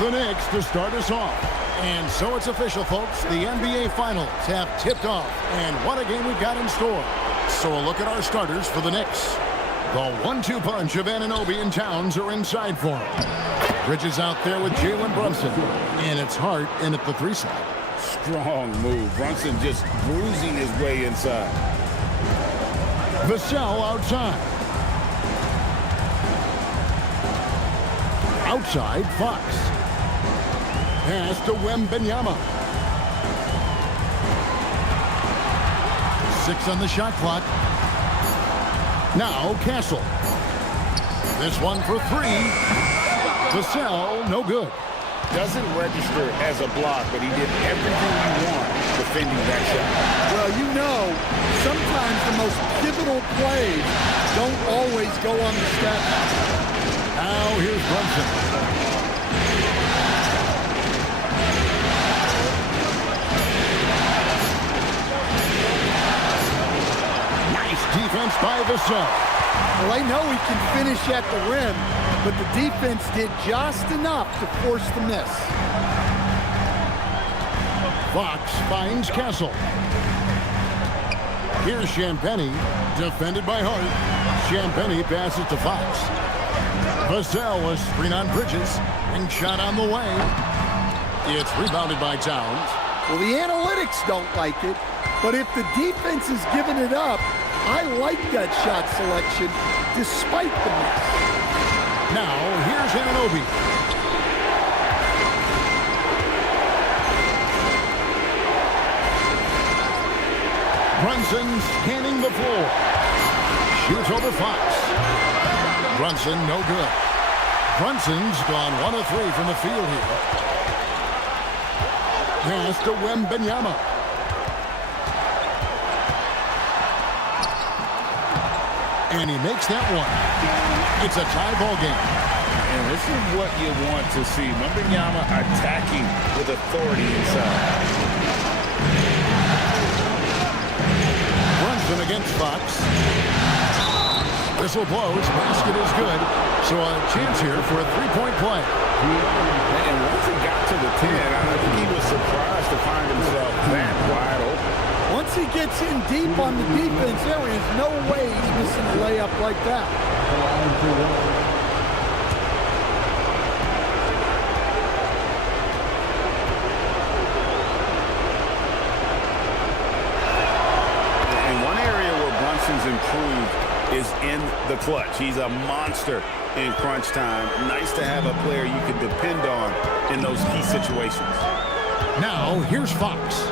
the Knicks to start us off. And so it's official, folks. The NBA Finals have tipped off. And what a game we've got in store. So a look at our starters for the Knicks. The 1-2 punch of Anunoby and Towns are inside for him. Bridges out there with Jalen Brunson. And it's Hart in at the 3 side. Strong move. Brunson just bruising his way inside. Vassell outside. Outside, Fox. Pass to Wembanyama. 6 on the shot clock. Now Castle. This one for 3. Vassell, no good. Doesn't register as a block, but he did everything you want defending that shot. Well, you know, sometimes the most pivotal plays don't always go on the stat. Now here's Brunson. Nice defense by Vassell. Well, I know he can finish at the rim, but the defense did just enough to force the miss. Fox finds Castle. Here's Champagnie, defended by Hart. Champagnie passes to Fox. Vassell was screen on Bridges, and shot on the way. It's rebounded by Towns. Well, the analytics don't like it, but if the defense is giving it up, I like that shot selection despite the miss. Now, here's Anunoby. Brunson scanning the floor. Shoots over Fox. Brunson, no good. Brunson's gone 1 of 3 from the field here. Pass to Wembanyama. And he makes that one. It's a tie ball game. And this is what you want to see. Wembanyama attacking with authority inside. Brunson against Fox. Whistle blows. Basket is good. So a chance here for a 3-point play. And once he got to the 10, I think he was surprised to find himself that wide open. Once he gets in deep on the defense, there is no way he's missing a layup like that. And one area where Brunson's improved is in the clutch. He's a monster in crunch time. Nice to have a player you can depend on in those key situations. Now, here's Fox.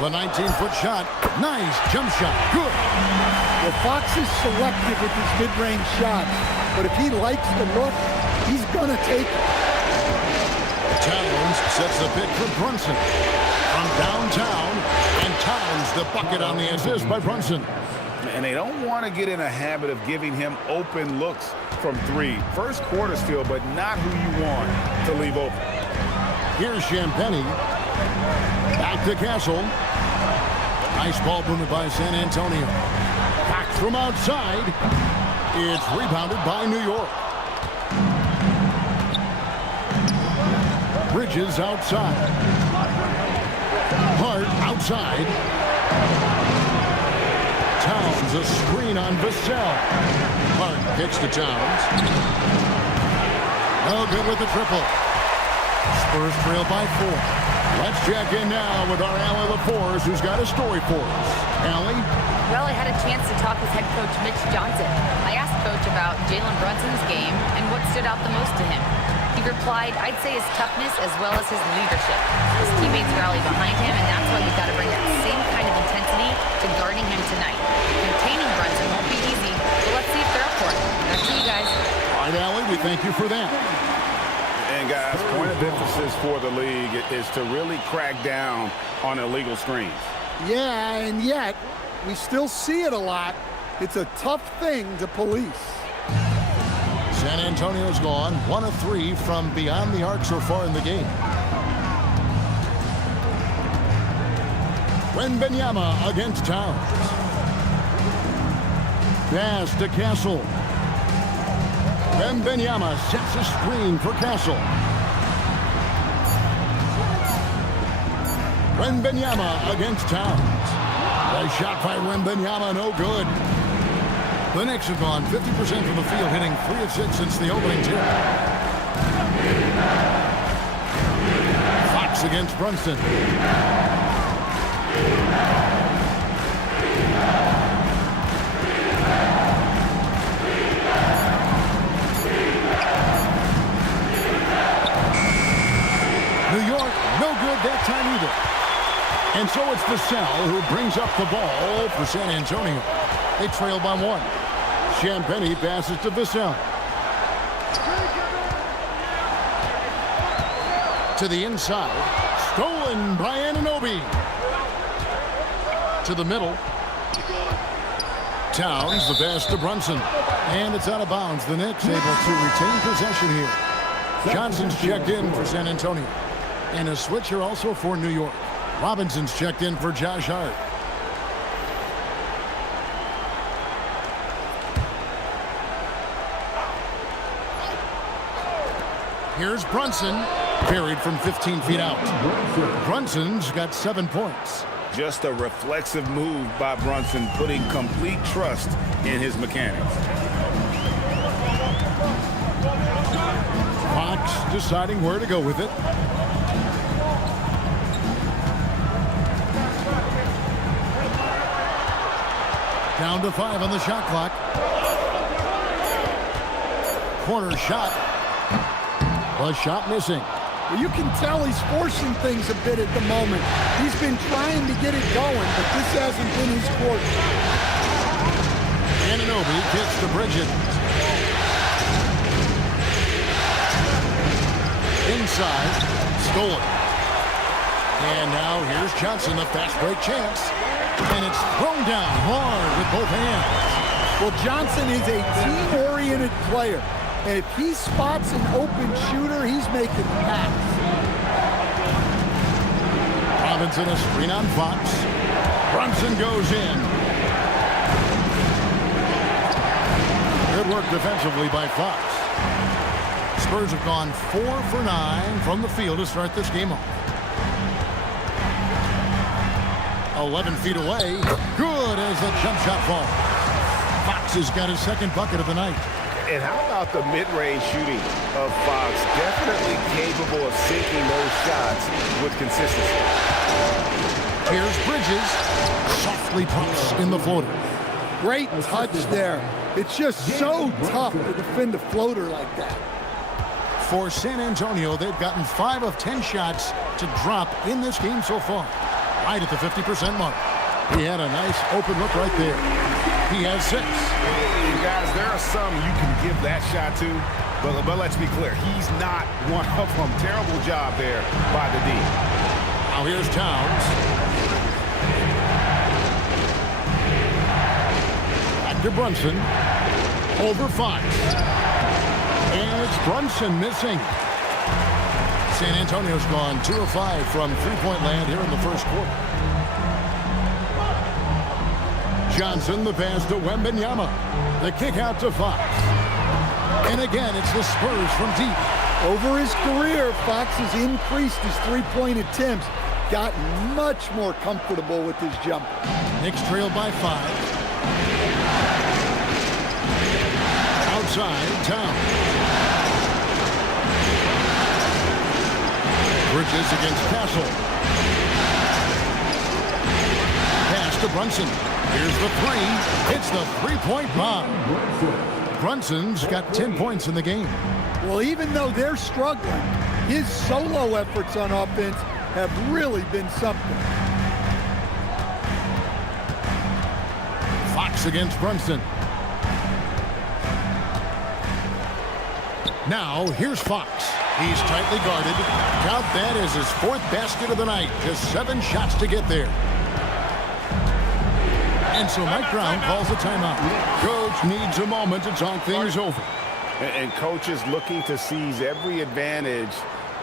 The 19-foot shot. Nice jump shot. Good. Well, Fox is selective with his mid-range shots, but if he likes the look, he's going to take it. Towns sets the pick for Brunson. From downtown, and Towns the bucket on the assist by Brunson. And they don't want to get in a habit of giving him open looks from 3. First quarter still, but not who you want to leave open. Here's Champagnie. Back to Castle. Nice ball movement by San Antonio. Back from outside. It's rebounded by New York. Bridges outside. Hart outside. Towns a screen on Vassell. Hart kicks to Towns. No good with the triple. Spurs trail by 4. Let's check in now with our Allie LaForce, who's got a story for us. Allie? Well, I had a chance to talk with head coach Mitch Johnson. I asked Coach about Jalen Brunson's game and what stood out the most to him. He replied, I'd say his toughness as well as his leadership. His teammates rally behind him, and that's why we've got to bring that same kind of intensity to guarding him tonight. Containing Brunson won't be easy, but let's see if they're up for it. Back to you guys. All right, Allie, we thank you for that. And guys, point of emphasis for the league is to really crack down on illegal screens. Yeah, and yet, we still see it a lot. It's a tough thing to police. San Antonio's gone 1 of 3 from beyond the arc so far in the game. Wembanyama against Towns. Pass to Castle. Wembanyama sets a screen for Castle. Wembanyama against Towns. A shot by Wembanyama, no good. The Knicks have gone 50% from the field, hitting 3 of 6 since the opening tip. Fox against Brunson. New York, no good that time either. And so it's Vassell who brings up the ball for San Antonio. They trail by 1. Champagnie passes to Vassell. To the inside. Stolen by Anunoby. To the middle. Towns, the pass to Brunson. And it's out of bounds. The Knicks able to retain possession here. Johnson's checked in for San Antonio. And a switcher also for New York. Robinson's checked in for Josh Hart. Here's Brunson, carried from 15 feet out. Brunson's got 7 points. Just a reflexive move by Brunson, putting complete trust in his mechanics. Fox deciding where to go with it. Down to 5 on the shot clock. Corner shot. A shot missing. Well, you can tell he's forcing things a bit at the moment. He's been trying to get it going, but this hasn't been his quarter. Anunoby gets to Bridget. Inside. Stolen. And now here's Johnson, a fast break chance. And it's thrown down hard with both hands. Well, Johnson is a team-oriented player. And if he spots an open shooter, he's making the pass. Robinson a screen on Fox. Brunson goes in. Good work defensively by Fox. Spurs have gone 4 for 9 from the field to start this game off. 11 feet away. Good as the jump shot falls. Fox has got his second bucket of the night. And how about the mid-range shooting of Fox? Definitely capable of sinking those shots with consistency. Here's Bridges. Softly pumps in the floater. Great touch there. It's just so tough to defend a floater like that. For San Antonio, they've gotten 5 of 10 shots to drop in this game so far. Right at the 50% mark. He had a nice open look right there. He has 6. And guys, there are some you can give that shot to, but let's be clear, he's not one of them. Terrible job there by the D. Now here's Towns. Back to Brunson. Over Fox. And it's Brunson missing. San Antonio's gone 2 of 5 from three-point land here in the first quarter. Johnson, the pass to Wembanyama. The kick out to Fox. And again, it's the Spurs from deep. Over his career, Fox has increased his three-point attempts, gotten much more comfortable with his jumper. Knicks trail by 5. Outside, Towns. Bridges against Castle. Pass to Brunson. Here's the 3. It's the three-point bomb. Brunson's got 10 points in the game. Well, even though they're struggling, his solo efforts on offense have really been something. Fox against Brunson. Now, here's Fox. He's tightly guarded. Count that as his 4th basket of the night. Just 7 shots to get there. And so Mike Brown calls a timeout. Coach needs a moment to talk things over. And coach is looking to seize every advantage,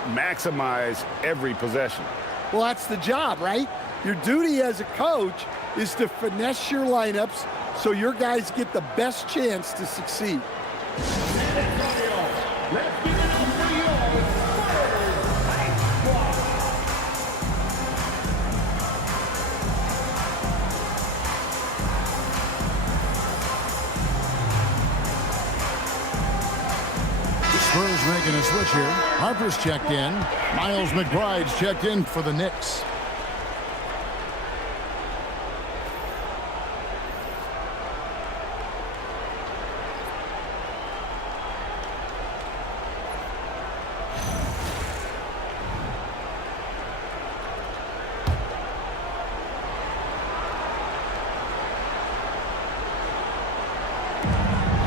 maximize every possession. Well, that's the job, right? Your duty as a coach is to finesse your lineups so your guys get the best chance to succeed. Spurs making a switch here. Harper's checked in. Miles McBride's checked in for the Knicks.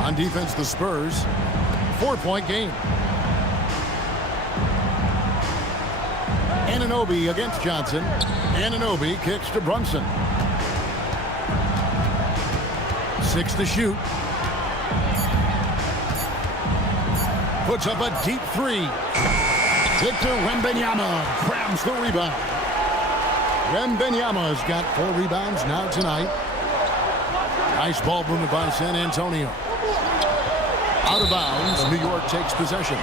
On defense, the Spurs. 4-point game. Anunoby against Johnson. Anunoby kicks to Brunson. 6 to shoot. Puts up a deep 3. Victor Wembanyama grabs the rebound. Wembanyama's got 4 rebounds now tonight. Nice ball movement by San Antonio. Out of bounds, New York takes possession.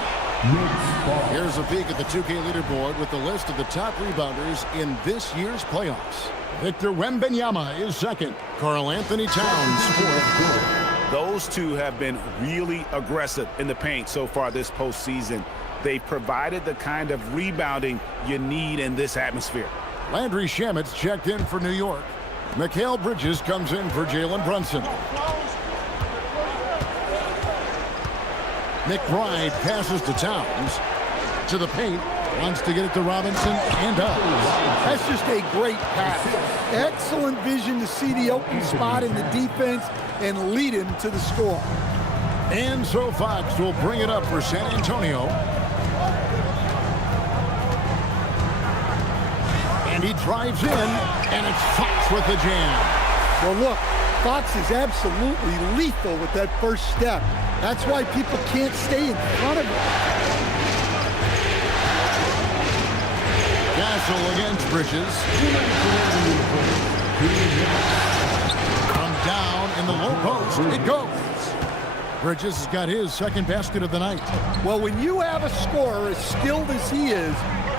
Here's a peek at the 2K leaderboard with the list of the top rebounders in this year's playoffs. Victor Wembanyama is second. Karl Anthony Towns fourth. Those two have been really aggressive in the paint so far this postseason. They provided the kind of rebounding you need in this atmosphere. Landry Shamet's checked in for New York. Mikal Bridges comes in for Jalen Brunson. McBride passes to Towns. To the paint. Wants to get it to Robinson and does. That's just a great pass. Excellent vision to see the open spot in the defense and lead him to the score. And so Fox will bring it up for San Antonio. And he drives in, and it's Fox with the jam. Well, look, Fox is absolutely lethal with that first step. That's why people can't stay in front of him. Castle against Bridges. From down in the low post, it goes. Bridges has got his second basket of the night. Well, when you have a scorer as skilled as he is,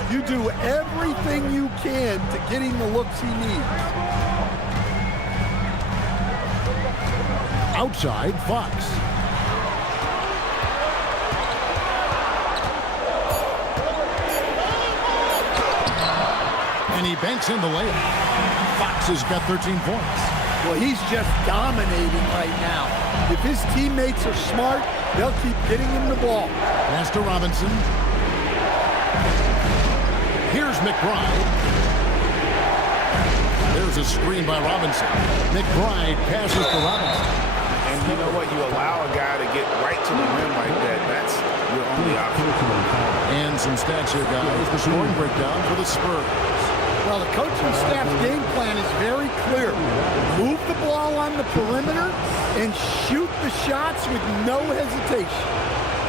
you do everything you can to get him the looks he needs. Outside, Fox. And he banks in the layup. Fox has got 13 points. Well, he's just dominating right now. If his teammates are smart, they'll keep getting him the ball. Pass to Robinson. Here's McBride. There's a screen by Robinson. McBride passes to Robinson. And you know what? You allow a guy to get right to the rim like that. That's your only option. And some stats here, guys. The scoring breakdown for the Spurs. Well, the coaching staff's game plan is very clear. Move the ball on the perimeter and shoot the shots with no hesitation.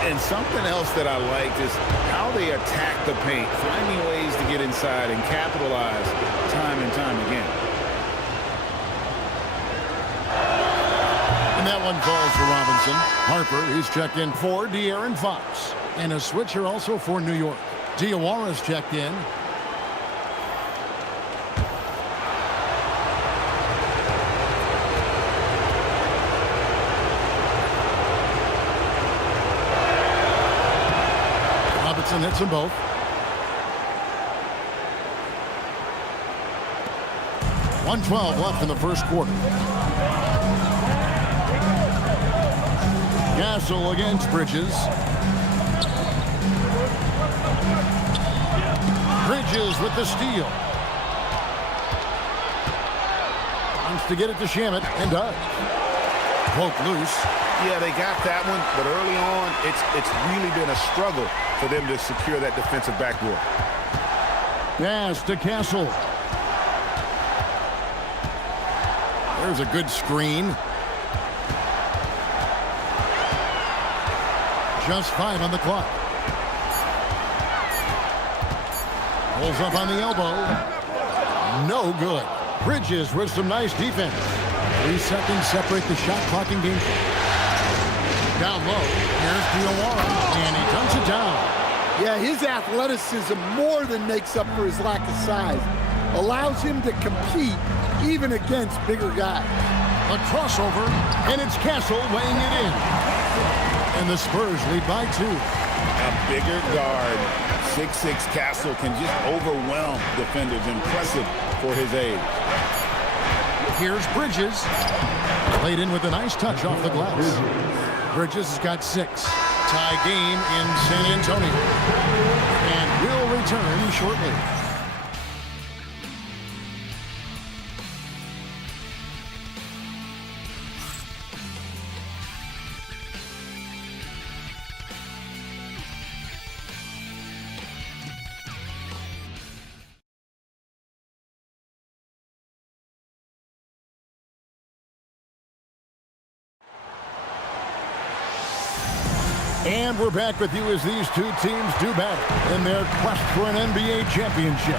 And something else that I liked is how they attack the paint, finding ways to get inside and capitalize time and time again. And that one falls for Robinson. Harper is checked in for De'Aaron Fox. And a switcher also for New York. Diawara's checked in. Robinson hits them both. .112 left in the first quarter. Castle against Bridges. Bridges with the steal. Wants to get it to Shamet and does. Poke loose. Yeah, they got that one, but early on, it's really been a struggle for them to secure that defensive backboard. Pass to Castle. There's a good screen. Just 5 on the clock. Pulls up on the elbow. No good. Bridges with some nice defense. 3 seconds separate the shot clock and game. Down low. Here's Diawara, and he dunks it down. Yeah, his athleticism more than makes up for his lack of size. Allows him to compete even against bigger guys. A crossover, and it's Castle weighing it in. And the Spurs lead by 2. A bigger guard, 6'6" Castle, can just overwhelm defenders. Impressive for his age. Here's Bridges. Played in with a nice touch off the glass. Bridges has got 6. Tie game in San Antonio. And will return shortly. And we're back with you as these two teams do battle in their quest for an NBA championship.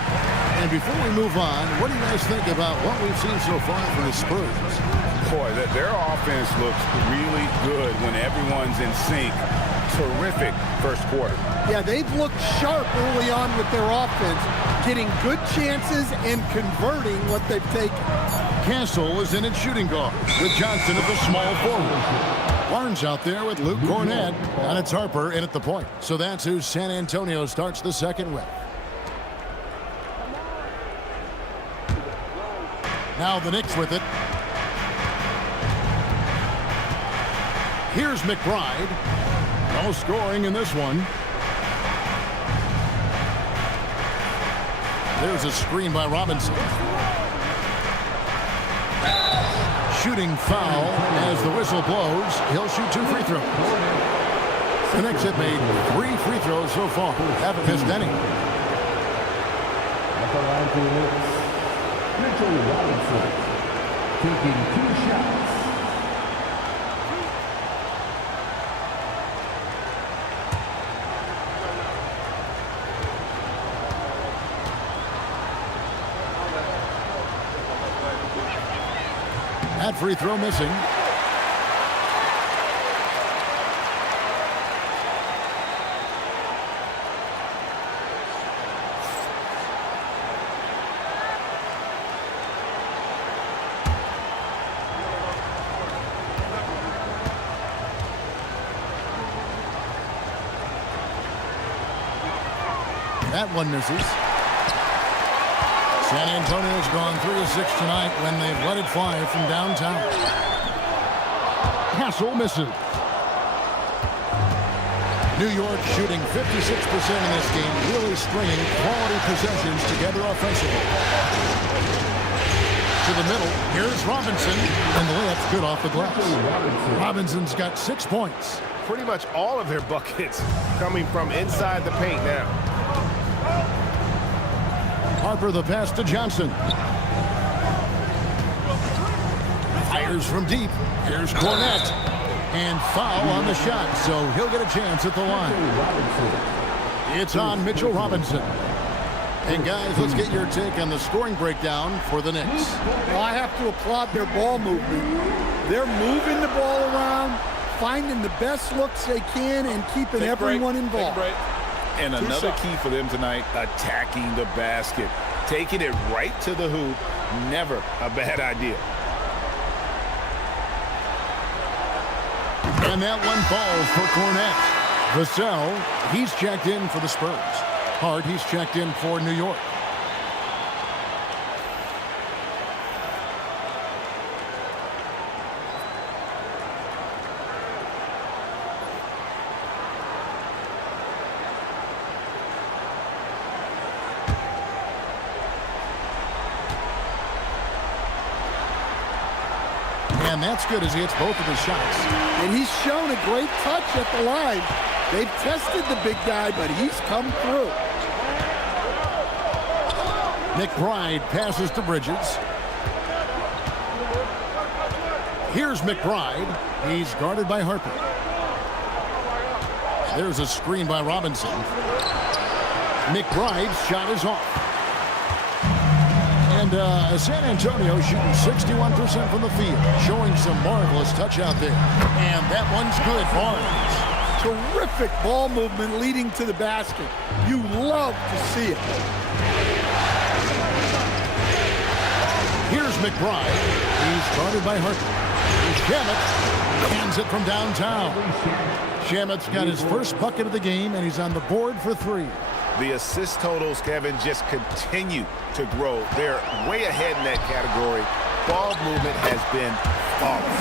And before we move on, what do you guys think about what we've seen so far for the Spurs? Boy, their offense looks really good when everyone's in sync. Terrific first quarter. Yeah, they've looked sharp early on with their offense, getting good chances and converting what they've taken. Castle is in at shooting guard with Johnson at the small forward. Barnes out there with Luke Cornett, and it's Harper in at the point. So that's who San Antonio starts the second with. Now the Knicks with it. Here's McBride. No scoring in this one. There's a screen by Robinson. Shooting foul as the whistle blows. He'll shoot 2 free throws. The Knicks have made 3 free throws so far. Haven't missed any. At the line for the Knicks, Mitchell Robinson taking 2 shots. That free throw missing. That one misses. San Antonio's gone 3 of 6 tonight when they've let it fly from downtown. Castle misses. New York shooting 56% in this game, really stringing quality possessions together offensively. To the middle, here's Robinson, and the layup's good off the glass. Robinson's got 6 points. Pretty much all of their buckets coming from inside the paint now. Harper the pass to Johnson. Fires from deep. Here's Cornett. And foul on the shot, so he'll get a chance at the line. It's on Mitchell Robinson. And guys, let's get your take on the scoring breakdown for the Knicks. Well, I have to applaud their ball movement. They're moving the ball around, finding the best looks they can, and keeping everyone involved. And another key for them tonight, attacking the basket. Taking it right to the hoop, never a bad idea. And that one falls for Cornett. Vassell, he's checked in for the Spurs. Hart, he's checked in for New York. And that's good as he hits both of his shots. And he's shown a great touch at the line. They've tested the big guy, but he's come through. McBride passes to Bridges. Here's McBride. He's guarded by Harper. There's a screen by Robinson. McBride's shot is off. And San Antonio shooting 61% from the field, showing some marvelous touch out there. And that one's good. Barnes. Terrific ball movement leading to the basket. You love to see it. Here's McBride. He's guarded by Harper. Shamet hands it from downtown. Shamet's got his first bucket of the game, and he's on the board for 3. The assist totals, Kevin, just continue to grow. They're way ahead in that category. Ball movement has been flawless.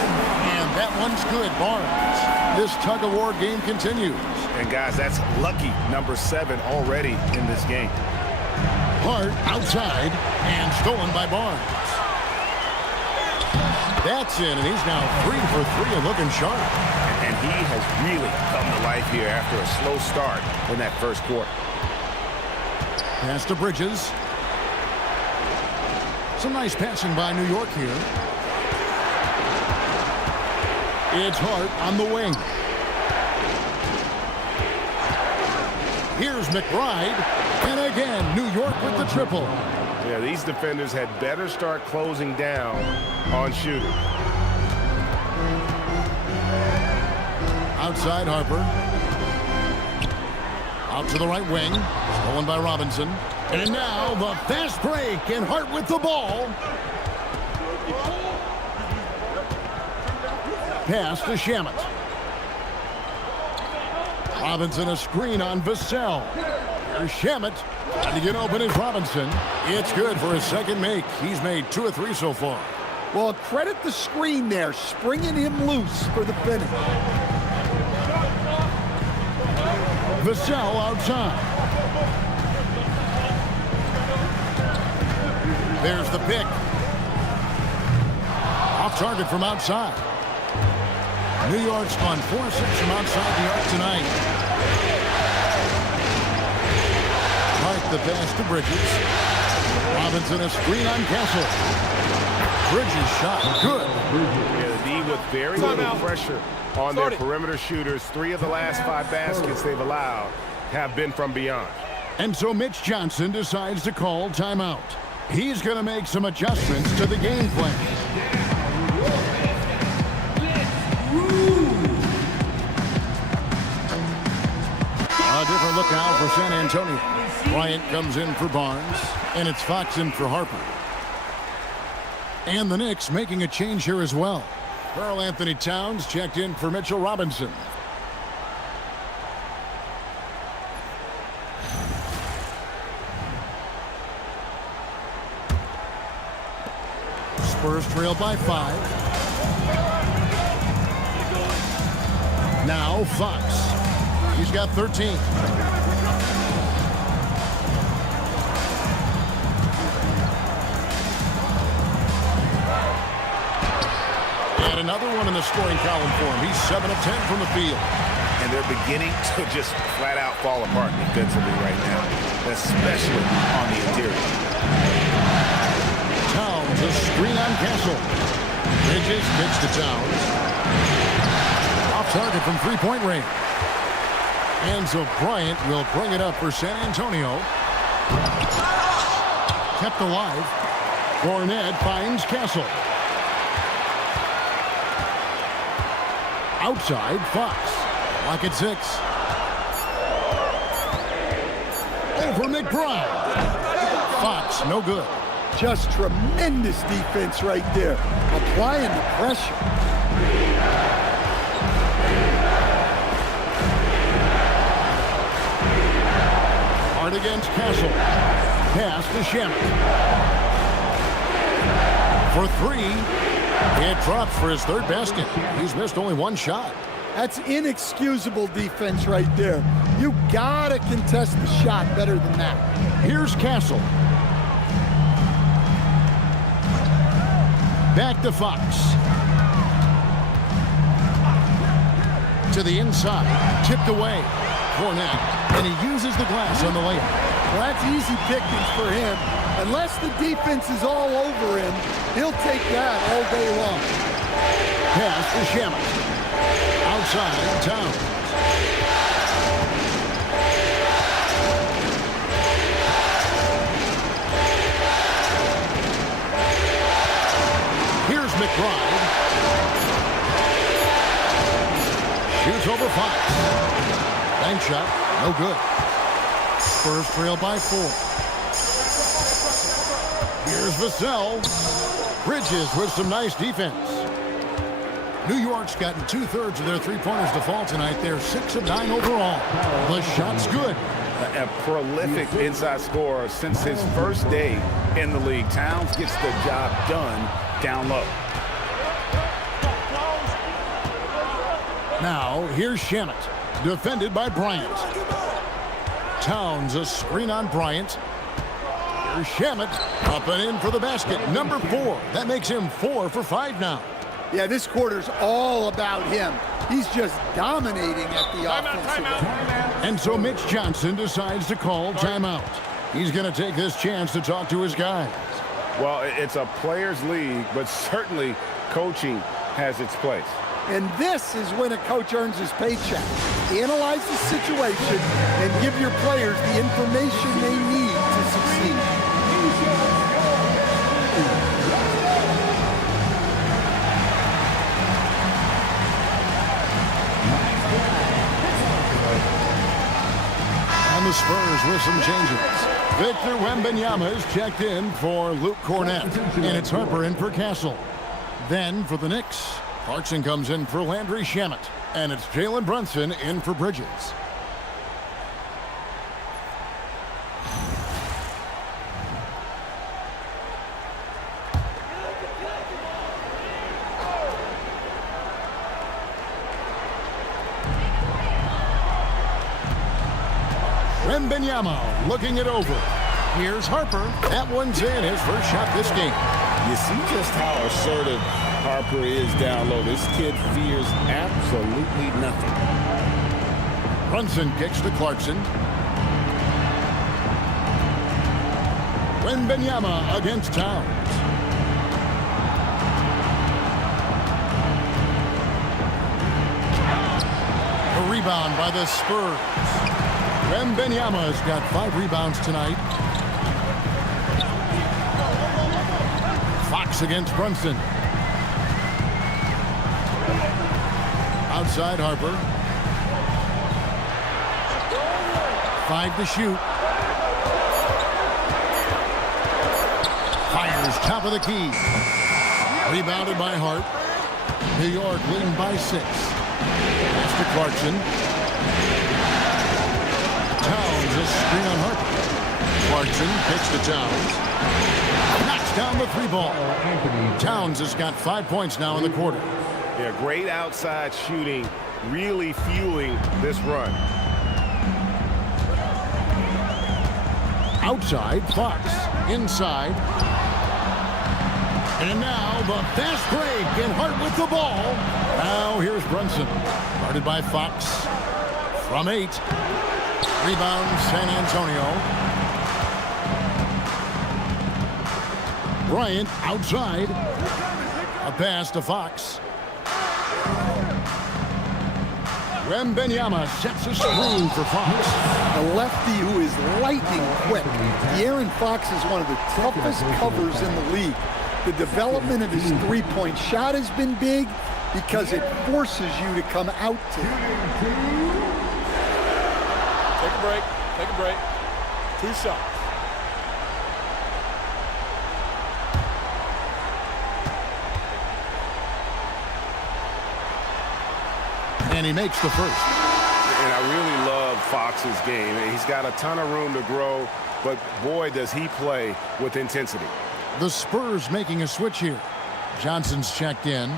And that one's good. Barnes. This tug-of-war game continues. And, guys, that's lucky number 7 already in this game. Hart outside and stolen by Barnes. That's in, and he's now 3 for 3 and looking sharp. And he has really come to life here after a slow start in that first quarter. Pass to Bridges. Some nice passing by New York here. It's Hart on the wing. Here's McBride. And again, New York with the triple. Yeah, these defenders had better start closing down on shooting. Outside Harper. Out to the right wing. Stolen by Robinson. And now the fast break, and Hart with the ball. Pass to Shamet. Robinson a screen on Vassell. Here's Shamet. Trying to get open is Robinson. It's good for his second make. He's made 2 of 3 so far. Well, credit the screen there, springing him loose for the finish. Vassell outside. There's the pick. Off target from outside. New York's gone 4-6 from outside the arc tonight. Hart the pass to Bridges. Robinson a screen on Kessel. Bridges shot good. Yeah, the D with very little pressure on their perimeter shooters. 3 of the last 5 baskets they've allowed have been from beyond. And so Mitch Johnson decides to call timeout. He's going to make some adjustments to the game plan. A different look now for San Antonio. Bryant comes in for Barnes, and it's Fox in for Harper. And the Knicks making a change here as well. Karl Anthony Towns checked in for Mitchell Robinson. Spurs trail by 5. Now Fox. He's got 13. And another one in the scoring column for him. He's 7 of 10 from the field. And they're beginning to just flat out fall apart defensively right now, especially on the interior. Towns a screen on Kessel. Bridges kicks to Towns. Off target from 3-point range. And so Bryant will bring it up for San Antonio. Kept alive. Cornet finds Kessel. Outside, Fox. Lock at 6. Over McBride. Fox, no good. Just tremendous defense right there. Applying the pressure. Hard against Kessel. Pass to Shamet. For 3. It drops for his 3rd basket. He's missed only 1 shot. That's inexcusable defense right there. You gotta contest the shot better than that. Here's Kessel. Back to Fox. To the inside. Tipped away. Cornet. And he uses the glass on the layup. Well, that's easy pickings for him. Unless the defense is all over him, he'll take that all day long. Pass to Shamet. Outside, Towns. McBride. Shoots over Fox. Bank shot, no good. Spurs trail by 4. Here's Vassell. Bridges with some nice defense. New York's gotten 2/3 of their three-pointers to fall tonight. They're 6 of 9 overall. The shot's good. A prolific inside scorer since his first day in the league. Towns gets the job done down low. Now, here's Shamet, defended by Bryant. Towns, a screen on Bryant. Here's Shamet, up and in for the basket. Number 4. That makes him 4 for 5 now. Yeah, this quarter's all about him. He's just dominating at the offensive end. And so Mitch Johnson decides to call timeout. He's going to take this chance to talk to his guys. Well, it's a players' league, but certainly coaching has its place. And this is when a coach earns his paycheck. Analyze the situation and give your players the information they need to succeed. And the Spurs with some changes. Victor Wembanyama is checked in for Luke Cornett. And it's Harper in for Castle. Then for the Knicks, Clarkson comes in for Landry Shamet. And it's Jalen Brunson in for Bridges. Wembanyama looking it over. Here's Harper. That one's in, his first shot this game. You see just how assertive Harper is down low. This kid fears absolutely nothing. Brunson kicks to Clarkson. Wembanyama against Towns. A rebound by the Spurs. Wembanyama's got 5 rebounds tonight. Fox against Brunson. Outside Harper. 5 to shoot. Fires top of the key. Rebounded by Hart. New York leading by 6. Pass to Clarkson. Towns, a screen on Harper. Clarkson kicks to Towns. Knocks down the 3-ball. Towns has got 5 points now in the quarter. Yeah, great outside shooting, really fueling this run. Outside, Fox. Inside. And now the fast break, and Hart with the ball. Now here's Brunson. Guarded by Fox. From 8. Rebound, San Antonio. Bryant outside. A pass to Fox. Wembanyama sets a screen for Fox. A lefty who is lightning quick. De'Aaron Fox is one of the toughest covers in the league. The development of his three-point shot has been big because it forces you to come out to him. Take a break. Take a break. 2 shots. And he makes the first. And I really love Fox's game. He's got a ton of room to grow, but boy, does he play with intensity. The Spurs making a switch here. Johnson's checked in.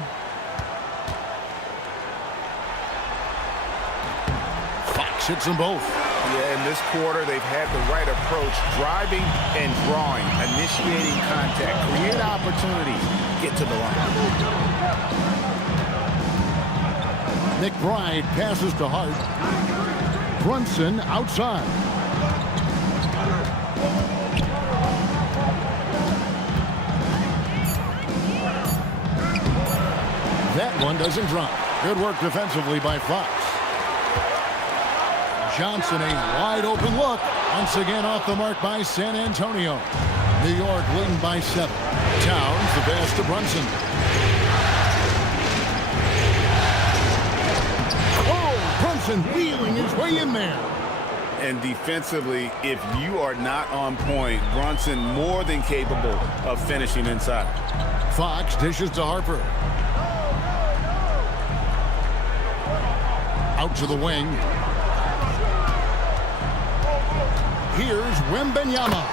Fox hits them both. Yeah, in this quarter, they've had the right approach, driving and drawing, initiating contact, create opportunities, get to the line. McBride passes to Hart. Brunson outside. That one doesn't drop. Good work defensively by Fox. Johnson, a wide open look. Once again off the mark by San Antonio. New York leading by 7. Towns, the pass to Brunson. Brunson wheeling his way in there. And defensively, if you are not on point, Brunson more than capable of finishing inside. Fox dishes to Harper. Out to the wing. Here's Wembanyama.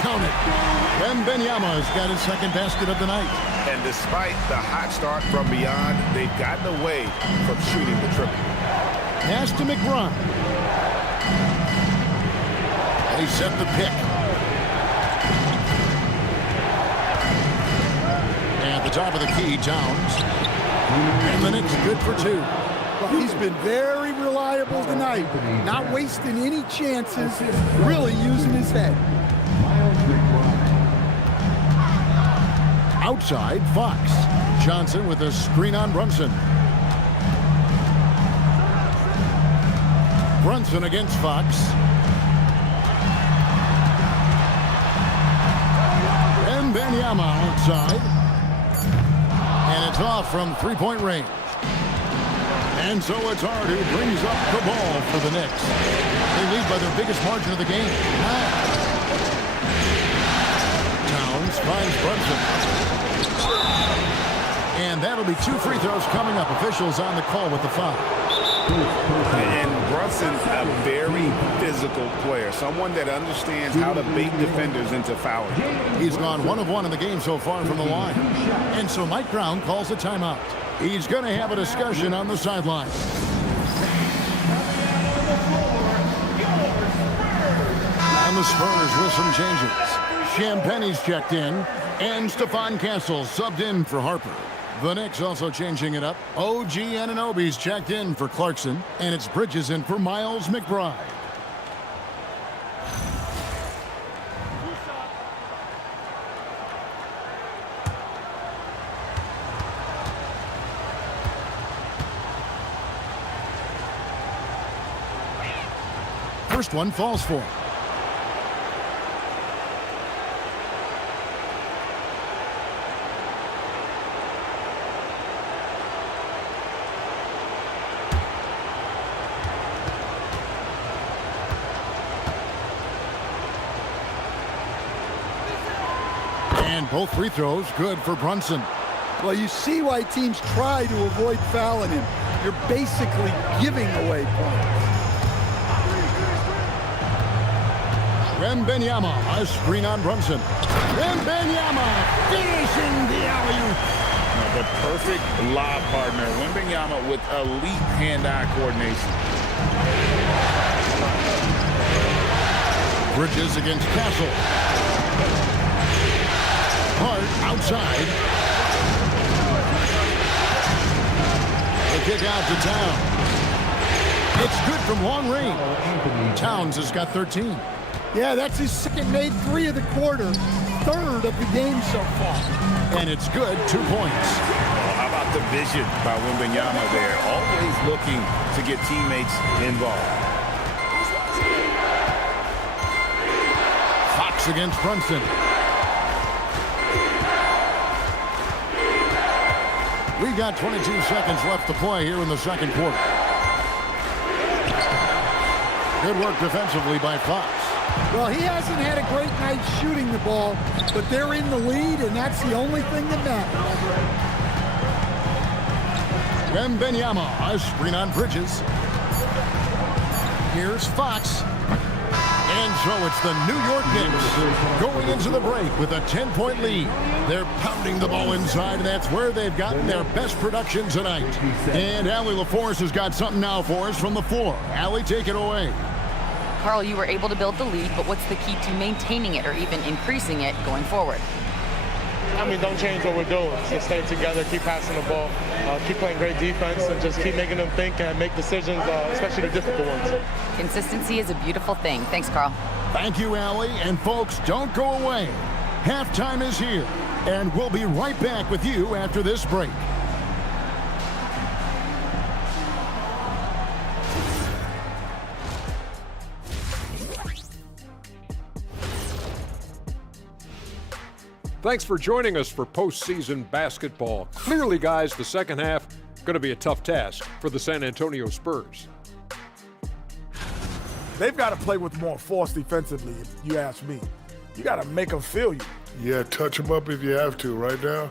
Count it. Wembanyama has got his second basket of the night. And despite the hot start from beyond, they've gotten away from shooting the triple. Pass to McBride. They set the pick. At the top of the key, Towns. And the Knicks good for two. Well, he's been very reliable tonight. Not wasting any chances, really using his head. Outside, Fox. Johnson with a screen on Brunson. Brunson against Fox. Wembanyama outside. And it's off from three-point range. And so it's Hart who brings up the ball for the Knicks. They lead by their biggest margin of the game. Towns finds Brunson. And that'll be two free throws coming up. Officials on the call with the foul. And Brunson, a very physical player, someone that understands how to bait defenders into fouling. He's gone 1 of 1 in the game so far from the line. And so Mike Brown calls a timeout. He's going to have a discussion on the sideline. And the Spurs with some changes. Champagne's checked in, and Stephon Castle subbed in for Harper. The Knicks also changing it up. OG Anunoby's checked in for Clarkson, and it's Bridges in for Miles McBride. First one falls for him. And both free throws good for Brunson. Well, you see why teams try to avoid fouling him. You're basically giving away points. Wembanyama, a screen on Brunson. Wembanyama finishing the alley-oop. The perfect lob partner. Wembanyama with elite hand-eye coordination. Bridges against Castle. Hart outside. The kick out to Towns. It's good from long range. Towns has got 13. Yeah, that's his second made three of the quarter. Third of the game so far. And it's good, 2 points. How about the vision by Wembanyama there? Always looking to get teammates involved. Fox against Brunson. We got 22 seconds left to play here in the second quarter. Good work defensively by Fox. Well, he hasn't had a great night shooting the ball, but they're in the lead, and that's the only thing that matters. Wembanyama, a screen on Bridges. Here's Fox. And so it's the New York Knicks going into the break with a 10-point lead. They're pounding the ball inside, and that's where they've gotten their best production tonight. And Allie LaForce has got something now for us from the floor. Allie, take it away. Carl, you were able to build the lead, but what's the key to maintaining it or even increasing it going forward? I mean, don't change what we're doing. Just stay together, keep passing the ball, keep playing great defense, and just keep making them think and make decisions, especially the difficult ones. Consistency is a beautiful thing. Thanks, Carl. Thank you, Allie. And folks, don't go away. Halftime is here, and we'll be right back with you after this break. Thanks for joining us for postseason basketball. Clearly, guys, the second half going to be a tough task for the San Antonio Spurs. They've got to play with more force defensively, if you ask me. You got to make them feel you. Yeah, touch them up if you have to. Right now,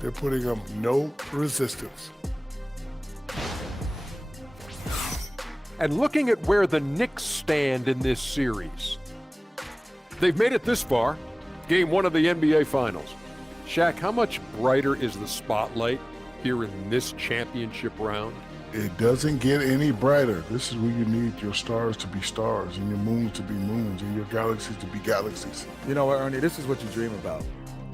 they're putting up no resistance. And looking at where the Knicks stand in this series, they've made it this far, game 1 of the NBA Finals. Shaq, how much brighter is the spotlight here in this championship round? It doesn't get any brighter. This is where you need your stars to be stars and your moons to be moons and your galaxies to be galaxies. You know what, Ernie, this is what you dream about.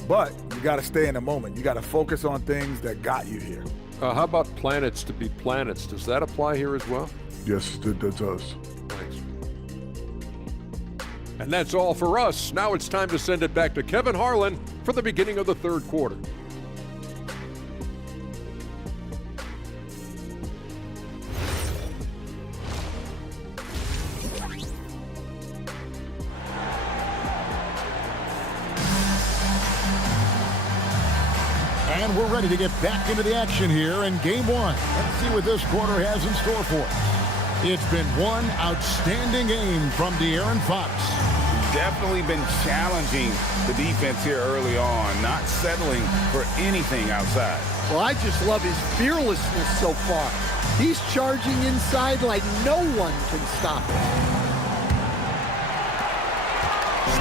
But you got to stay in the moment. You got to focus on things that got you here. How about planets to be planets? Does that apply here as well? Yes, it does. Thanks. And that's all for us. Now it's time to send it back to Kevin Harlan for the beginning of the third quarter. And we're ready to get back into the action here in game 1. Let's see what this quarter has in store for us. It's been one outstanding game from De'Aaron Fox. Definitely been challenging the defense here early on, not settling for anything outside. Well, I just love his fearlessness so far. He's charging inside like no one can stop him.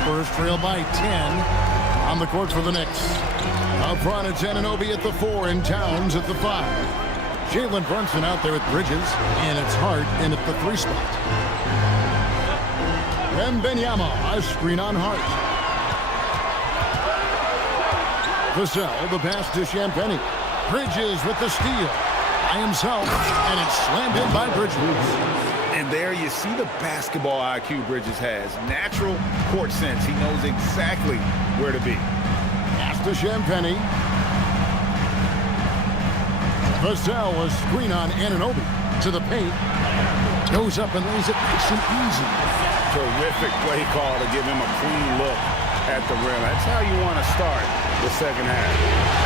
Spurs trail by 10 on the court for the Knicks. Up front, it's Anunoby at the 4 and Towns at the 5. Jalen Brunson out there at Bridges, and it's Hart in at the 3 spot. Wembanyama, a screen on Hart. Vassell, the pass to Champagnie. Bridges with the steal by himself, and it's slammed in by Bridges. And there you see the basketball IQ Bridges has. Natural court sense. He knows exactly where to be. Pass to Champagnie. Vassell, a screen on Anunoby to the paint. Goes up and lays it nice and easy. Terrific play call to give him a clean look at the rim. That's how you want to start the second half.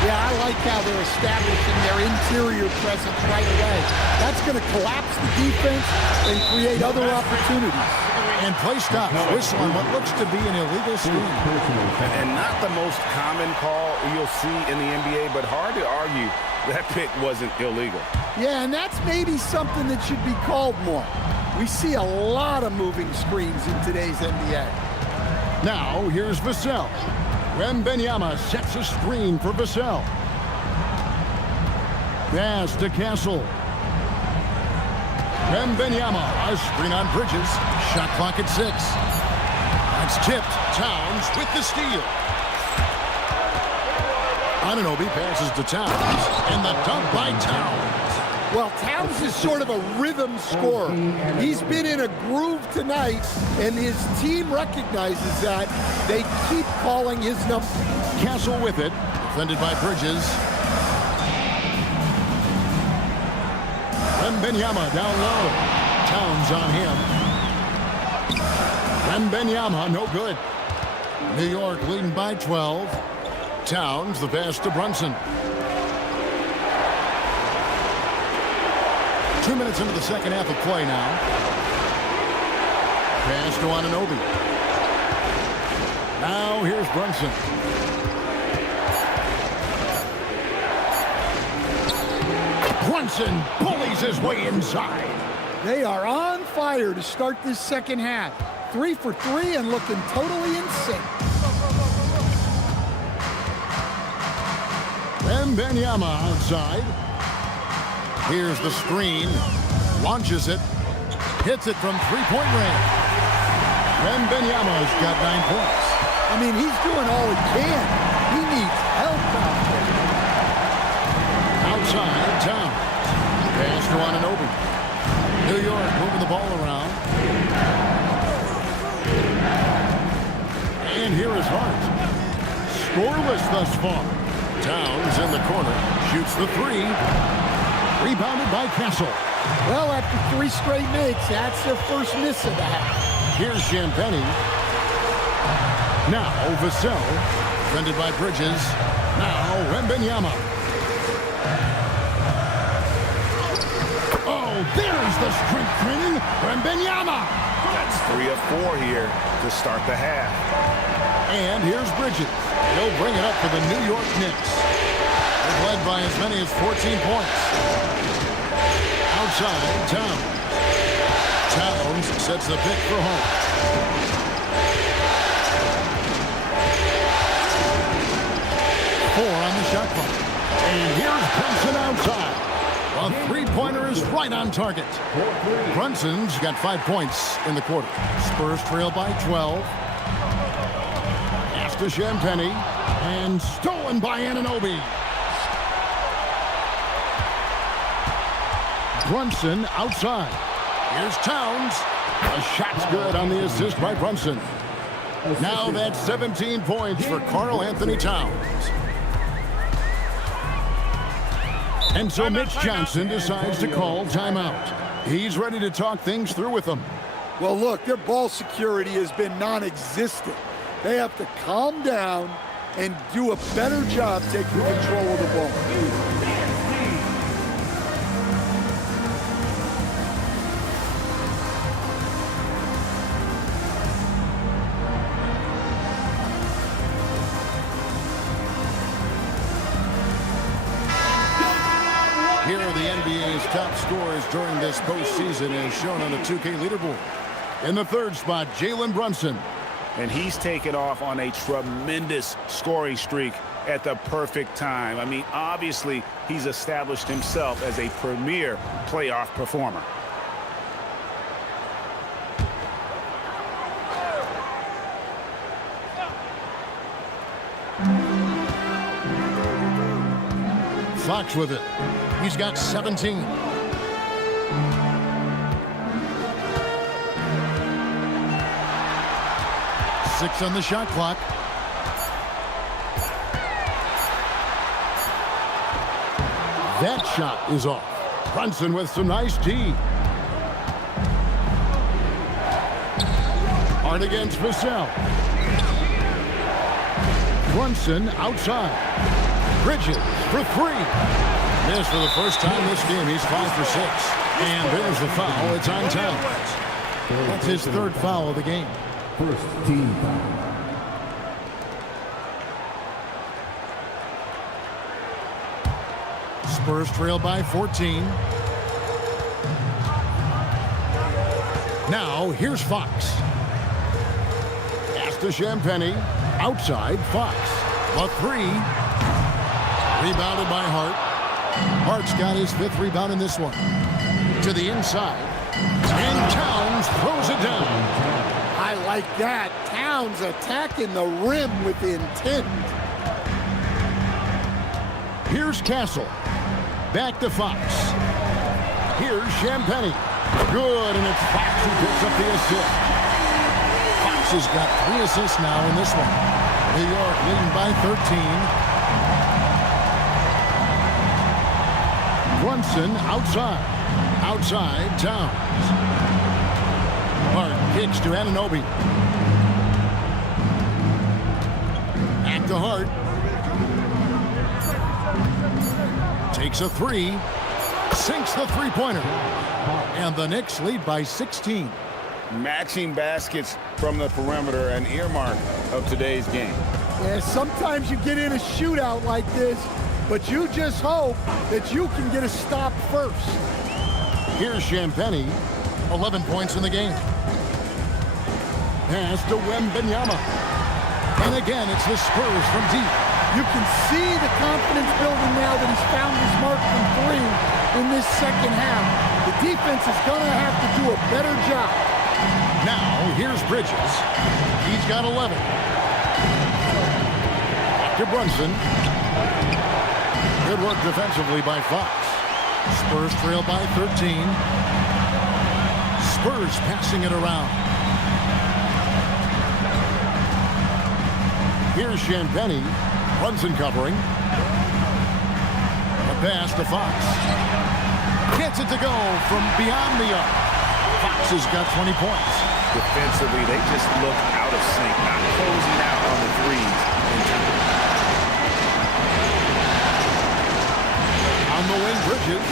Yeah, I like how they're establishing their interior presence right away. That's going to collapse the defense and create other opportunities. And play stops. Whistle on what looks to be an illegal screen. And not the most common call you'll see in the NBA, but hard to argue that pick wasn't illegal. Yeah, and that's maybe something that should be called more. We see a lot of moving screens in today's NBA. Now, here's Vassell. Wembanyama sets a screen for Vassell. Pass to Castle. Wembanyama, a screen on Bridges. Shot clock at 6. It's tipped. Towns with the steal. Anunoby passes to Towns, and the dunk by Towns. Well, Towns is sort of a rhythm scorer. He's been in a groove tonight, and his team recognizes that. They keep calling his number. Castle with it, defended by Bridges. Wembanyama down low. Towns on him. Wembanyama, no good. New York leading by 12. Towns, the pass to Brunson. 2 minutes into the second half of play now. Pass to Anunoby. Now here's Brunson. Brunson bullies his way inside. They are on fire to start this second half. 3 for 3 and looking totally in sync. Wembanyama outside. Here's the screen. Launches it. Hits it from three-point range. Wembanyama's got 9 points. I mean, he's doing all he can. He needs help out there. Outside, Towns. Pass to Anunoby. New York moving the ball around. And here is Hart. Scoreless thus far. Towns in the corner. Shoots the 3. Rebounded by Castle. Well, after 3 straight makes, that's their first miss of the half. Here's Champagnie. Now Vassell. Defended by Bridges. Now Wembanyama. Oh, there's the strength training. Wembanyama. That's 3 of 4 here to start the half. And here's Bridges. He'll bring it up for the New York Knicks. They're led by as many as 14 points. Outside, Towns sets the pick for home. Four on the shot clock. And here's Brunson outside. A three-pointer is right on target. Brunson's got 5 points in the quarter. Spurs trail by 12. Pass to Champagnie. And stolen by Anunoby. Brunson outside. Here's Towns. A shot's good on the assist by Brunson. Now that's 17 points for Karl Anthony Towns. And so Mitch Johnson decides to call timeout. He's ready to talk things through with them. Well, look, their ball security has been non-existent. They have to calm down and do a better job taking control of the ball. Here are the NBA's top scorers during this postseason as shown on the 2K leaderboard. In the third spot, Jalen Brunson. And he's taken off on a tremendous scoring streak at the perfect time. I mean, obviously, he's established himself as a premier playoff performer. Fox with it. He's got 17. Six on the shot clock. That shot is off. Brunson with some nice D. Hard against Vassell. Brunson outside. Bridges for three. Missed for the first time this game. He's 5 for 6. And there's the foul. It's on Towns. That's his third foul of the game. First team foul. Spurs trail by 14. Now here's Fox. Pass to Champagnie. Outside, Fox. A three. Rebounded by Hart. Hart's got his 5th rebound in this one. To the inside. And Towns throws it down. I like that. Towns attacking the rim with intent. Here's Castle. Back to Fox. Here's Champagnie. Good, and it's Fox who picks up the assist. Fox has got 3 assists now in this one. New York leading by 13. Brunson outside. Outside, Towns. Hart kicks to Anunoby. Back to Hart. Takes a three. Sinks the three-pointer. And the Knicks lead by 16. Matching baskets from the perimeter, an earmark of today's game. Yeah, sometimes you get in a shootout like this, but you just hope that you can get a stop first. Here's Champagnie, 11 points in the game. Pass to Wembanyama. And again, it's the Spurs from deep. You can see the confidence building now that he's found his mark from 3 in this second half. The defense is going to have to do a better job. Now, here's Bridges. He's got 11. Back to Brunson. Good work defensively by Fox. Spurs trail by 13. Spurs passing it around. Here's Champagnie. Brunson covering. A pass to Fox. Gets it to go from beyond the arc. Fox has got 20 points. Defensively, they just look out of sync, not closing out on the threes in time. On the wing, Bridges.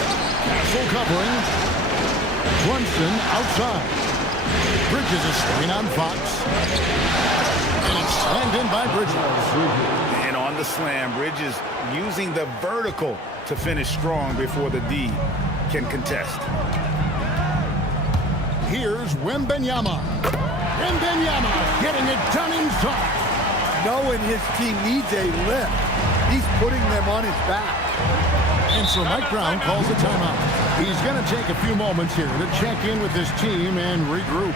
Castle covering. Brunson outside. Bridges is screen on Fox. And it's slammed in by Bridges. And on the slam, Bridges using the vertical to finish strong before the D can contest. Here's Wembanyama. Wembanyama getting it done inside. Knowing his team needs a lift, he's putting them on his back. And so Mike Brown calls a timeout. He's going to take a few moments here to check in with his team and regroup.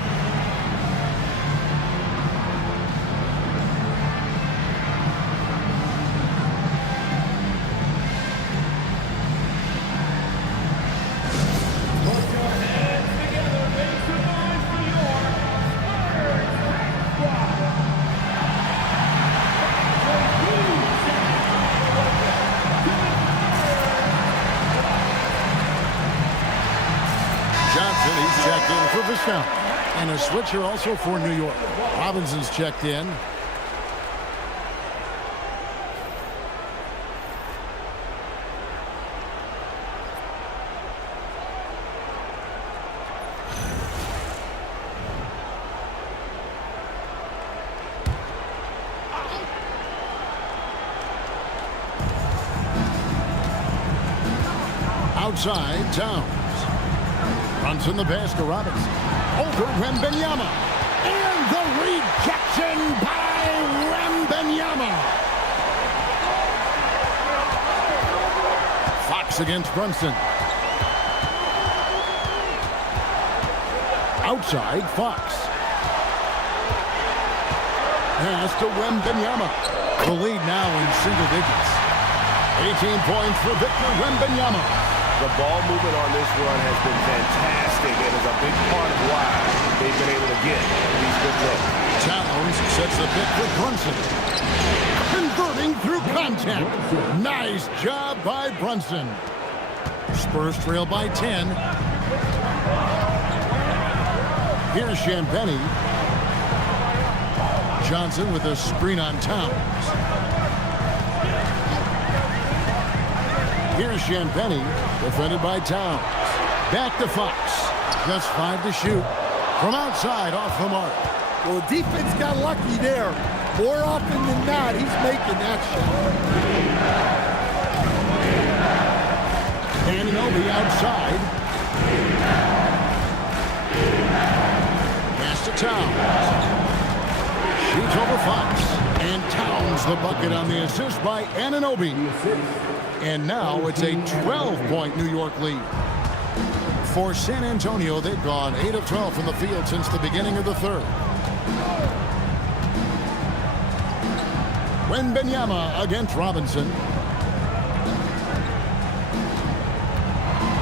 Johnson, he's checked in for Vishal. And a switcher also for New York. Robinson's checked in. Outside, Towns. Runs in the pass to Robinson. Over Wembanyama. And the rejection by Wembanyama. Fox against Brunson. Outside, Fox. Pass to Wembanyama. The lead now in single digits. 18 points for Victor Wembanyama. The ball movement on this run has been fantastic and is a big part of why they've been able to get these good looks. Towns sets the pick for Brunson. Converting through contact. Nice job by Brunson. Spurs trail by 10. Here's Champagnie. Johnson with a screen on Towns. Here's Champagnie, defended by Towns. Back to Fox. Just 5 to shoot. From outside, off the mark. Well, the defense got lucky there. More often than not, he's making that shot. Anunoby outside. Pass to Towns. Shoots over Fox. And Towns the bucket on the assist by Anunoby. And now it's a 12-point New York lead. For San Antonio, they've gone 8 of 12 from the field since the beginning of the third. Wembanyama against Robinson.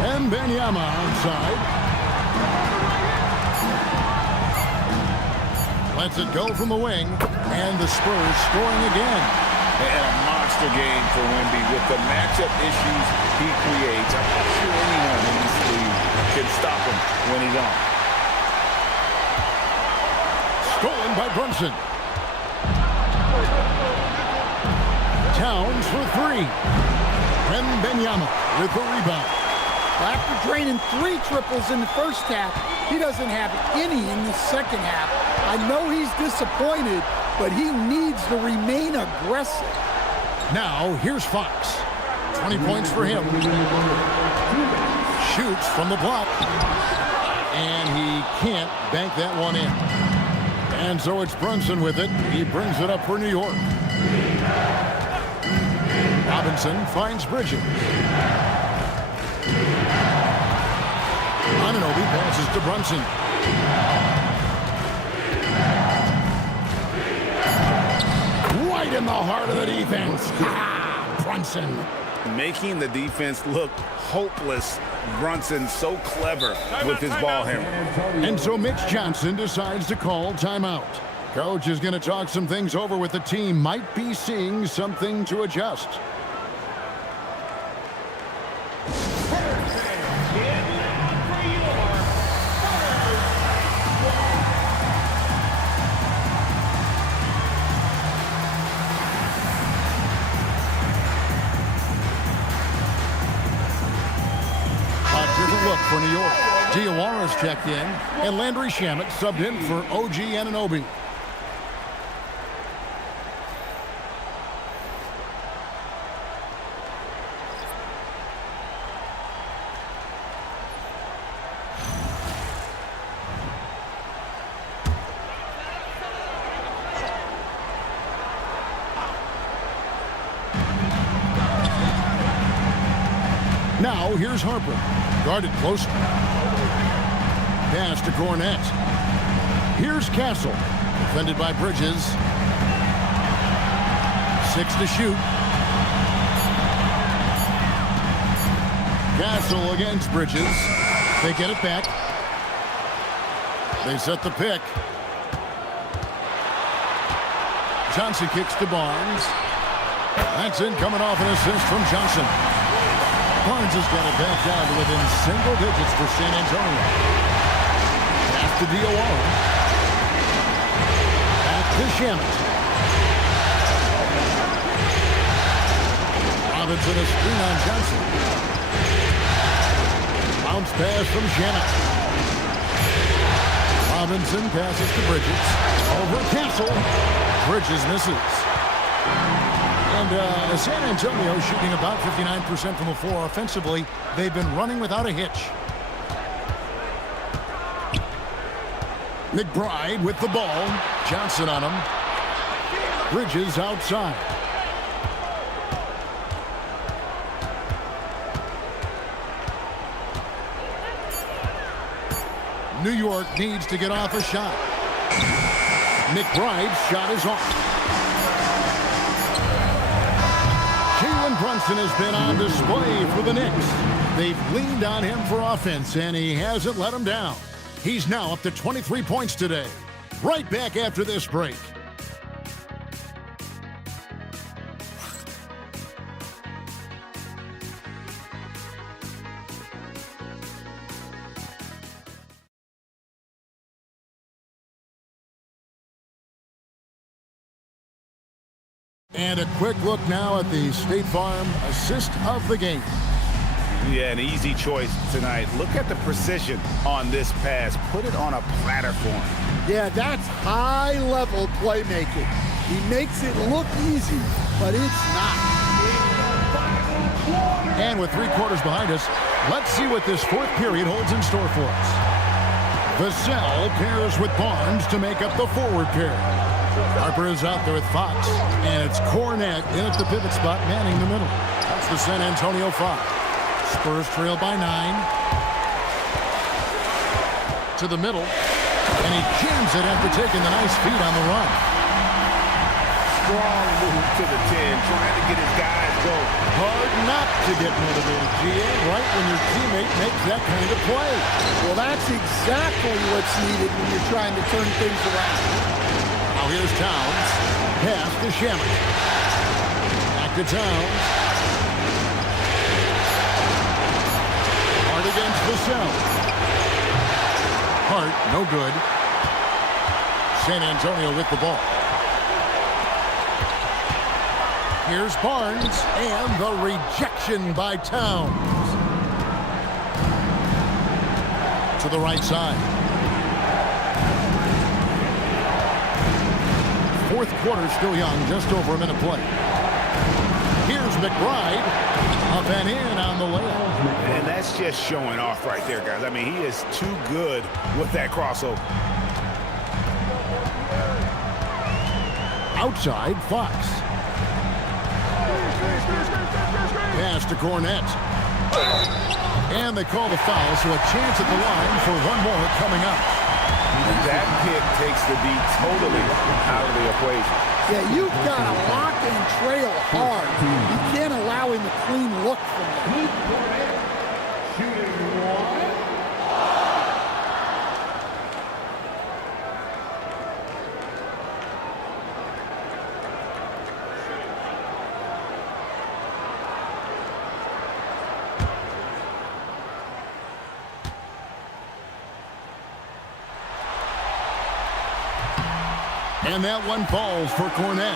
Wembanyama outside. Lets it go from the wing. And the Spurs scoring again. And a monster game for Wemby with the matchup issues he creates. I'm not sure anyone in this league can stop him when he's on. Stolen by Brunson. Towns for 3. Wembanyama with the rebound. After draining 3 triples in the first half, he doesn't have any in the second half. I know he's disappointed, but he needs to remain aggressive. Now, here's Fox. 20 points for him. Shoots from the block. And he can't bank that one in. And so it's Brunson with it. He brings it up for New York. Robinson finds Bridges. Anunoby passes to Brunson. Right in the heart of the defense. Brunson. Making the defense look hopeless. Brunson so clever with his ball handle. And so Mitch Johnson decides to call timeout. Coach is going to talk some things over with the team. Might be seeing something to adjust. For New York. Diawara's checked in, and Landry Shamet subbed in for OG Anunoby. Now, here's Harper. Guarded closely. Pass to Cornette. Here's Castle. Defended by Bridges. 6 to shoot. Castle against Bridges. They get it back. They set the pick. Johnson kicks to Barnes. That's in, coming off an assist from Johnson. Barnes has got it back down to within single digits for San Antonio. Pass to Diawara. Back to Shamet. Robinson a screen on Johnson. Bounce pass from Shamet. Robinson passes to Bridges. Over Castle. Bridges misses. And San Antonio shooting about 59% from the floor offensively. They've been running without a hitch. McBride with the ball. Johnson on him. Bridges outside. New York needs to get off a shot. McBride's shot is off. Brunson has been on display for the Knicks. They've leaned on him for offense, and he hasn't let them down. He's now up to 23 points today. Right back after this break. And a quick look now at the State Farm assist of the game. Yeah, an easy choice tonight. Look at the precision on this pass. Put it on a platter for him. Yeah, that's high-level playmaking. He makes it look easy, but it's not. And with 3 quarters behind us, let's see what this fourth period holds in store for us. Vassell pairs with Barnes to make up the forward pair. Harper is out there with Fox, and it's Cornette in at the pivot spot, manning the middle. That's the San Antonio 5. Spurs trail by 9. To the middle, and he jams it after taking the nice feed on the run. Strong move to the 10, trying to get his guys going. Hard not to get motivated, GA, right when your teammate makes that kind of play. Well, that's exactly what's needed when you're trying to turn things around. Now here's Towns. Pass to Shamet. Back to Towns. Hart against Vassell. Hart, no good. San Antonio with the ball. Here's Barnes, and the rejection by Towns. To the right side. Fourth quarter still young, just over a minute play. Here's McBride, up and in on the layup. And that's just showing off right there, guys. I mean, he is too good with that crossover. Outside, Fox. Pass to Cornette. And they call the foul, so a chance at the line for one more coming up. That kick takes the beat totally out of the equation. Yeah, you've got to lock and trail hard. You can't allow him a clean look from there. Shooting one. And that one falls for Cornette.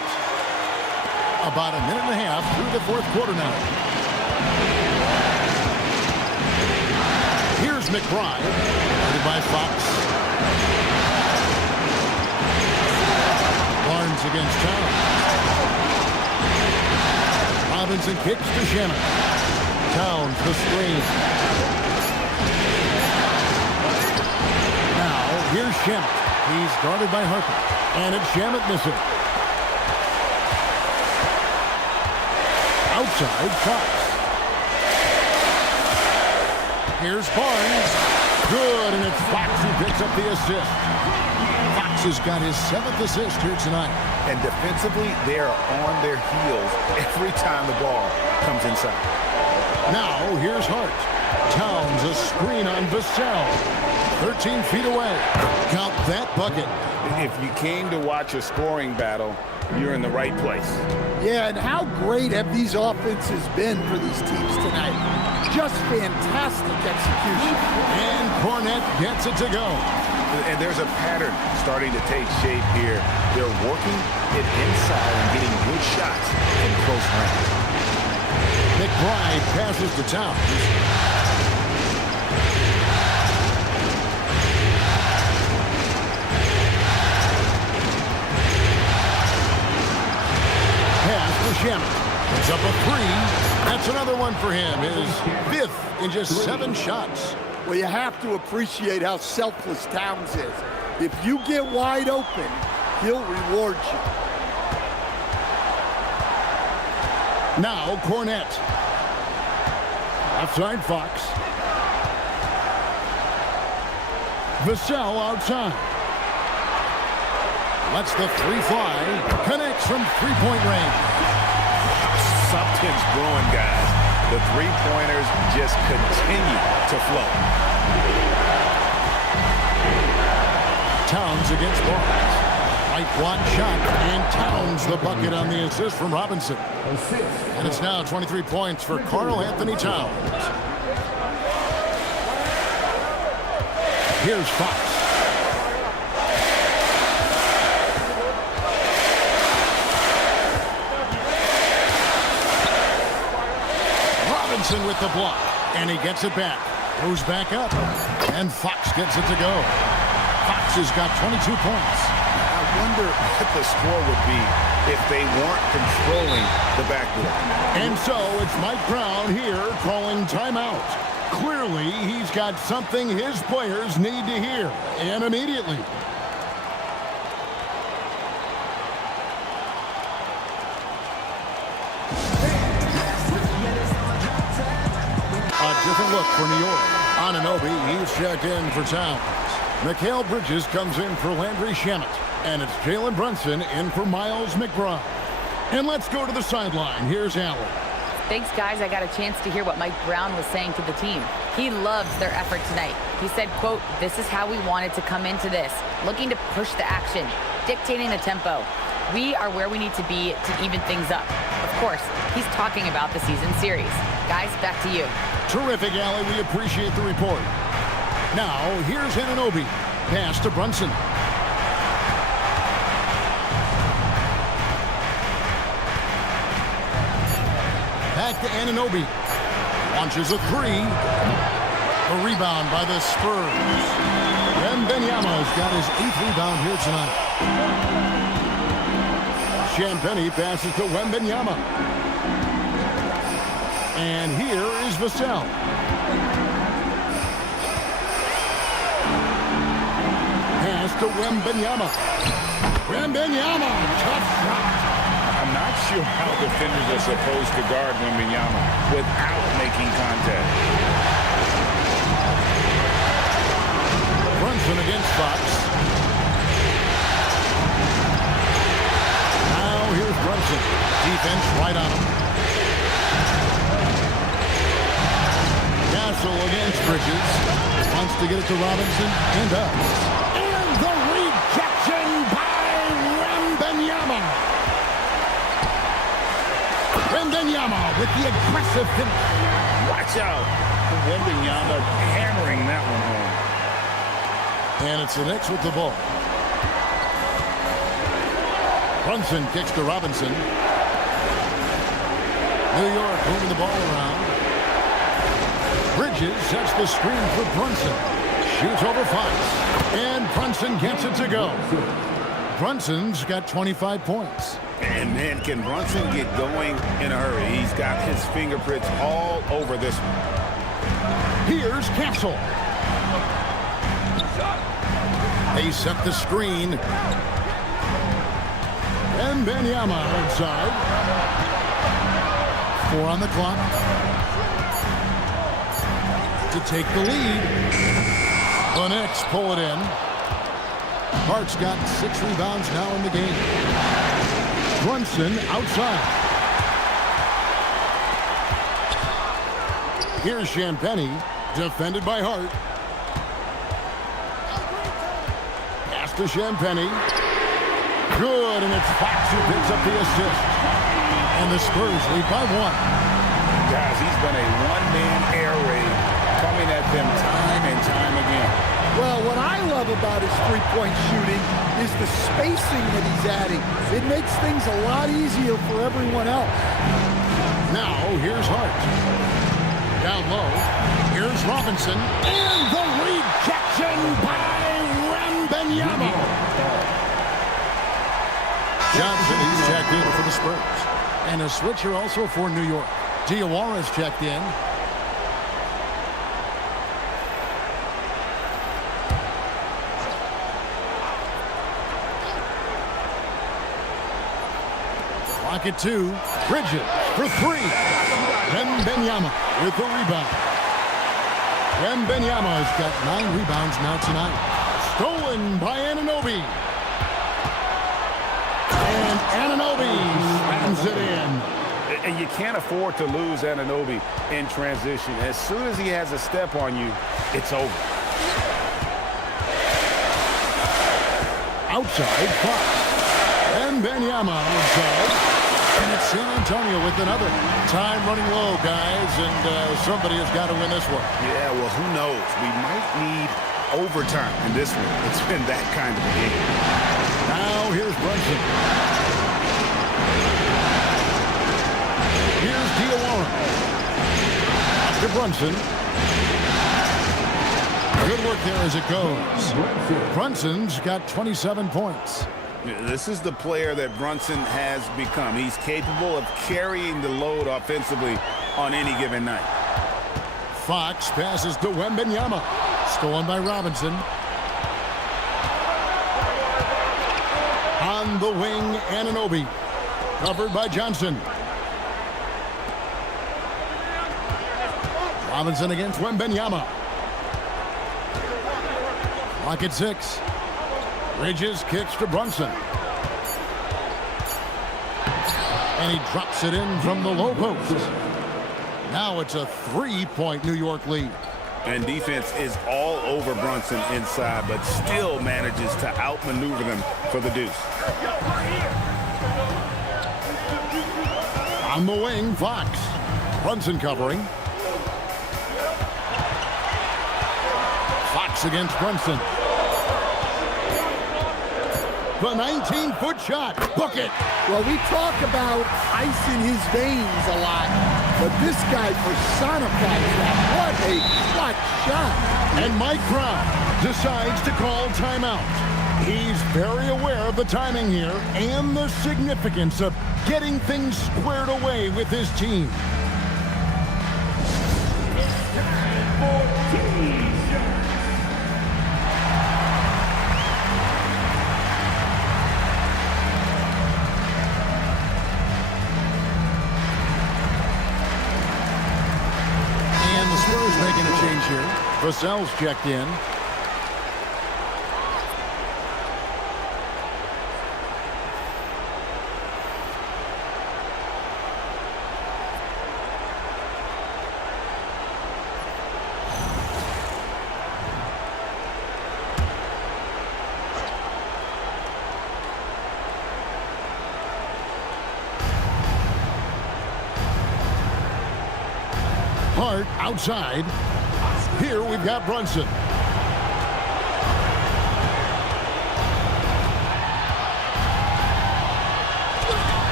About a minute and a half through the fourth quarter now. Here's McBride. Guarded by Fox. Barnes against Towns. Robinson kicks to Shannon. Towns the screen. Now, here's Shannon. He's guarded by Harper. And it's Shannon missing. Outside, Fox. Here's Barnes. Good, and it's Fox who picks up the assist. Fox has got his 7th assist here tonight. And defensively, they are on their heels every time the ball comes inside. Now, here's Hart. Towns a screen on Vassell. 13 feet away. Count that bucket. If you came to watch a scoring battle, you're in the right place. Yeah, and how great have these offenses been for these teams tonight? Just fantastic execution. And Cornette gets it to go. And there's a pattern starting to take shape here. They're working it inside and getting good shots in close range. McBride passes to Towns. Shannon. It's up a 3. That's another one for him. His 5th in just 7 shots. Well, you have to appreciate how selfless Towns is. If you get wide open, he'll reward you. Now, Cornette. Outside Fox. Vassell outside. Lets the 3 fly. Connects from 3-point range. Something's brewing, guys. The three-pointers just continue to flow. Towns against Barnes. Right block shot, and Towns the bucket on the assist from Robinson. And it's now 23 points for Karl Anthony Towns. Here's Fox. With the block, and he gets it back. Goes back up, and Fox gets it to go. Fox has got 22 points. I wonder what the score would be if they weren't controlling the backboard. And so it's Mike Brown here calling timeout. Clearly, he's got something his players need to hear, and immediately. Different look for New York. Anunoby, he's checked in for Towns. Mikal Bridges comes in for Landry Shamet. And it's Jalen Brunson in for Miles McBride. And let's go to the sideline. Here's Allen. Thanks, guys. I got a chance to hear what Mike Brown was saying to the team. He loves their effort tonight. He said, quote, "This is how we wanted to come into this, looking to push the action, dictating the tempo. We are where we need to be to even things up." Of course, he's talking about the season series. Guys, back to you. Terrific, Allie. We appreciate the report. Now, here's Anunoby. Pass to Brunson. Back to Anunoby. Launches a 3. A rebound by the Spurs. Wembanyama's got his 8th rebound here tonight. Champagnie passes to Wembanyama. And here is Vassell. Pass to Wembanyama. Wembanyama, tough shot. I'm not sure how defenders are supposed to guard Wembanyama without making contact. Brunson against Fox. Now here's Brunson. Defense right on him. Castle against Bridges. Wants to get it to Robinson and does. And the rejection by Wembanyama. Wembanyama with the aggressive finish. Watch out. Wembanyama hammering that one home. And it's the Knicks with the ball. Brunson kicks to Robinson. New York moving the ball around. Bridges sets the screen for Brunson. Shoots over Fox. And Brunson gets it to go. Brunson's got 25 points. And man, can Brunson get going in a hurry? He's got his fingerprints all over this one. Here's Capsule. They set the screen. And Benyama outside. 4 on the clock. To take the lead. The Knicks pull it in. Hart's got 6 rebounds now in the game. Brunson outside. Here's Champagnie, defended by Hart. Pass to Champagnie. Good, and it's Fox who picks up the assist. And the Spurs lead by 1. Guys, he's been a one-man air raid coming at them time and time again. Well, what I love about his three-point shooting is the spacing that he's adding. It makes things a lot easier for everyone else. Now, here's Hart. Down low, here's Robinson. And the rejection by Wembanyama. Johnson, he's checked in for the Spurs. And a switcher also for New York. Diawara's checked in. Clock at 2. Bridges for 3. Wembanyama with the rebound. Wembanyama's got 9 rebounds now tonight. Stolen by Anunoby. And Anunoby slams it in. And you can't afford to lose Anunoby in transition. As soon as he has a step on you, it's over. Outside, Fox. Wembanyama outside. And it's San Antonio with another. Time running low, guys, and somebody has got to win this one. Yeah, well, who knows? We might need overtime in this one. It's been that kind of a game. Now here's Brunson. Here's Diawara. To Brunson. Good work there as it goes. Brunson's got 27 points. This is the player that Brunson has become. He's capable of carrying the load offensively on any given night. Fox passes to Wembanyama. Stolen by Robinson. On the wing, Anunoby. Covered by Johnson. Robinson against Wembanyama. Clock at 6. Bridges kicks to Brunson. And he drops it in from the low post. Now it's a 3-point New York lead. And defense is all over Brunson inside, but still manages to outmaneuver them for the deuce. On the wing, Fox. Brunson covering. Fox against Brunson. The 19-foot shot. Book it. Well, we talk about ice in his veins a lot, but this guy personifies that. What a clutch shot. And Mike Brown decides to call timeout. He's very aware of the timing here and the significance of getting things squared away with his team. Making a change here. Vassell's checked in. Hart outside. Here we've got Brunson.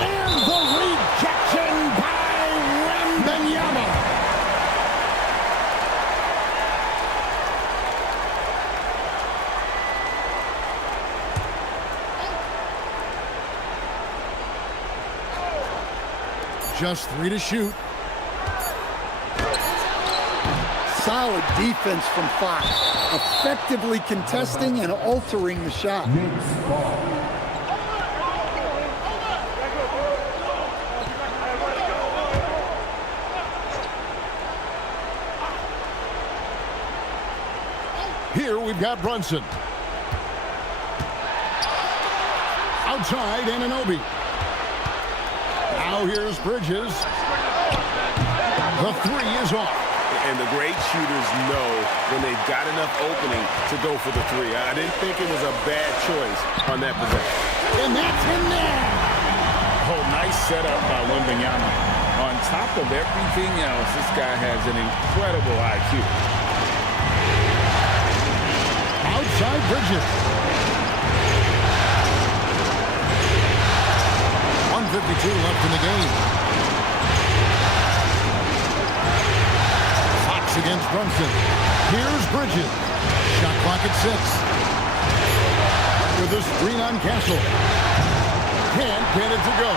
And the rejection by Wembanyama. Just 3 to shoot. Solid defense from Fox, effectively contesting and altering the shot. Knicks ball. Here we've got Brunson. Outside, Anunoby. Now here's Bridges. The 3 is off. And the great shooters know when they've got enough opening to go for the 3. I didn't think it was a bad choice on that possession. And that's in there. Oh, nice setup by Wembanyama. On top of everything else, this guy has an incredible IQ. Outside Bridges. 1:52 left in the game. Against Brunson. Here's Bridges. Shot clock at 6. With a screen on Castle. Can't get it to go.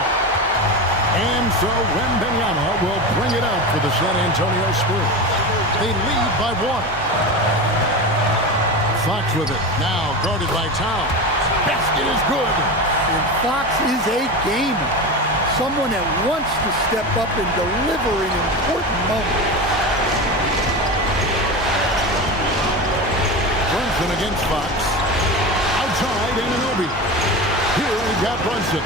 And so Wembanyama will bring it up for the San Antonio Spurs. They lead by 1. Fox with it. Now guarded by Towns. Basket is good. And Fox is a gamer. Someone that wants to step up and deliver in important moments. Brunson against Fox. Outside, Anunoby. Here we've got Brunson.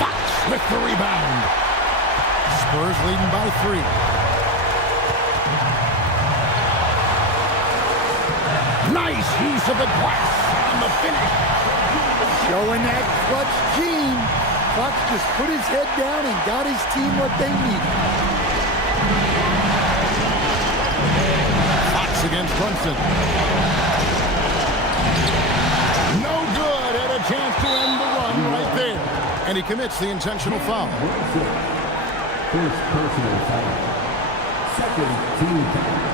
Fox with the rebound. Spurs leading by 3. Nice use of the glass on the finish. Showing that clutch gene. Fox just put his head down and got his team what they needed. Fox against Brunson. No good, and a chance to end the run right there. And he commits the intentional foul. First personal foul. Second team foul.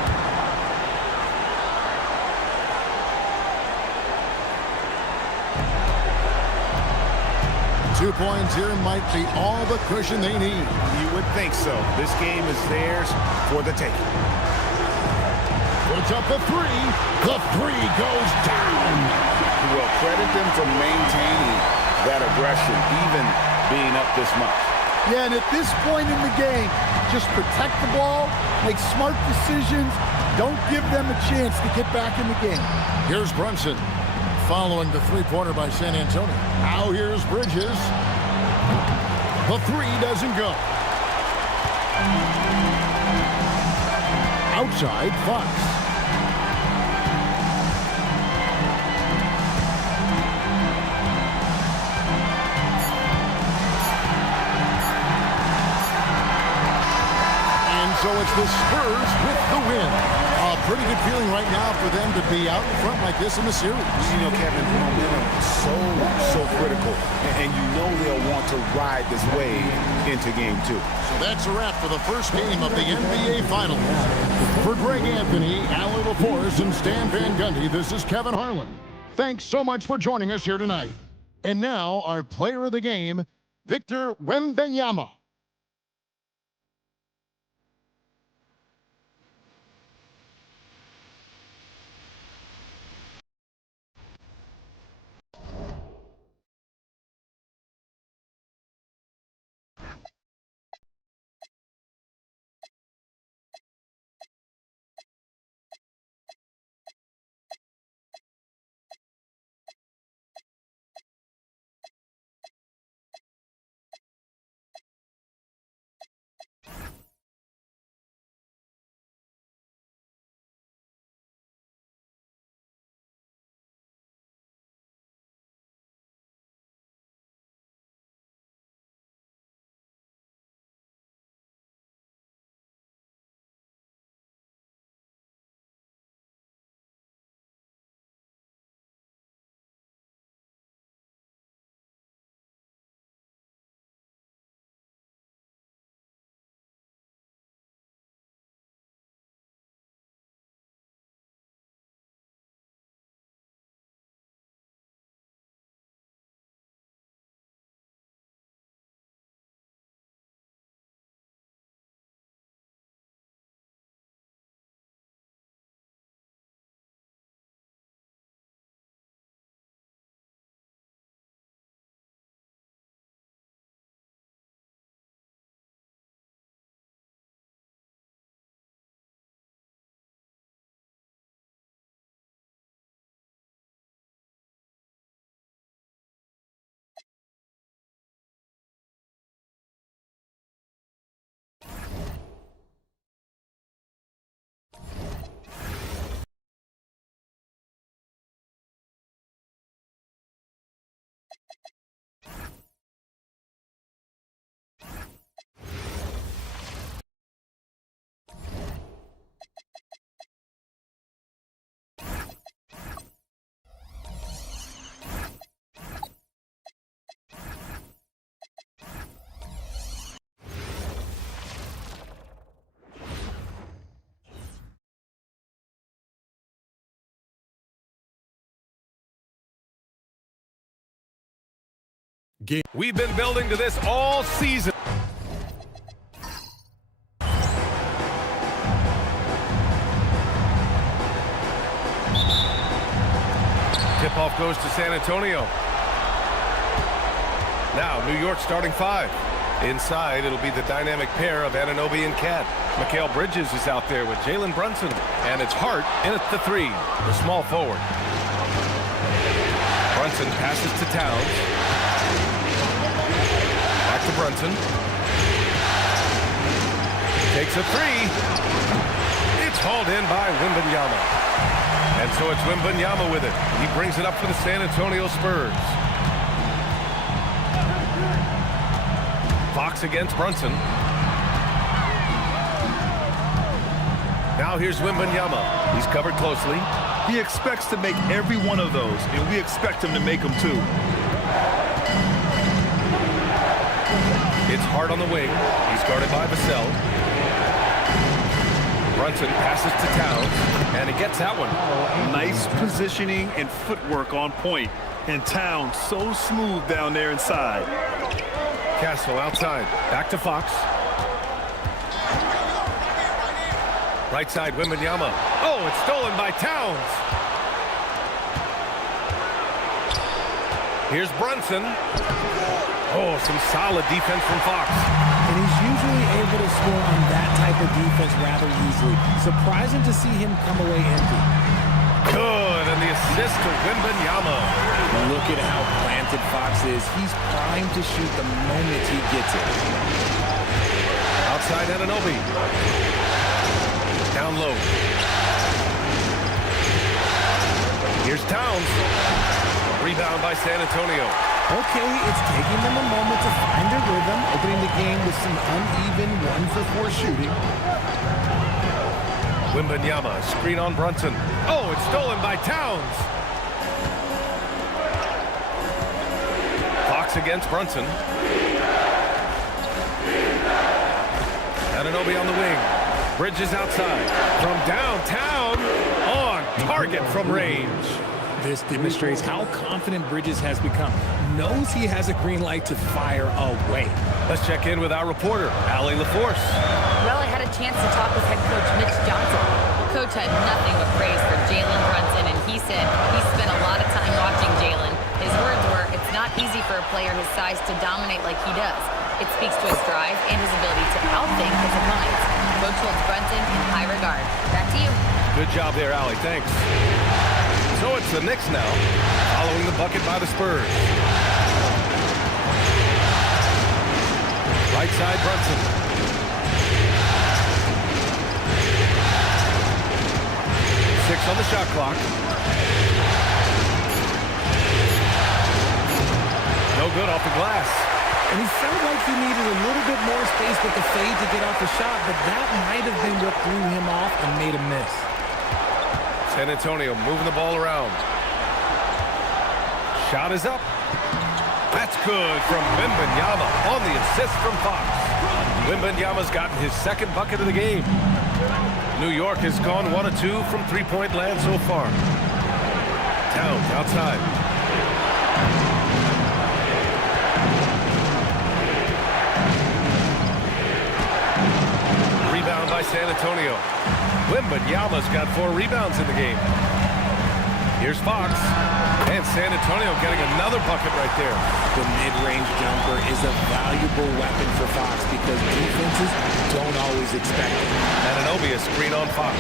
2 points here might be all the cushion they need. You would think so. This game is theirs for the taking. Puts up the 3. The 3 goes down. Well, credit them for maintaining that aggression, even being up this much. Yeah, and at this point in the game, just protect the ball, make smart decisions, don't give them a chance to get back in the game. Here's Brunson. Following the 3-pointer by San Antonio. Now here's Bridges. The 3 doesn't go. Outside, Fox. And so it's the Spurs with the win. A pretty good feeling right now for them to be out in front like this in the series. You know, Kevin, momentum is so critical. And you know they'll want to ride this wave into game 2. So that's a wrap for the first game of the NBA Finals. For Greg Anthony, Alan LaForce, and Stan Van Gundy, this is Kevin Harlan. Thanks so much for joining us here tonight. And now, our player of the game, Victor Wembanyama. We've been building to this all season. Tip-off goes to San Antonio. Now, New York starting 5. Inside, it'll be the dynamic pair of Anunoby and Cat. Mikal Bridges is out there with Jalen Brunson. And it's Hart in at the 3, the small forward. Brunson passes to Towns. Back to Brunson. Takes a 3. It's hauled in by Wembanyama. And so it's Wembanyama with it. He brings it up for the San Antonio Spurs. Fox against Brunson. Now here's Wembanyama. He's covered closely. He expects to make every one of those, and we expect him to make them too. It's Hart on the wing. He's guarded by Vassell. Brunson passes to Towns, and he gets that one. Nice positioning and footwork on point. And Towns so smooth down there inside. Castle outside. Back to Fox. Right side, Wembanyama. Oh, it's stolen by Towns. Here's Brunson. Oh, some solid defense from Fox. And he's usually able to score on that type of defense rather easily. Surprising to see him come away empty. Good, and the assist to Wembanyama. Look at how planted Fox is. He's primed to shoot the moment he gets it. Outside Anunoby. Down low. Here's Towns. Rebound by San Antonio. Okay, it's taking them a moment to find their rhythm, opening the game with some uneven 1-for-4 shooting. Wembanyama, screen on Brunson. Oh, it's stolen by Towns. Fox against Brunson. Anunoby on the wing. Bridges outside. From downtown, on target from range. This demonstrates how confident Bridges has become. Knows he has a green light to fire away. Let's check in with our reporter, Allie LaForce. Well, I had a chance to talk with head coach Mitch Johnson. The coach had nothing but praise for Jalen Brunson, and he said he spent a lot of time watching Jalen. His words were, it's not easy for a player his size to dominate like he does. It speaks to his drive and his ability to outthink his opponents. Coach holds Brunson in high regard. Back to you. Good job there, Allie. Thanks. So it's the Knicks now, following the bucket by the Spurs. Right side, Brunson. Six on the shot clock. No good off the glass. And he felt like he needed a little bit more space with the fade to get off the shot, but that might have been what threw him off and made him miss. San Antonio moving the ball around. Shot is up. That's good from Wembanyama on the assist from Fox. Wembanyama's gotten his second bucket of the game. New York has gone 1 of 2 from three-point land so far. Towns outside. Rebound by San Antonio. Wembanyama's got 4 rebounds in the game. Here's Fox. And San Antonio getting another bucket right there. The mid-range jumper is a valuable weapon for Fox because defenses don't always expect it. Anunoby, a screen on Fox.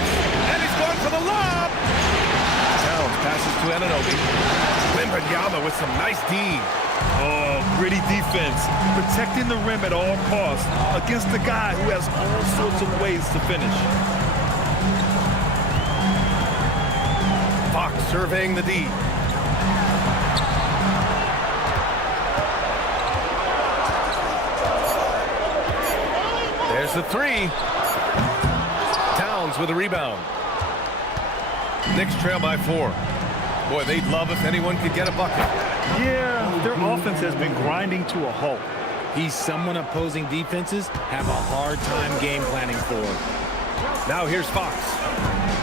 And he's going for the lob! Towns passes to Anunoby. Wembanyama with some nice D. Oh, gritty defense. Protecting the rim at all costs against a guy who has all sorts of ways to finish. Fox surveying the D. There's the 3. Towns with a rebound. Knicks trail by 4. Boy, they'd love if anyone could get a bucket. Yeah, their offense has been grinding to a halt. He's someone opposing defenses have a hard time game planning for. Now here's Fox.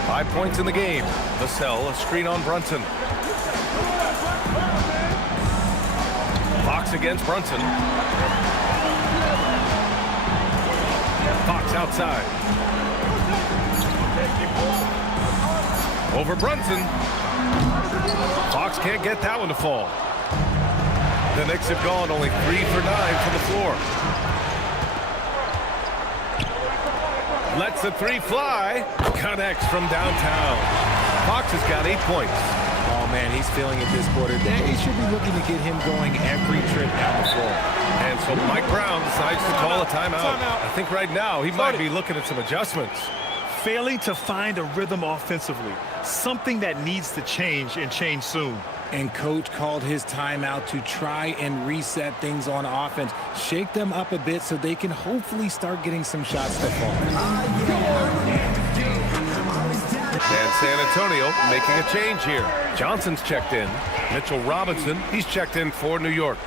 5 points in the game. Vassell, a screen on Brunson. Fox Fox against Brunson. Fox outside. Over Brunson. Fox can't get that one to fall. The Knicks have gone only 3 for 9 from the floor. Lets the three fly. Connects from downtown. Fox has got 8 points. Oh, man, he's feeling it this quarter. They should be looking to get him going every trip down the floor. And so Mike Brown decides to call a timeout. I think right now he might be looking at some adjustments. Failing to find a rhythm offensively. Something that needs to change and change soon. And coach called his timeout to try and reset things on offense. Shake them up a bit so they can hopefully start getting some shots to fall. And San Antonio making a change here. Johnson's checked in. Mitchell Robinson, he's checked in for New York.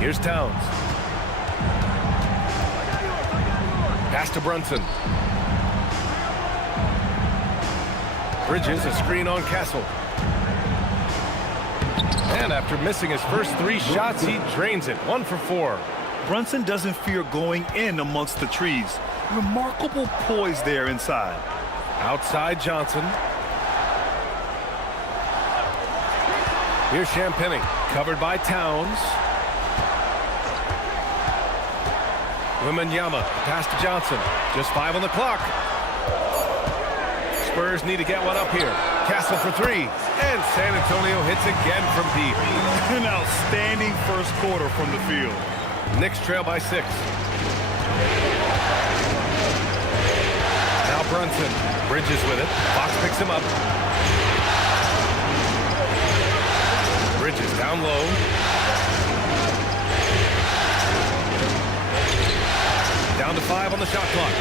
Here's Towns. Pass to Brunson. Bridges, a screen on Castle. And after missing his first 3 shots, he drains it. 1 for 4. Brunson doesn't fear going in amongst the trees. Remarkable poise there inside. Outside Johnson. Here's Champagny, covered by Towns. Wembanyama, pass to Johnson. Just 5 on the clock. Spurs need to get one up here. Castle for 3. And San Antonio hits again from deep. An outstanding first quarter from the field. Knicks trail by 6. Now Brunson. Bridges with it. Fox picks him up. Bridges down low. Down to 5 on the shot clock.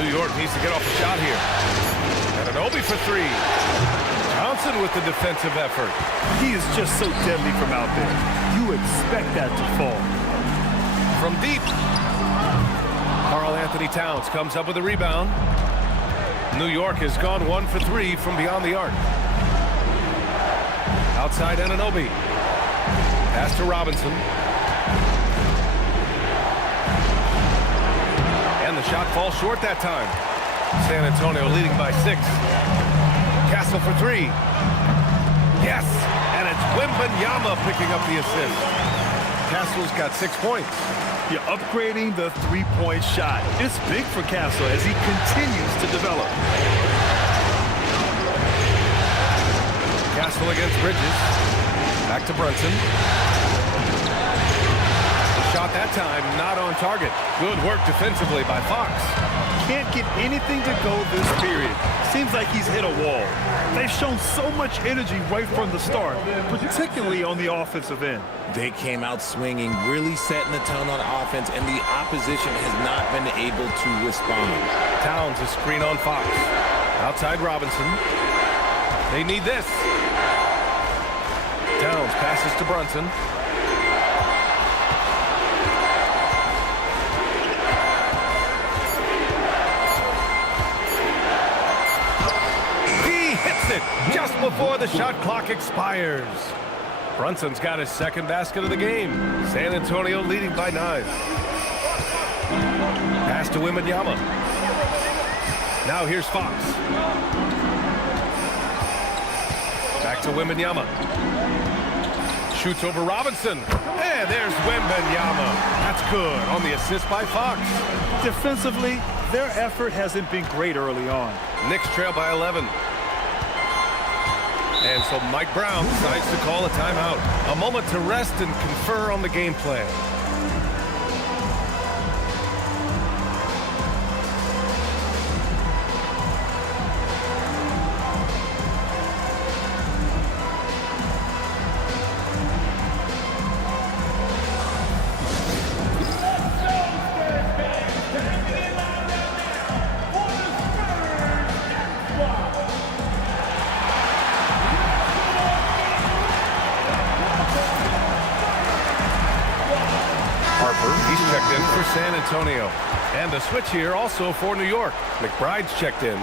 New York needs to get off a shot here. And an Obi for 3. Johnson with the defensive effort. He is just so deadly from out there. You expect that to fall. From deep. Karl Anthony Towns comes up with a rebound. New York has gone 1 for 3 from beyond the arc. Outside Anunoby. Pass to Robinson. And the shot falls short that time. San Antonio leading by 6. Castle for 3. Yes! And it's Wembanyama picking up the assist. Castle's got 6 points. You're upgrading the three-point shot. It's big for Castle as he continues to develop. Castle against Bridges. Back to Brunson. Shot that time, not on target. Good work defensively by Fox. Can't get anything to go this period. Seems like he's hit a wall. They've shown so much energy right from the start, particularly on the offensive end. They came out swinging, really setting the tone on offense, and the opposition has not been able to respond. Towns a screen on Fox. Outside Robinson. They need this. Towns passes to Brunson. Just before the shot clock expires. Brunson's got his 2nd basket of the game. San Antonio leading by 9. Pass to Wembanyama. Now here's Fox. Back to Wembanyama. Shoots over Robinson. And there's Wembanyama. That's good on the assist by Fox. Defensively, their effort hasn't been great early on. Knicks trail by 11. And so Mike Brown decides to call a timeout. A moment to rest and confer on the game plan. San Antonio. And a switch here also for New York. McBride's checked in.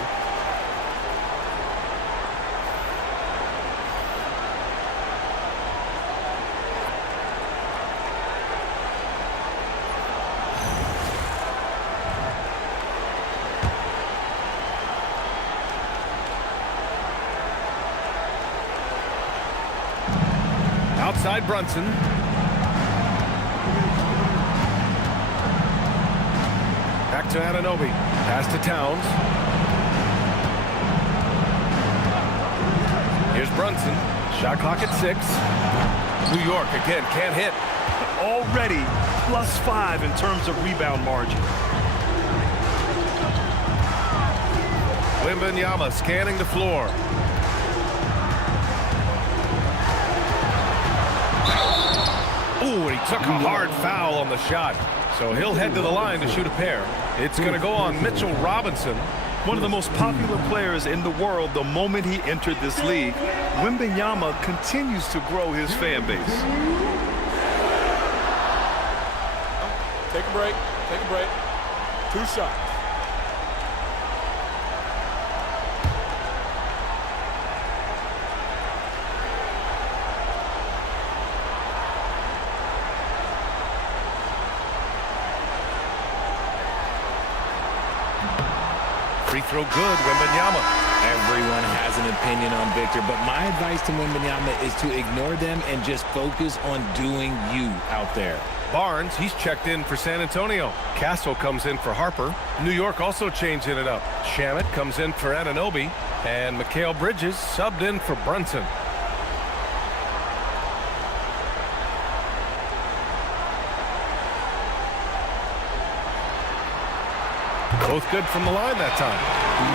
Outside Brunson. Back to Anunoby. Pass to Towns. Here's Brunson. Shot clock at 6. New York again can't hit. Already +5 in terms of rebound margin. Wembanyama scanning the floor. Ooh, and he took a hard foul on the shot. So he'll head to the line to shoot a pair. It's going to go on Mitchell Robinson. One of the most popular players in the world the moment he entered this league. Wembanyama continues to grow his fan base. Take a break. Take a break. 2 shots. Free throw good, Wembanyama. Everyone has an opinion on Victor, but my advice to Wembanyama is to ignore them and just focus on doing you out there. Barnes, he's checked in for San Antonio. Castle comes in for Harper. New York also changing it up. Shamet comes in for Anunoby. And Mikal Bridges subbed in for Brunson. Both good from the line that time.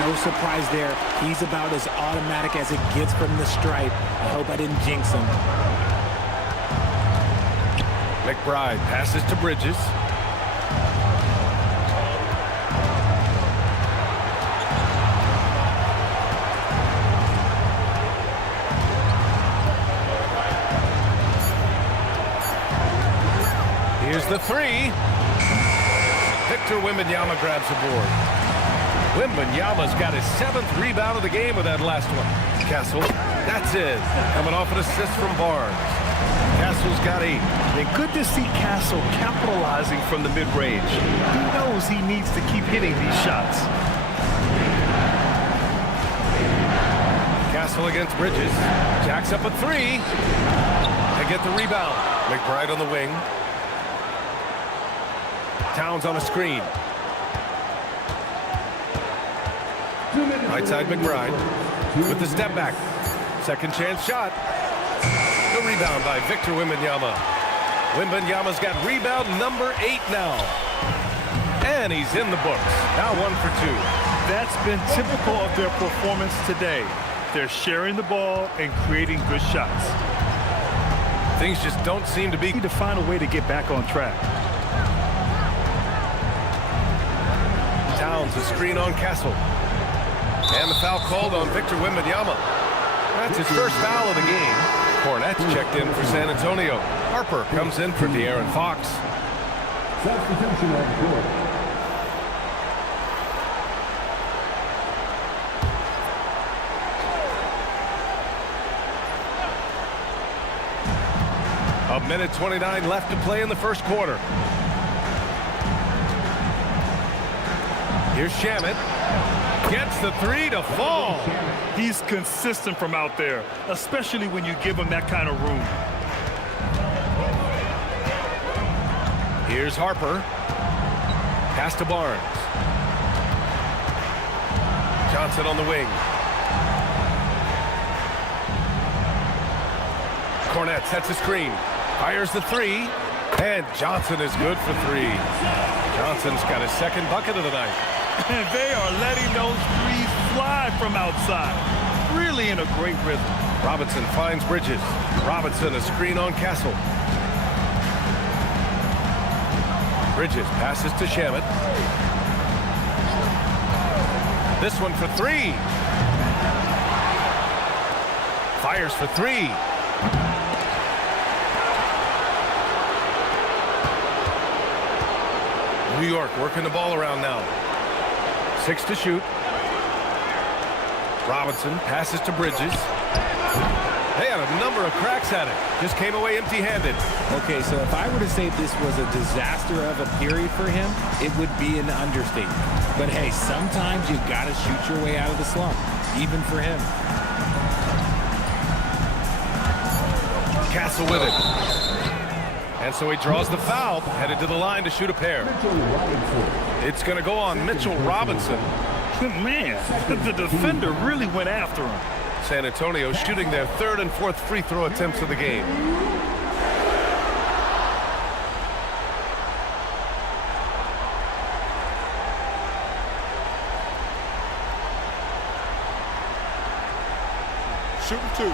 No surprise there. He's about as automatic as it gets from the stripe. I hope I didn't jinx him. McBride passes to Bridges. Here's the 3. Victor Wembanyama grabs the board. Wembanyama's got his 7th rebound of the game with that last one. Castle, that's it. Coming off an assist from Barnes. Castle's got 8. And good to see Castle capitalizing from the mid-range. He knows he needs to keep hitting these shots. Castle against Bridges. Jacks up a 3. They get the rebound. McBride on the wing. Towns on a screen. Right side McBride with the step back. Second chance shot. The rebound by Victor Wembanyama. Wembanyama's got rebound number 8 now. And he's in the books. Now 1 for 2. That's been typical of their performance today. They're sharing the ball and creating good shots. Things just don't seem to be. Need to find a way to get back on track. Towns, a screen on Castle. And the foul called on Victor Wembanyama. That's his first foul of the game. Cornette's checked in for San Antonio. Harper comes in for De'Aaron Fox. Substitution on the court. A minute 29 left to play in the first quarter. Here's Shamet. Gets the 3 to fall. He's consistent from out there, especially when you give him that kind of room. Here's Harper. Pass to Barnes. Johnson on the wing. Cornette sets a screen. Fires the 3. And Johnson is good for 3. Johnson's got his 2nd bucket of the night. And they are letting those threes fly from outside. Really in a great rhythm. Robinson finds Bridges. Robinson, a screen on Castle. Bridges passes to Shamet. This one for 3. Fires for 3. New York working the ball around now. 6 to shoot. Robinson passes to Bridges. They had a number of cracks at it. Just came away empty-handed. Okay, so if I were to say this was a disaster of a period for him, it would be an understatement. But hey, sometimes you got to shoot your way out of the slump, even for him. Castle with it. And so he draws the foul, headed to the line to shoot a pair. It's going to go on Mitchell Robinson. Man, the defender really went after him. San Antonio shooting their 3rd and 4th free throw attempts of the game. Shooting 2.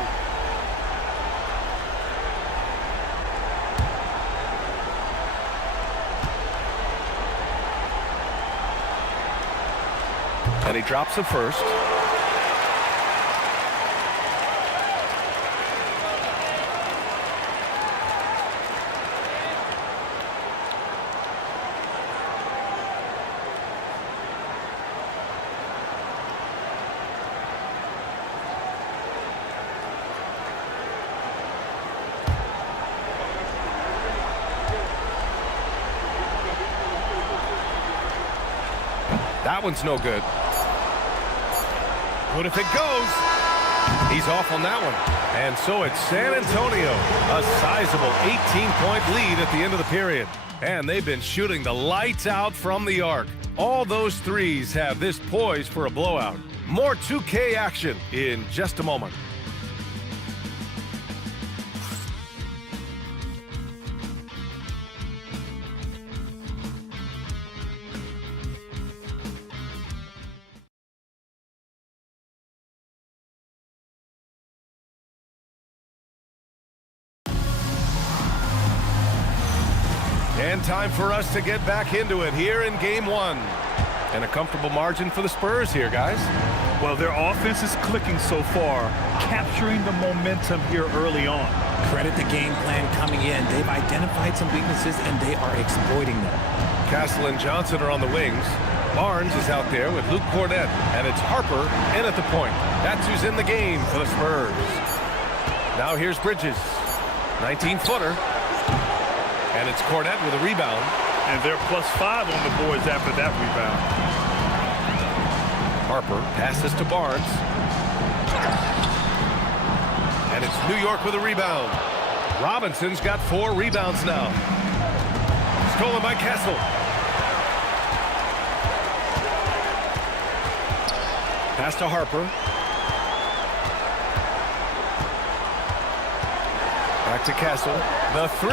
And he drops the first. That one's no good. But if it goes, he's off on that one. And so it's San Antonio, a sizable 18-point lead at the end of the period. And they've been shooting the lights out from the arc. All those threes have this poised for a blowout. More 2K action in just a moment. And time for us to get back into it here in Game 1. And a comfortable margin for the Spurs here, guys. Well, their offense is clicking so far, capturing the momentum here early on. Credit the game plan coming in. They've identified some weaknesses, and they are exploiting them. Castle and Johnson are on the wings. Barnes is out there with Luke Cornett, and it's Harper in at the point. That's who's in the game for the Spurs. Now here's Bridges. 19-footer. And it's Cornett with a rebound. And they're +5 on the boards after that rebound. Harper passes to Barnes. And it's New York with a rebound. Robinson's got 4 rebounds now. Stolen by Castle. Pass to Harper. Back to Castle. The 3.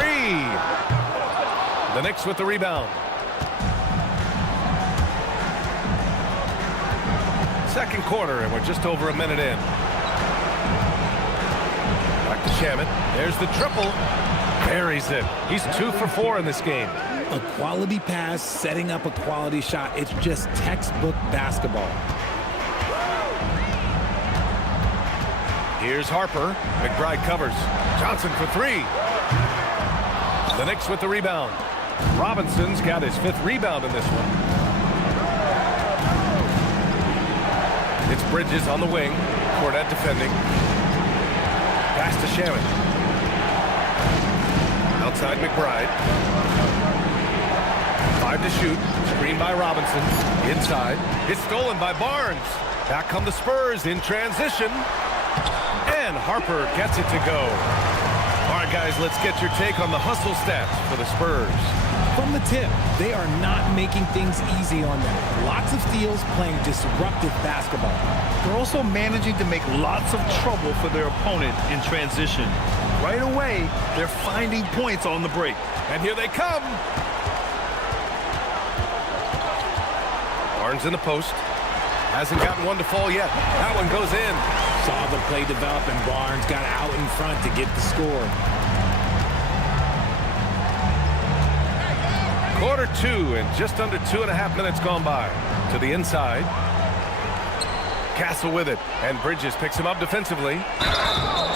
The Knicks with the rebound. Second quarter, and we're just over a minute in. Back to Shamet. There's the triple. Buries it. He's 2 for 4 in this game. A quality pass, setting up a quality shot. It's just textbook basketball. Here's Harper. McBride covers. Johnson for 3. The Knicks with the rebound. Robinson's got his 5th rebound in this one. It's Bridges on the wing. Cornett defending. Pass to Shamet. Outside McBride. 5 to shoot. Screen by Robinson. Inside. It's stolen by Barnes. Back come the Spurs in transition. And Harper gets it to go. All right, guys, let's get your take on the hustle stats for the Spurs. From the tip, they are not making things easy on them. Lots of steals, playing disruptive basketball. They're also managing to make lots of trouble for their opponent in transition. Right away, they're finding points on the break. And here they come. Barnes in the post. Hasn't gotten one to fall yet. That one goes in. Saw the play develop, and Barnes got out in front to get the score. Quarter 2 and just under 2.5 minutes gone by. To the inside. Castle with it. And Bridges picks him up defensively.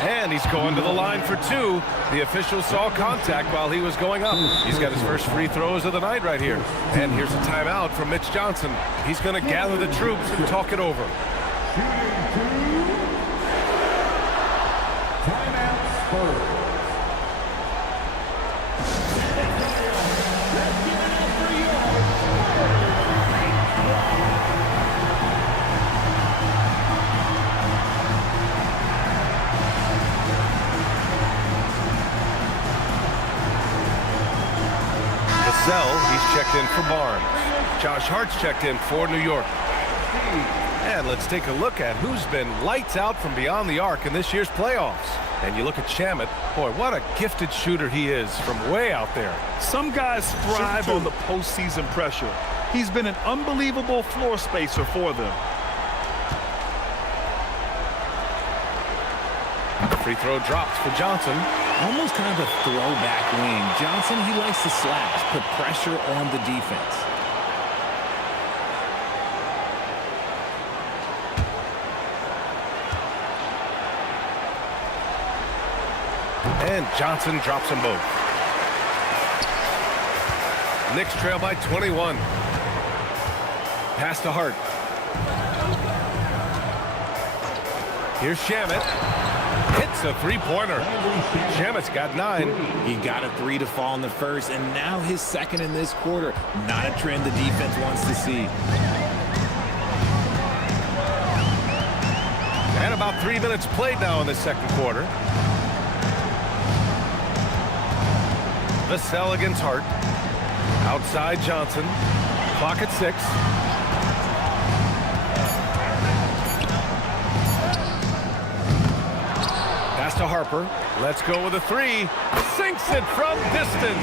And And he's going to the line for two. The official saw contact while he was going up. He's got his first free throws of the night right here. And here's a timeout from Mitch Johnson. He's going to gather the troops and talk it over. Timeout, Spurs. He's checked in for Barnes. Josh Hart's checked in for New York. And let's take a look at who's been lights out from beyond the arc in this year's playoffs. And you look at Shamet. Boy, what a gifted shooter he is from way out there. Some guys thrive on the postseason pressure. He's been an unbelievable floor spacer for them. Free throw drops for Johnson. Almost kind of a throwback wing. Johnson, he likes to slash, put pressure on the defense. And Johnson drops them both. Knicks trail by 21. Pass to Hart. Here's Shamet. Hits a three-pointer. Shamet's got 9. He got a 3 to fall in the first, and now his second in this quarter. Not a trend the defense wants to see. And about 3 minutes played now in the second quarter. Vassell against Hart. Outside Johnson. Clock at 6. Pass to Harper. Let's go with a 3. Sinks it from distance.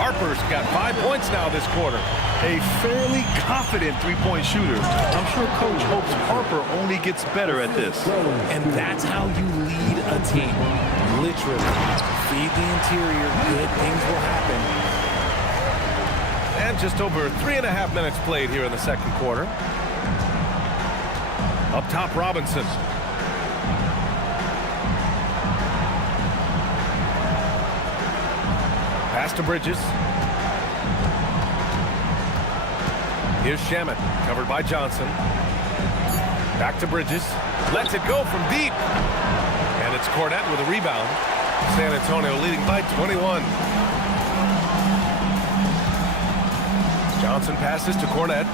Harper's got 5 points now this quarter. A fairly confident three-point shooter. I'm sure Coach hopes Harper only gets better at this. And that's how you lead a team. Literally. Feed the interior. Good things will happen. And just over 3.5 minutes played here in the second quarter. Up top, Robinson. Pass to Bridges. Here's Shamet, covered by Johnson. Back to Bridges. Lets it go from deep. And it's Cornette with a rebound. San Antonio leading by 21. Johnson passes to Cornette.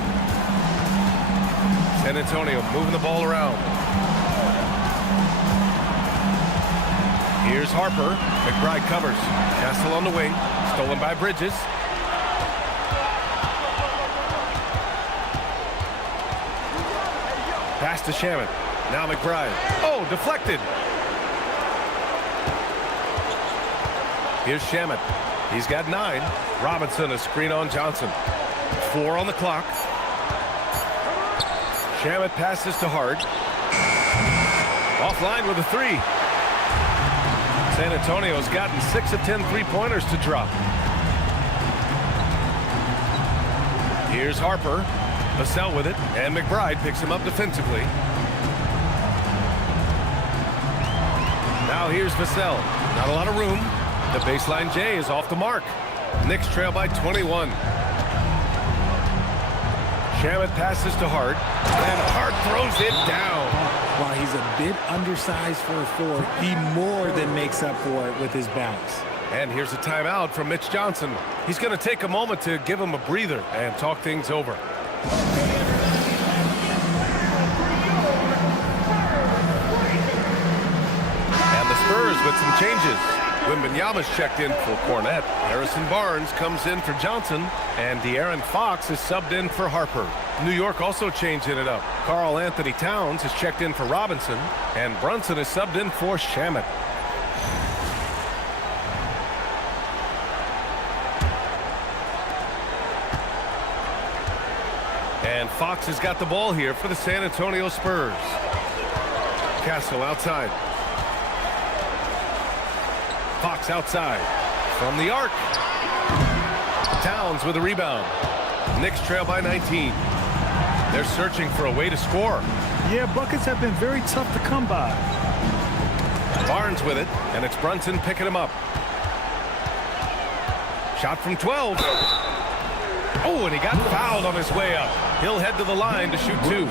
San Antonio moving the ball around. Here's Harper. McBride covers. Castle on the wing. Stolen by Bridges. Pass to Shamet. Now McBride. Oh, deflected. Here's Shamet. He's got 9. Robinson a screen on Johnson. 4 on the clock. Shamet passes to Hart. Offline with a 3. San Antonio's gotten 6 of 10 three-pointers to drop. Here's Harper. Vassell with it, and McBride picks him up defensively. Now here's Vassell. Not a lot of room. The baseline J is off the mark. Knicks trail by 21. Shamet passes to Hart, and Hart throws it down. While he's a bit undersized for a 4, he more than makes up for it with his bounce. And here's a timeout from Mitch Johnson. He's going to take a moment to give him a breather and talk things over. And the Spurs with some changes. Wembanyama's checked in for Cornette. Harrison Barnes comes in for Johnson. And De'Aaron Fox is subbed in for Harper. New York also changing it up. Karl Anthony Towns is checked in for Robinson. And Brunson is subbed in for Shamet. And Fox has got the ball here for the San Antonio Spurs. Castle outside. Fox outside. From the arc. Towns with a rebound. Knicks trail by 19. They're searching for a way to score. Yeah, buckets have been very tough to come by. Barnes Barnes with it, and it's Brunson picking him up. Shot from 12. Oh, and he got fouled on his way up. He'll head to the line to shoot 2.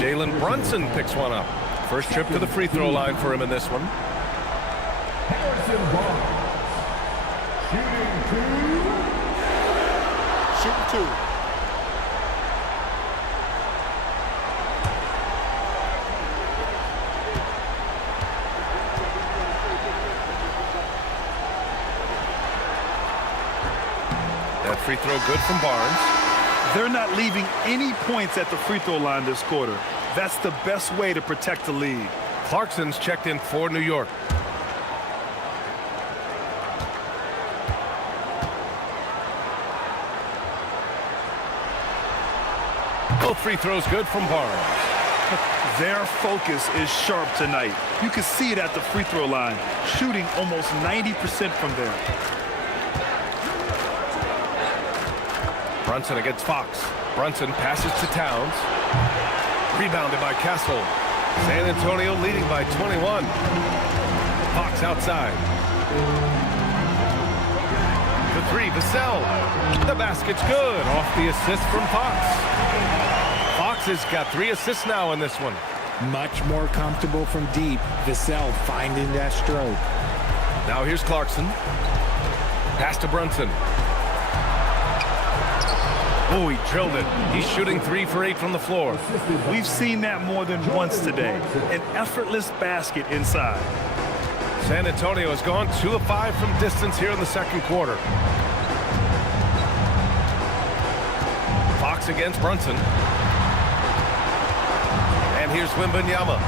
Jalen Brunson picks one up. First trip to the free throw line for him in this one. Shooting 2. That free throw good from Barnes. They're not leaving any points at the free throw line this quarter. That's the best way to protect the lead. Clarkson's checked in for New York. Both free throws good from Barnes. Their focus is sharp tonight. You can see it at the free throw line, shooting almost 90% from there. Brunson against Fox. Brunson passes to Towns. Rebounded by Castle. San Antonio leading by 21. Fox outside. The 3, Vassell. The basket's good. Off the assist from Fox. Fox has got 3 assists now in this one. Much more comfortable from deep. Vassell finding that stroke. Now here's Clarkson. Pass to Brunson. Oh, he drilled it. He's shooting 3 for 8 from the floor. We've seen that more than once today. An effortless basket inside. San Antonio has gone 2 of 5 from distance here in the second quarter. Fox against Brunson. And here's Wembanyama.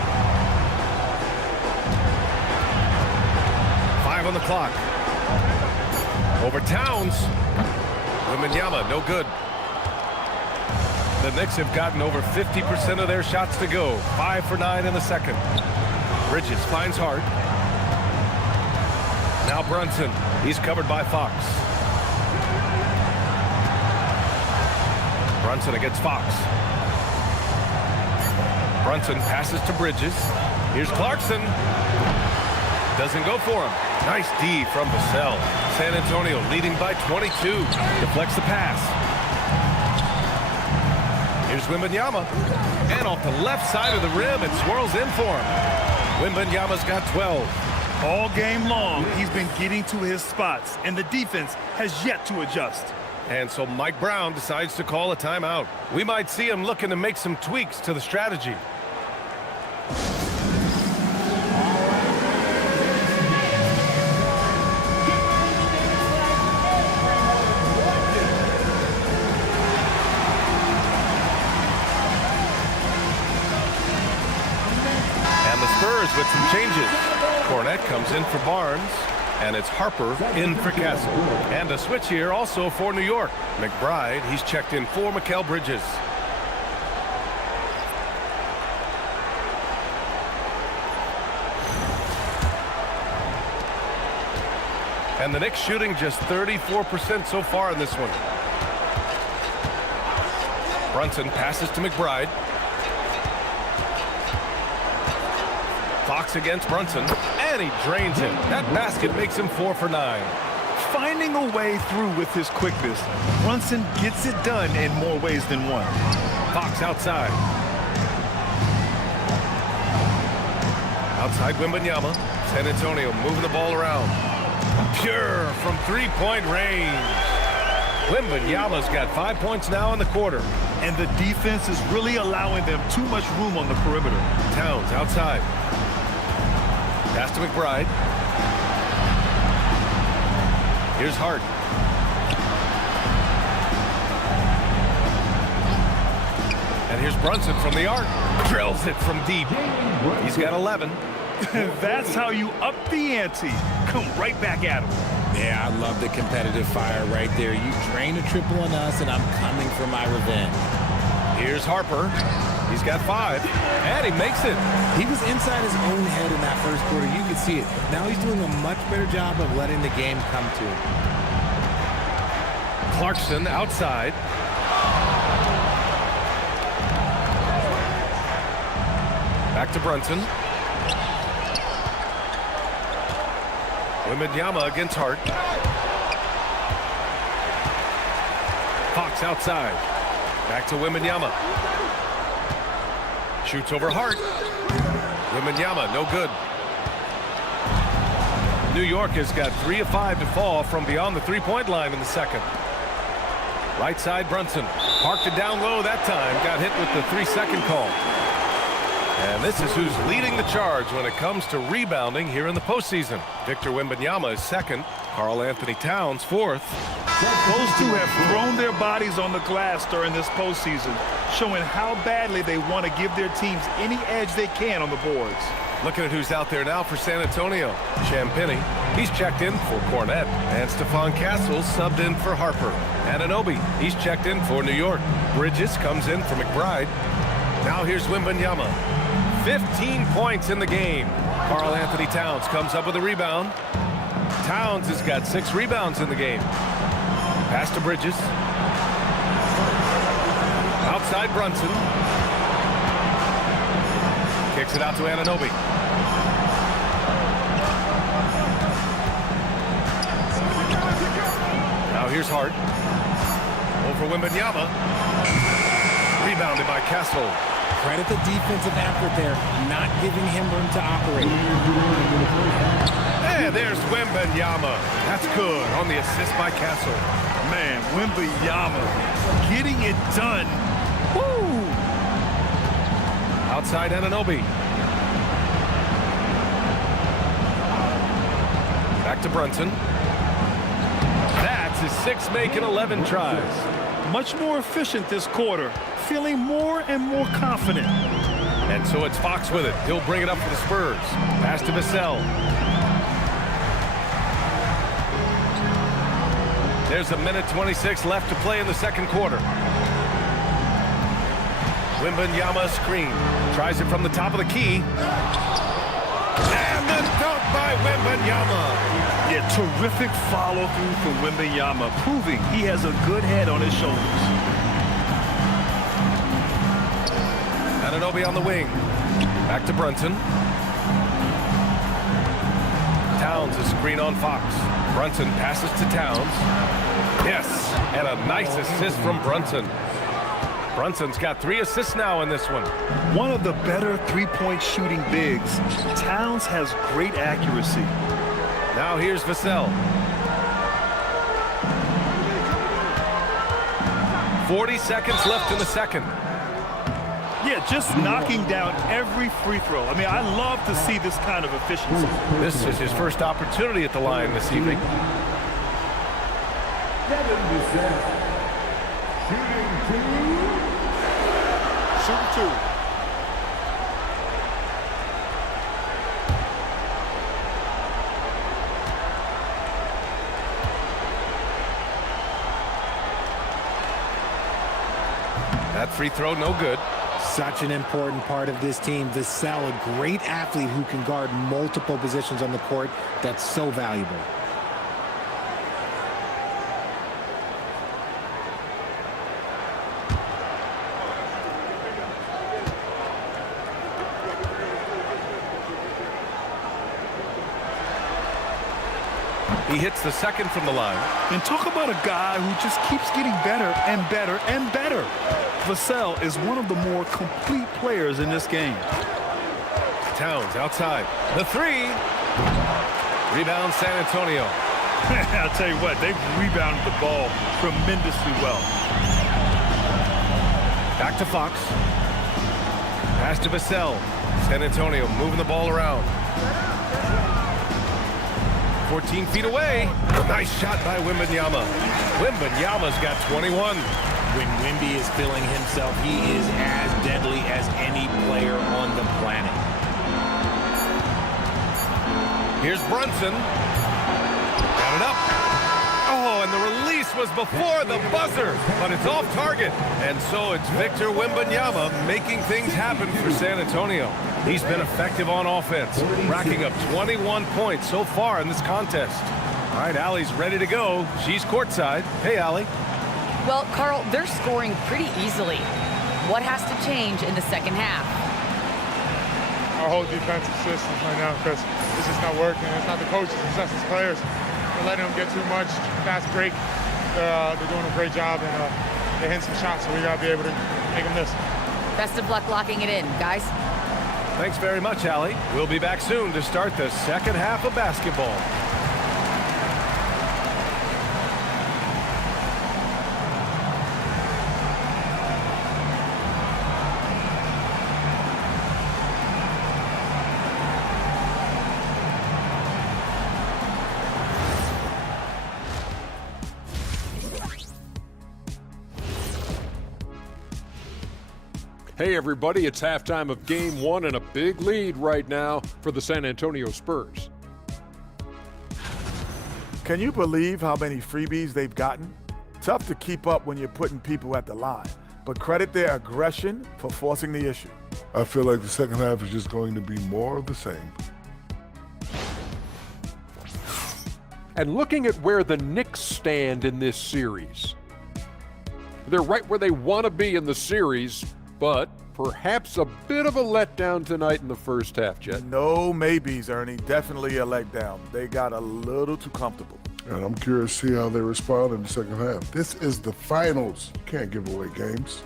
5 on the clock. Over Towns. Wembanyama, no good. The Knicks have gotten over 50% of their shots to go. 5 for 9 in the second. Bridges finds Hart. Now Brunson. He's covered by Fox. Brunson against Fox. Brunson passes to Bridges. Here's Clarkson. Doesn't go for him. Nice D from Vassell. San Antonio leading by 22. Deflects the pass. Here's Wembanyama. And off the left side of the rim, it swirls in for him. Wembanyama's got 12. All game long, he's been getting to his spots, and the defense has yet to adjust. And so Mike Brown decides to call a timeout. We might see him looking to make some tweaks to the strategy. Spurs with some changes. Cornette comes in for Barnes, and it's Harper in for Castle. And a switch here also for New York. McBride, he's checked in for Mikal Bridges. And the Knicks shooting just 34% so far in this one. Brunson passes to McBride. Fox against Brunson, and he drains it. That basket makes him 4 for 9. Finding a way through with his quickness, Brunson gets it done in more ways than one. Fox outside. Outside Wembanyama. San Antonio moving the ball around. Pure from three-point range. Wembanyama's got 5 points now in the quarter. And the defense is really allowing them too much room on the perimeter. Towns outside. Pass to McBride. Here's Hart. And here's Brunson from the arc. Drills it from deep. He's got 11. That's how you up the ante. Come right back at him. Yeah, I love the competitive fire right there. You drain a triple on us, and I'm coming for my revenge. Here's Harper. He's got 5, and he makes it. He was inside his own head in that first quarter. You could see it. Now he's doing a much better job of letting the game come to him. Clarkson outside. Back to Brunson. Wembanyama against Hart. Fox outside. Back to Wembanyama. Shoots over Hart. Wembanyama, no good. New York has got 3 of 5 to fall from beyond the three-point line in the second. Right side, Brunson. Parked it down low that time. Got hit with the 3-second call. And this is who's leading the charge when it comes to rebounding here in the postseason. Victor Wembanyama is second. Karl Anthony Towns fourth. Those two have thrown their bodies on the glass during this postseason, showing how badly they want to give their teams any edge they can on the boards. Looking at who's out there now for San Antonio. Champagnie, he's checked in for Cornette. And Stephon Castle subbed in for Harper. Anunoby, he's checked in for New York. Bridges comes in for McBride. Now here's Wembanyama. 15 points in the game. Karl Anthony Towns comes up with a rebound. Towns has got 6 rebounds in the game. Pass to Bridges. Outside Brunson. Kicks it out to Anunoby. Now here's Hart. Over Wembanyama. Rebounded by Castle. Credit the defensive effort there, not giving him room to operate. Hey, there's Wembanyama. That's good on the assist by Castle. Man, Wembanyama getting it done. Woo! Outside Anunoby. Back to Brunson. That's his 6th make in 11 tries. Much more efficient this quarter, feeling more and more confident. And so it's Fox with it. He'll bring it up for the Spurs. Pass to Vassell. There's a minute 26 left to play in the second quarter. Wembanyama screen. Tries it from the top of the key. And the dunk by Wembanyama. Yeah, terrific follow-through from Wembanyama, proving he has a good head on his shoulders. Anunoby on the wing. Back to Brunson. Towns a screen on Fox. Brunson passes to Towns. Yes, and a nice assist from Brunson. Brunson's got 3 assists now in this one. One of the better three-point shooting bigs. Towns has great accuracy. Now here's Vassell. 40 seconds left in the second. Yeah, just knocking down every free throw. I mean, I love to see this kind of efficiency. This is his first opportunity at the line this evening. Shooting 2. That free throw, no good. Such an important part of this team. Vassell, a great athlete who can guard multiple positions on the court. That's so valuable. He hits the second from the line. And talk about a guy who just keeps getting better and better and better. Vassell is one of the more complete players in this game. Towns outside. The 3. Rebound San Antonio. I'll tell you what, they've rebounded the ball tremendously well. Back to Fox. Pass to Vassell. San Antonio moving the ball around. 14 feet away. Nice shot by Wembanyama. Wembanyama's got 21. When Wemby is feeling himself, he is as deadly as any player on the planet. Here's Brunson. Got it up. Oh, and the release was before the buzzer, but it's off target. And so it's Victor Wembanyama making things happen for San Antonio. He's been effective on offense, racking up 21 points so far in this contest. All right, Allie's ready to go. She's courtside. Hey, Allie. Well, Karl, they're scoring pretty easily. What has to change in the second half? our whole defensive system right now because it's just not working. It's not the coaches, it's just the players. We're letting them get too much, fast break. They're doing a great job, and they're hitting some shots, so we got to be able to make them miss. Best of luck locking it in, guys. Thanks very much, Allie. We'll be back soon to start the second half of basketball. Hey everybody, it's halftime of game one and a big lead right now for the San Antonio Spurs. Can you believe how many freebies they've gotten? Tough to keep up when you're putting people at the line, but credit their aggression for forcing the issue. I feel like the second half is just going to be more of the same. And looking at where the Knicks stand in this series, they're right where they want to be in the series, but perhaps a bit of a letdown tonight in the first half, Jet. No maybes, Ernie. Definitely a letdown. They got a little too comfortable. And I'm curious to see how they respond in the second half. This is the finals. You can't give away games.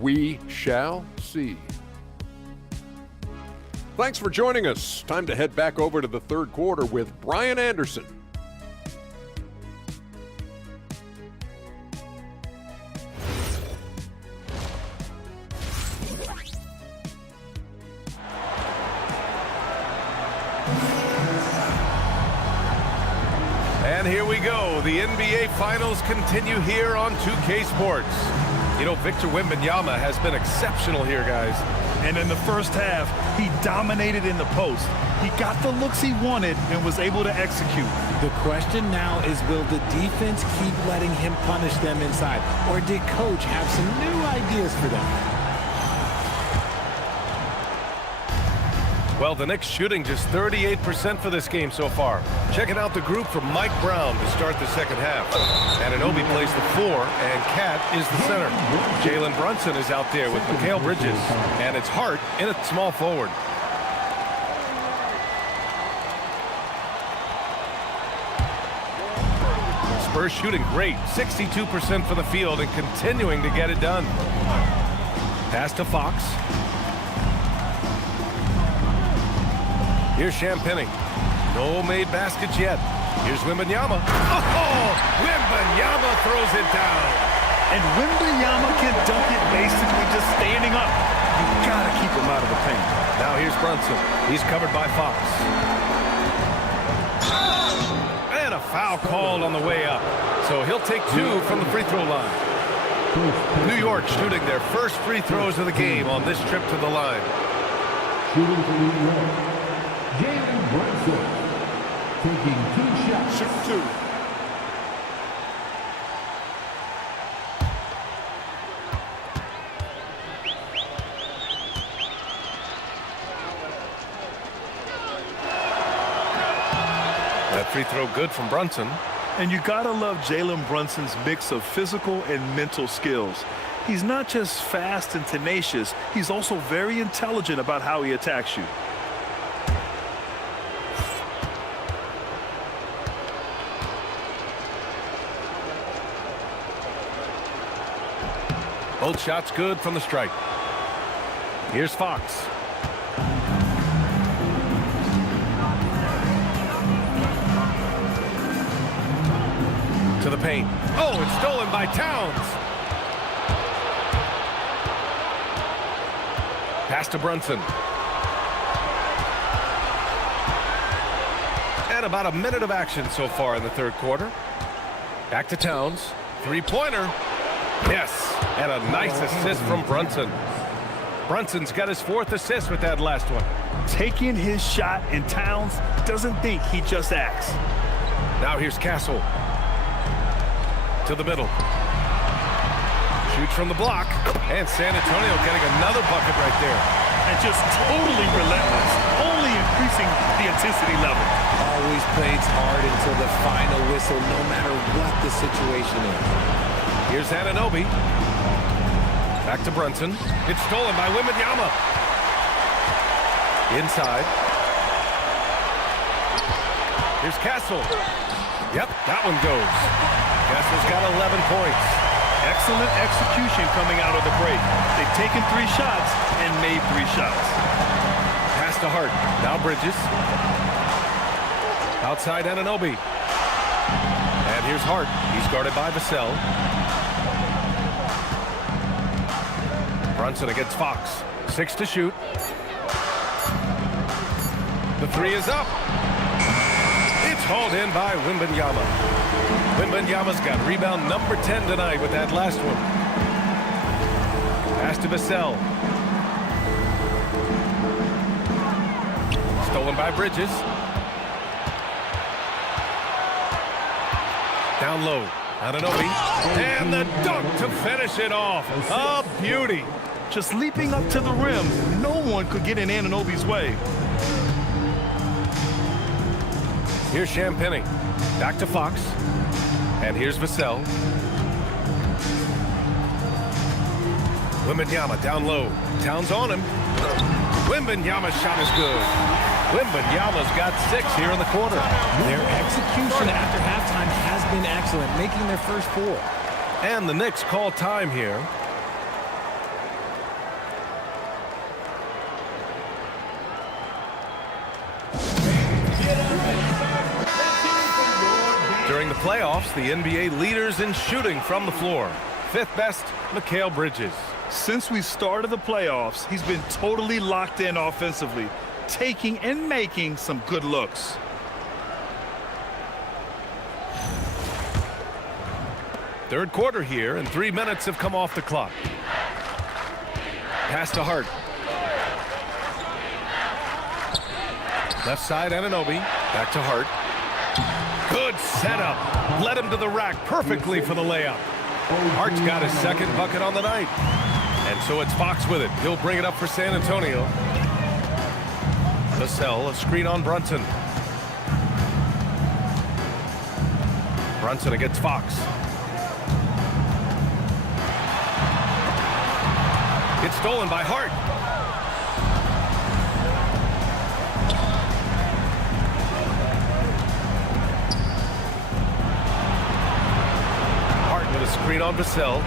We shall see. Thanks for joining us. Time to head back over to the third quarter with Brian Anderson. And here we go. The NBA Finals continue here on 2K Sports. You know, Victor Wembanyama has been exceptional here, guys. And in the first half, he dominated in the post. He got the looks he wanted and was able to execute. The question now is, will the defense keep letting him punish them inside? Or did coach have some new ideas for them? Well, the Knicks shooting just 38% for this game so far. Checking out the group from Mike Brown to start the second half. Anunoby plays the 4, and Cat is the center. Jalen Brunson is out there with Mikal Bridges, and it's Hart in at small forward. Spurs shooting great, 62% for the field and continuing to get it done. Pass to Fox. Here's Champagny. No made baskets yet. Here's Wembanyama. Oh! Wembanyama throws it down. And Wembanyama can dunk it basically just standing up. You gotta keep him out of the paint. Now here's Brunson. He's covered by Fox. And a foul called on the way up. So he'll take 2 from the free throw line. New York shooting their first free throws of the game on this trip to the line. Shooting for New York, Jalen Brunson, taking 2 shots. Shoot 2. That free throw good from Brunson. And you gotta love Jalen Brunson's mix of physical and mental skills. He's not just fast and tenacious, he's also very intelligent about how he attacks you. Both shots good from the stripe. Here's Fox. To the paint. Oh, it's stolen by Towns. Pass to Brunson. And about a minute of action so far in the third quarter. Back to Towns. Three-pointer. Yes. And a nice assist from Brunson. Brunson's got his 4th assist with that last one. Taking his shot, and Towns doesn't think, he just acts. Now here's Castle. To the middle. Shoots from the block. And San Antonio getting another bucket right there. And just totally relentless, only increasing the intensity level. Always plays hard until the final whistle, no matter what the situation is. Here's Anunoby. Back to Brunson. It's stolen by Wembanyama. Inside. Here's Castle. Yep, that one goes. Castle's got 11 points. Excellent execution coming out of the break. They've taken 3 shots and made 3 shots. Pass to Hart. Now Bridges. Outside Anunoby. And here's Hart. He's guarded by Vassell. Brunson against Fox. 6 to shoot. The 3 is up. It's hauled in by Wembanyama. Wembanyama's got rebound number 10 tonight with that last one. Pass to Vassell. Stolen by Bridges. Down low. Anunoby. And the dunk to finish it off. A beauty. Just leaping up to the rim. No one could get in Anunoby's way. Here's Champagnie. Back to Fox. And here's Vassell. Wembanyama down low. Towns on him. Wembanyama's shot is good. Wembanyama's got 6 here in the quarter. Their execution after halftime has been excellent, making their first 4. And the Knicks call time here. During the playoffs, the NBA leaders in shooting from the floor. 5th best, Mikal Bridges. Since we started the playoffs, he's been totally locked in offensively, taking and making some good looks. Third quarter here, and 3 minutes have come off the clock. Pass to Hart. Left side, Anunoby. Back to Hart. Good setup. Led him to the rack perfectly for the layup. Hart's got his 2nd bucket on the night. And so it's Fox with it. He'll bring it up for San Antonio. Vassell, a screen on Brunson. Brunson against Fox. It's stolen by Hart. Hart with a screen on Vassell.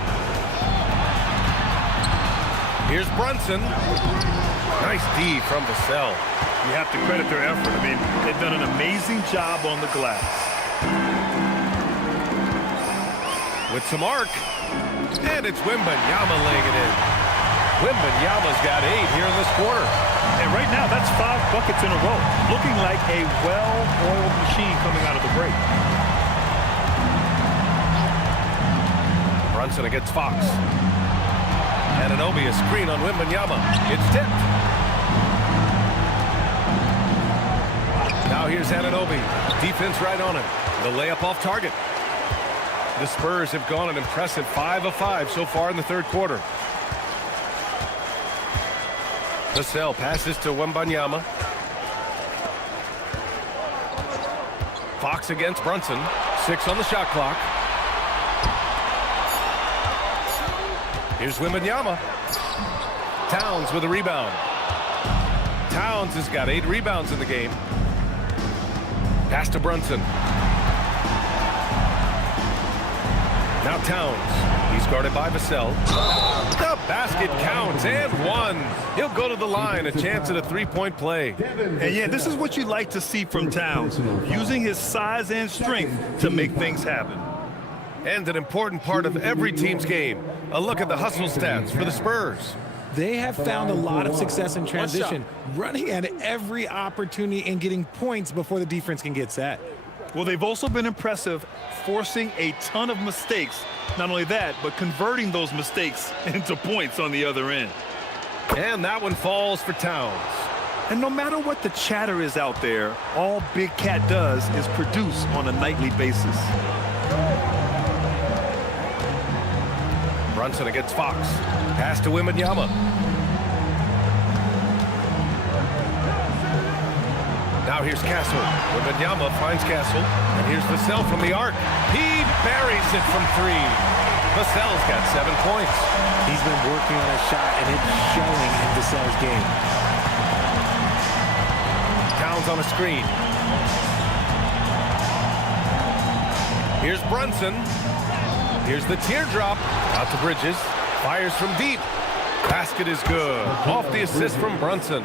Here's Brunson. Nice D from Vassell. You have to credit their effort. I mean, they've done an amazing job on the glass. With some arc. And it's Wembanyama laying it in. Wembanyama's got 8 here in this quarter. And right now, that's 5 buckets in a row. Looking like a well-oiled machine coming out of the break. Brunson against Fox. Anunoby, a screen on Wembanyama. It's tipped. Now here's Anunoby. Defense right on him. The layup off target. The Spurs have gone an impressive 5 of 5 so far in the third quarter. Vassell passes to Wembanyama. Fox against Brunson. 6 on the shot clock. Here's Wembanyama. Towns with a rebound. Towns has got 8 rebounds in the game. Pass to Brunson. Now Towns. He's guarded by Vassell. The basket counts and 1. He'll go to the line. A chance at a 3-point play. And yeah, this is what you like to see from Towns. Using his size and strength to make things happen. And an important part of every team's game. A look at the hustle stats for the Spurs. They have found a lot of success in transition, running at every opportunity and getting points before the defense can get set. Well, they've also been impressive, forcing a ton of mistakes. Not only that, but converting those mistakes into points on the other end. And that one falls for Towns. And no matter what the chatter is out there, all Big Cat does is produce on a nightly basis. Brunson against Fox. Pass to Wembanyama. Now here's Castle. Wembanyama finds Castle. And here's Vassell from the arc. He buries it from 3. Vassell's got 7 points. He's been working on a shot, and it's showing in Vassell's game. Towns on a screen. Here's Brunson. Here's the teardrop. Out to Bridges. Fires from deep. Basket is good. Off the assist from Brunson.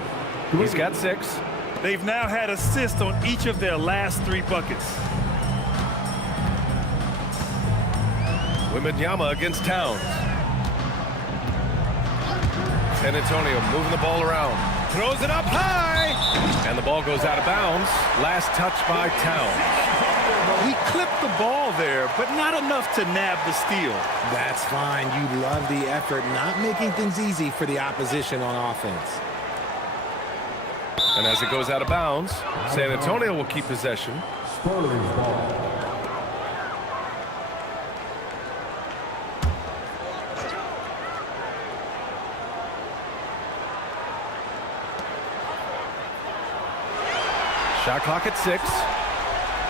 He's got 6. They've now had assists on each of their last 3 buckets. Wembanyama against Towns. San Antonio moving the ball around. Throws it up high. And the ball goes out of bounds. Last touch by Towns. He clipped the ball there, but not enough to nab the steal. That's fine. You love the effort, not making things easy for the opposition on offense. And as it goes out of bounds, San Antonio will keep possession. Spurs ball. Shot clock at 6.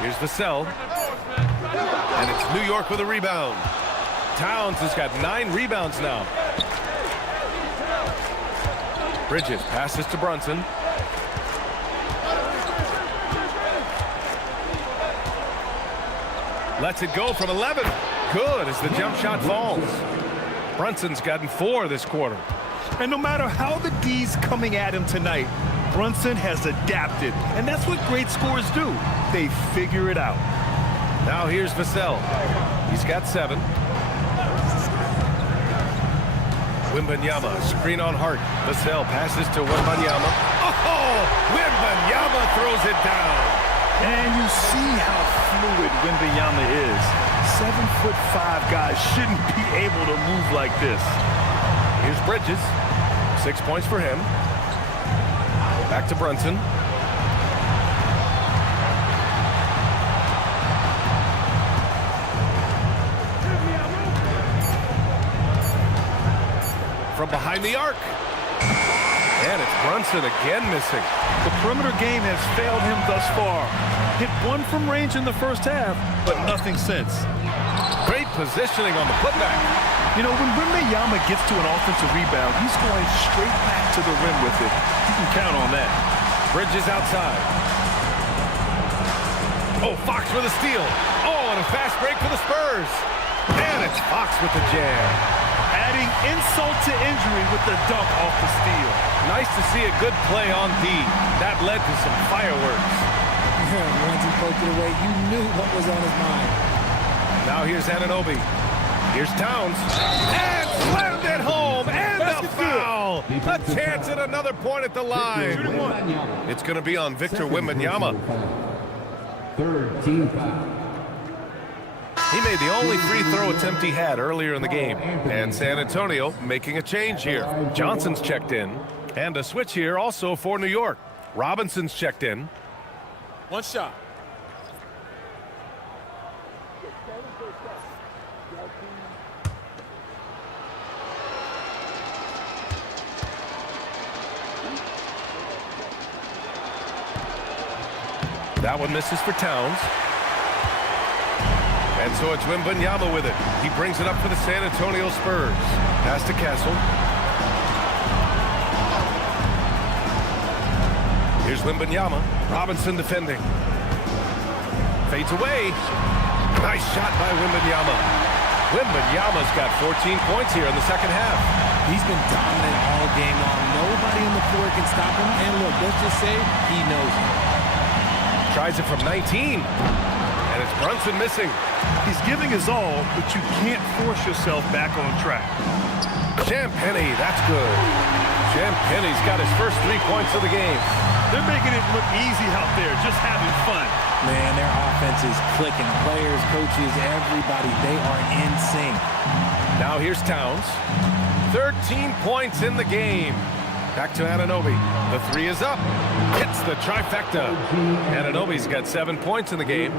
Here's Vassell. And it's New York with a rebound. Towns has got 9 rebounds now. Bridges passes to Brunson. Lets it go from 11. Good as the jump shot falls. Brunson's gotten 4 this quarter. And no matter how the D's coming at him tonight, Brunson has adapted. And that's what great scorers do. They figure it out. Now here's Vassell. He's got 7. Wembanyama, screen on Hart. Vassell passes to Wembanyama. Oh! Wembanyama throws it down. And you see how fluid Wembanyama is. 7'5" guys shouldn't be able to move like this. Here's Bridges. 6 points for him. Back to Brunson. From behind the arc. And it's Brunson again missing. The perimeter game has failed him thus far. Hit 1 from range in the first half, but nothing since. Great positioning on the putback. You know, when Wembanyama gets to an offensive rebound, he's going straight back to the rim with it. You can count on that. Bridges outside. Oh, Fox with a steal. Oh, and a fast break for the Spurs. And it's Fox with the jam. Adding insult to injury with the dunk off the steal. Nice to see a good play on D. That led to some fireworks. Once he poked it away, you knew what was on his mind. Now here's Anunoby. Here's Towns. And slammed it home. And a foul. A chance at another point at the line. It's going to be on Victor Wembanyama. Third team foul. He made the only free throw attempt he had earlier in the game. And San Antonio making a change here. Johnson's checked in. And a switch here also for New York. Robinson's checked in. 1 shot. That one misses for Towns. And so it's Wembanyama with it. He brings it up for the San Antonio Spurs. Pass to Castle. Here's Wembanyama. Robinson defending. Fades away. Nice shot by Wembanyama. Wembanyama's got 14 points here in the second half. He's been dominant all game long. Nobody on the floor can stop him. And look, let's just say he knows it. Tries it from 19. And it's Brunson missing. He's giving his all, but you can't force yourself back on track. Champagnie, that's good. Champagnie's got his first 3 points of the game. They're making it look easy out there, just having fun. Man, their offense is clicking. Players, coaches, everybody, they are in sync. Now here's Towns. 13 points in the game. Back to Anunoby. The 3 is up. Hits the trifecta. Anunoby's got 7 points in the game.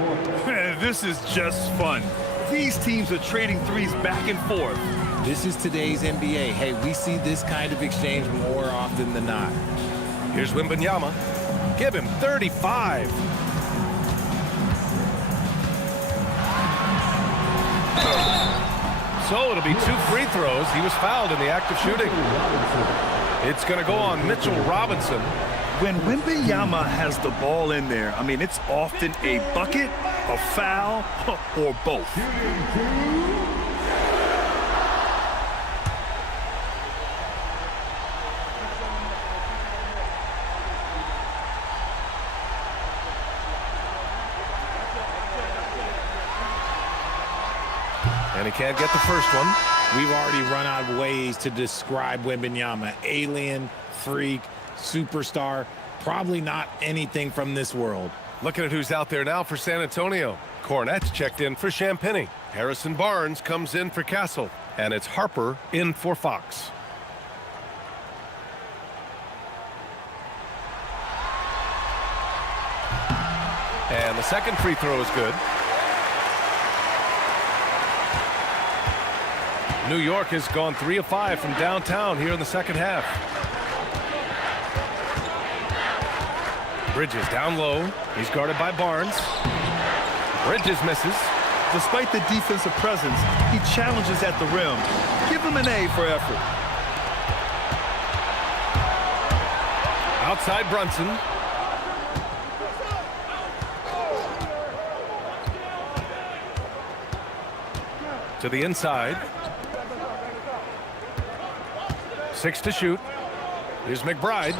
This is just fun. These teams are trading threes back and forth. This is today's NBA. Hey, we see this kind of exchange more often than not. Here's Wembanyama. Give him 35. So it'll be 2 free throws. He was fouled in the act of shooting. It's going to go on Mitchell Robinson. When Wembanyama has the ball in there, I mean, it's often a bucket, a foul, or both. And he can't get the first one. We've already run out of ways to describe Wembanyama. Alien, freak, superstar, probably not anything from this world. Looking at who's out there now for San Antonio. Cornette's checked in for Champagny. Harrison Barnes comes in for Castle. And it's Harper in for Fox. And the second free throw is good. New York has gone 3 of 5 from downtown here in the second half. Bridges down low. He's guarded by Barnes. Bridges misses. Despite the defensive presence, he challenges at the rim. Give him an A for effort. Outside Brunson. To the inside. 6 to shoot. Here's McBride.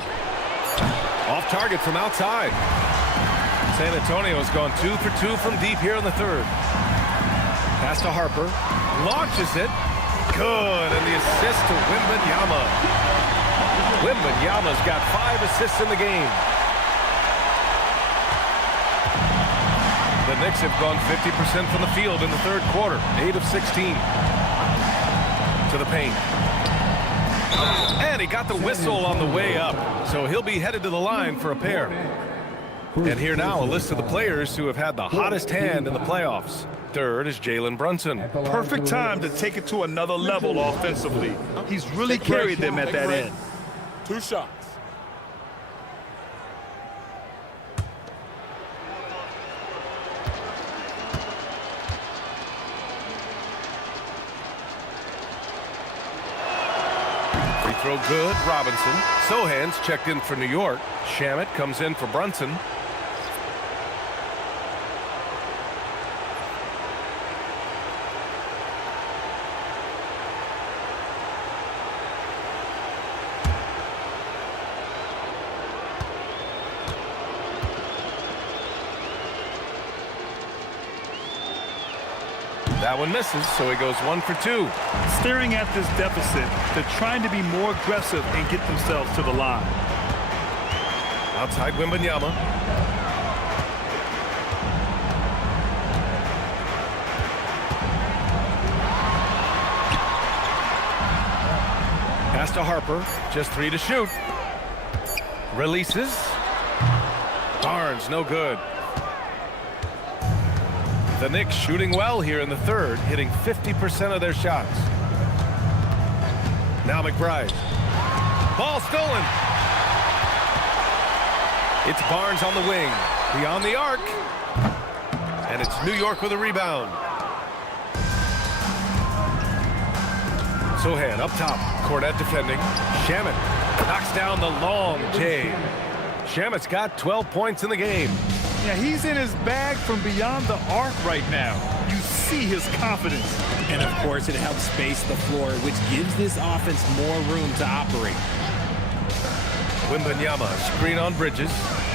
Off target from outside. San Antonio's gone 2 for 2 from deep here in the third. Pass to Harper. Launches it. Good. And the assist to Wembanyama. Wembanyama's got 5 assists in the game. The Knicks have gone 50% from the field in the third quarter. 8 of 16. To the paint. And he got the whistle on the way up. So he'll be headed to the line for a pair. And here now a list of the players who have had the hottest hand in the playoffs. Third is Jalen Brunson. Perfect time to take it to another level offensively. He's really carried them at that end. 2 shots. Free throw good, Robinson. Sohan's checked in for New York. Shamet comes in for Brunson. That one misses, so he goes 1 for 2. Staring at this deficit, they're trying to be more aggressive and get themselves to the line. Outside Wembanyama. Pass to Harper. Just 3 to shoot. Releases. Barnes, no good. The Knicks shooting well here in the third, hitting 50% of their shots. Now McBride. Ball stolen. It's Barnes on the wing. Beyond the arc. And it's New York with a rebound. Sohan up top. Cornette defending. Shamet knocks down the long J. Shamet's got 12 points in the game. Yeah, he's in his bag from beyond the arc right now. You see his confidence. And, of course, it helps space the floor, which gives this offense more room to operate. Wembanyama, screen on Bridges.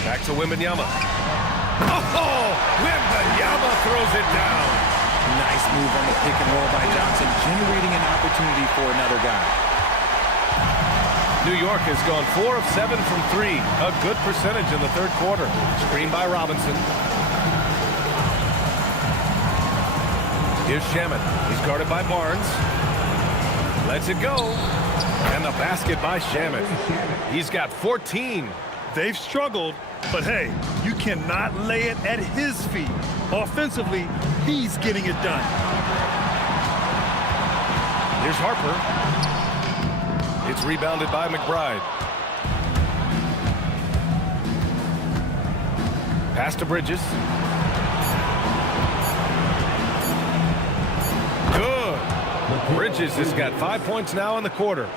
Back to Wembanyama. Oh, Wembanyama throws it down. Nice move on the pick and roll by Johnson, generating an opportunity for another guy. New York has gone 4 of 7 from 3. A good percentage in the third quarter. Screen by Robinson. Here's Shamet. He's guarded by Barnes. Lets it go. And the basket by Shamet. He's got 14. They've struggled, but hey, you cannot lay it at his feet. Offensively, he's getting it done. Here's Harper. It's rebounded by McBride. Pass to Bridges. Good. Bridges has got 5 points now in the quarter.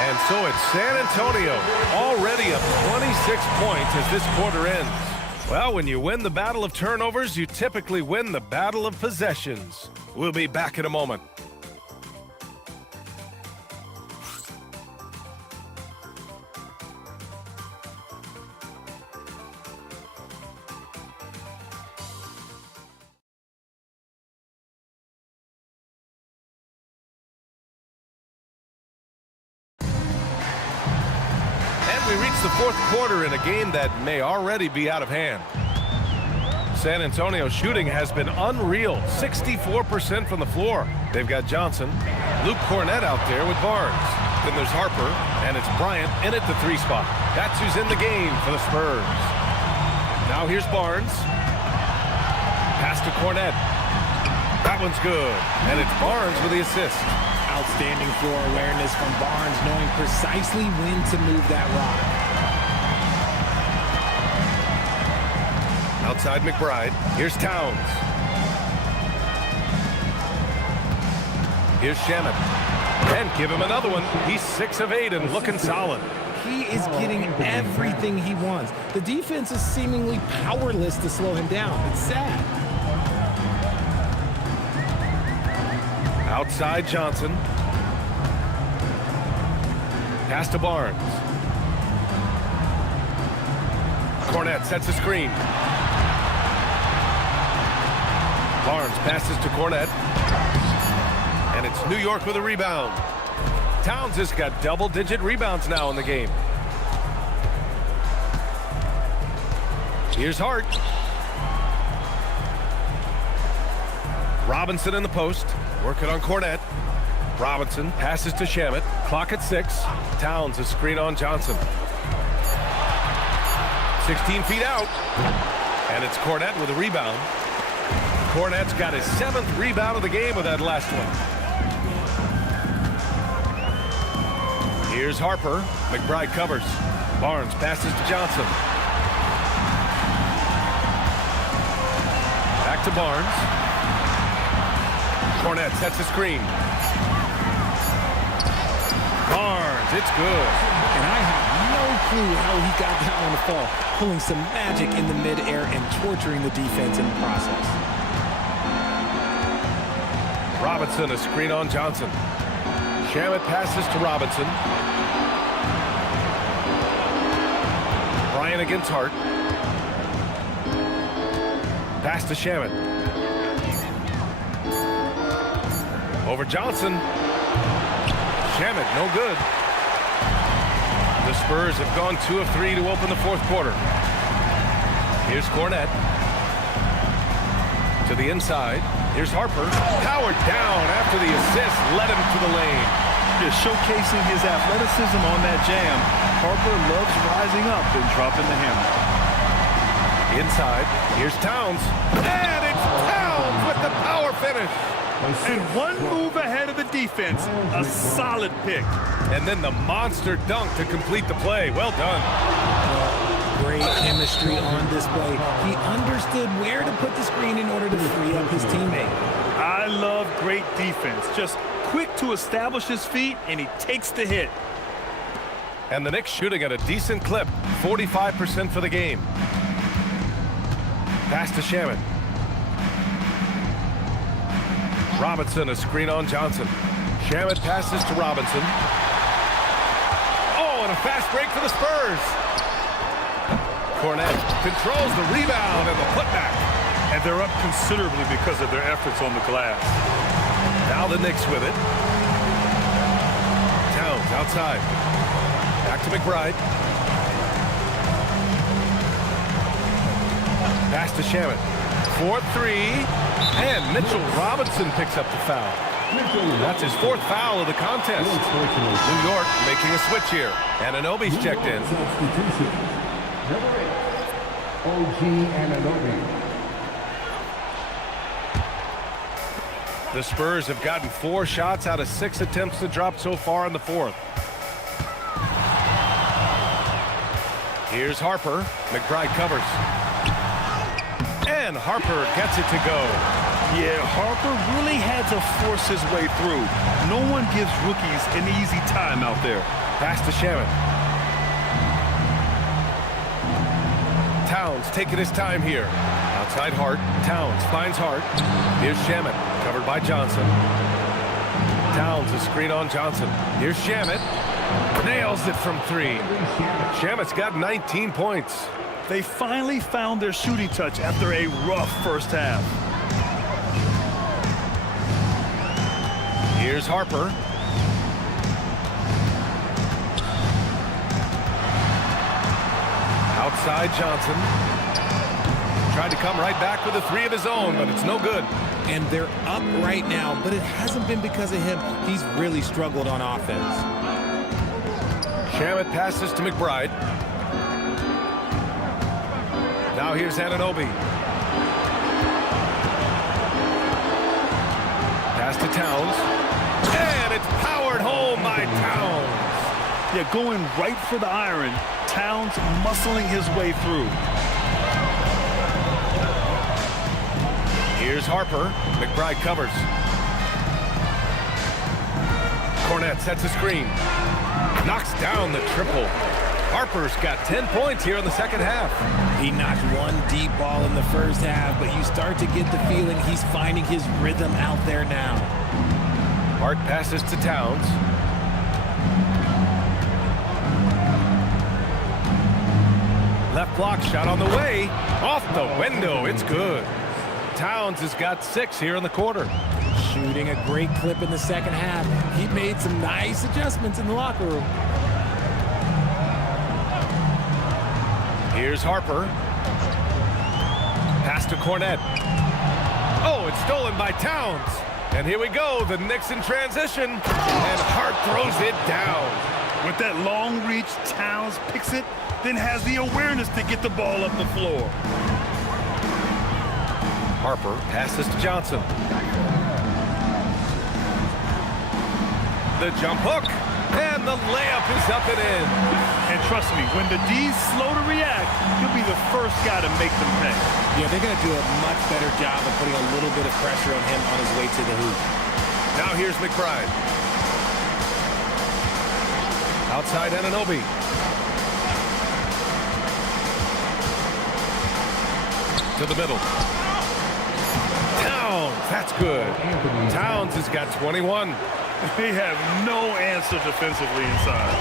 And so it's San Antonio, already up 26 points as this quarter ends. Well, when you win the battle of turnovers, you typically win the battle of possessions. We'll be back in a moment. We reach the fourth quarter in a game that may already be out of hand. San Antonio's shooting has been unreal, 64% from the floor. They've got Johnson, Luke Cornett out there with Barnes. Then there's Harper, and it's Bryant in at the 3 spot. That's who's in the game for the Spurs. Now here's Barnes. Pass to Cornett. That one's good, and it's Barnes with the assist. Outstanding floor awareness from Barnes, knowing precisely when to move that rock. Outside McBride. Here's Towns. Here's Shamet. And give him another one. He's 6 of 8 and looking solid. He is getting everything he wants. The defense is seemingly powerless to slow him down. It's sad. Outside Johnson. Pass to Barnes. Cornett sets a screen. Barnes passes to Cornett. And it's New York with a rebound. Towns has got double-digit rebounds now in the game. Here's Hart. Robinson in the post. Working on Cornett. Robinson passes to Shamet. Clock at 6. Towns a screen on Johnson. 16 feet out. And it's Cornett with a rebound. Cornett's got his 7th rebound of the game with that last one. Here's Harper. McBride covers. Barnes passes to Johnson. Back to Barnes. Cornett sets a screen. Barnes, it's good. And I have no clue how he got that one to fall, pulling some magic in the midair and torturing the defense in the process. Robinson, a screen on Johnson. Shamet passes to Robinson. Bryant against Hart. Pass to Shamet. Over Johnson. Shamet, no good. The Spurs have gone 2 of 3 to open the fourth quarter. Here's Cornett. To the inside. Here's Harper. Powered down after the assist. Led him to the lane. Just showcasing his athleticism on that jam. Harper loves rising up and dropping the hammer. Inside. Here's Towns. And it's Towns with the power finish. And one move ahead of the defense. A solid pick. And then the monster dunk to complete the play. Well done. Great chemistry on display. He understood where to put the screen in order to free up his teammate. I love great defense. Just quick to establish his feet, and he takes the hit. And the Knicks shooting at a decent clip. 45% for the game. Pass to Shamet. Robinson, a screen on Johnson. Shamet passes to Robinson. Oh, and a fast break for the Spurs. Cornett controls the rebound and the putback. And they're up considerably because of their efforts on the glass. Now the Knicks with it. Towns outside. Back to McBride. Pass to Shamet. 4-3. And Mitchell Robinson picks up the foul. That's his 4th foul of the contest. New York making a switch here. And Anunoby's checked in. Number 8, OG Anunoby. The Spurs have gotten 4 shots out of 6 attempts to drop so far in the 4th. Here's Harper. McBride covers. And Harper gets it to go. Yeah, Harper really had to force his way through. No one gives rookies an easy time out there. Pass to Shaman. Towns taking his time here. Outside Hart. Towns finds Hart. Here's Shaman, covered by Johnson. Towns a screen on Johnson. Here's Shaman. Nails it from 3. Shamit's got 19 points. They finally found their shooting touch after a rough first half. Here's Harper. Outside Johnson. Tried to come right back with a 3 of his own, but it's no good. And they're up right now, but it hasn't been because of him. He's really struggled on offense. Shamet passes to McBride. Now here's Anunoby. Pass to Towns. And it's powered home by Towns. Yeah, going right for the iron. Towns muscling his way through. Here's Harper. McBride covers. Cornette sets a screen. Knocks down the triple. Harper's got 10 points here in the second half. He knocked one deep ball in the first half, but you start to get the feeling he's finding his rhythm out there now. Hart passes to Towns. Left block shot on the way. Off the window. It's good. Towns has got 6 here in the quarter. Shooting a great clip in the second half. He made some nice adjustments in the locker room. Here's Harper. Pass to Cornette. Oh, it's stolen by Towns. And here we go, the Knicks in transition. And Hart throws it down. With that long reach, Towns picks it, then has the awareness to get the ball up the floor. Harper passes to Johnson. The jump hook. And the layup is up and in. And trust me, when the D's slow to react, he'll be the first guy to make them pay. Yeah, they're going to do a much better job of putting a little bit of pressure on him on his way to the hoop. Now here's McBride. Outside Anunoby. To the middle. Towns, that's good. Towns has got 21. They have no answer defensively inside.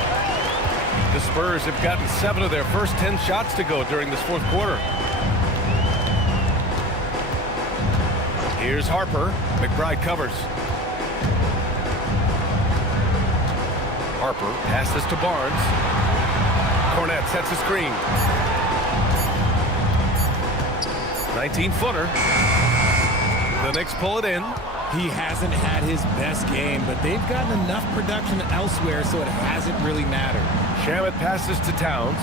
The Spurs have gotten 7 of their first 10 shots to go during this fourth quarter. Here's Harper. McBride covers. Harper passes to Barnes. Cornette sets a screen. 19-footer. The Knicks pull it in. He hasn't had his best game, but they've gotten enough production elsewhere, so it hasn't really mattered. Shamet passes to Towns.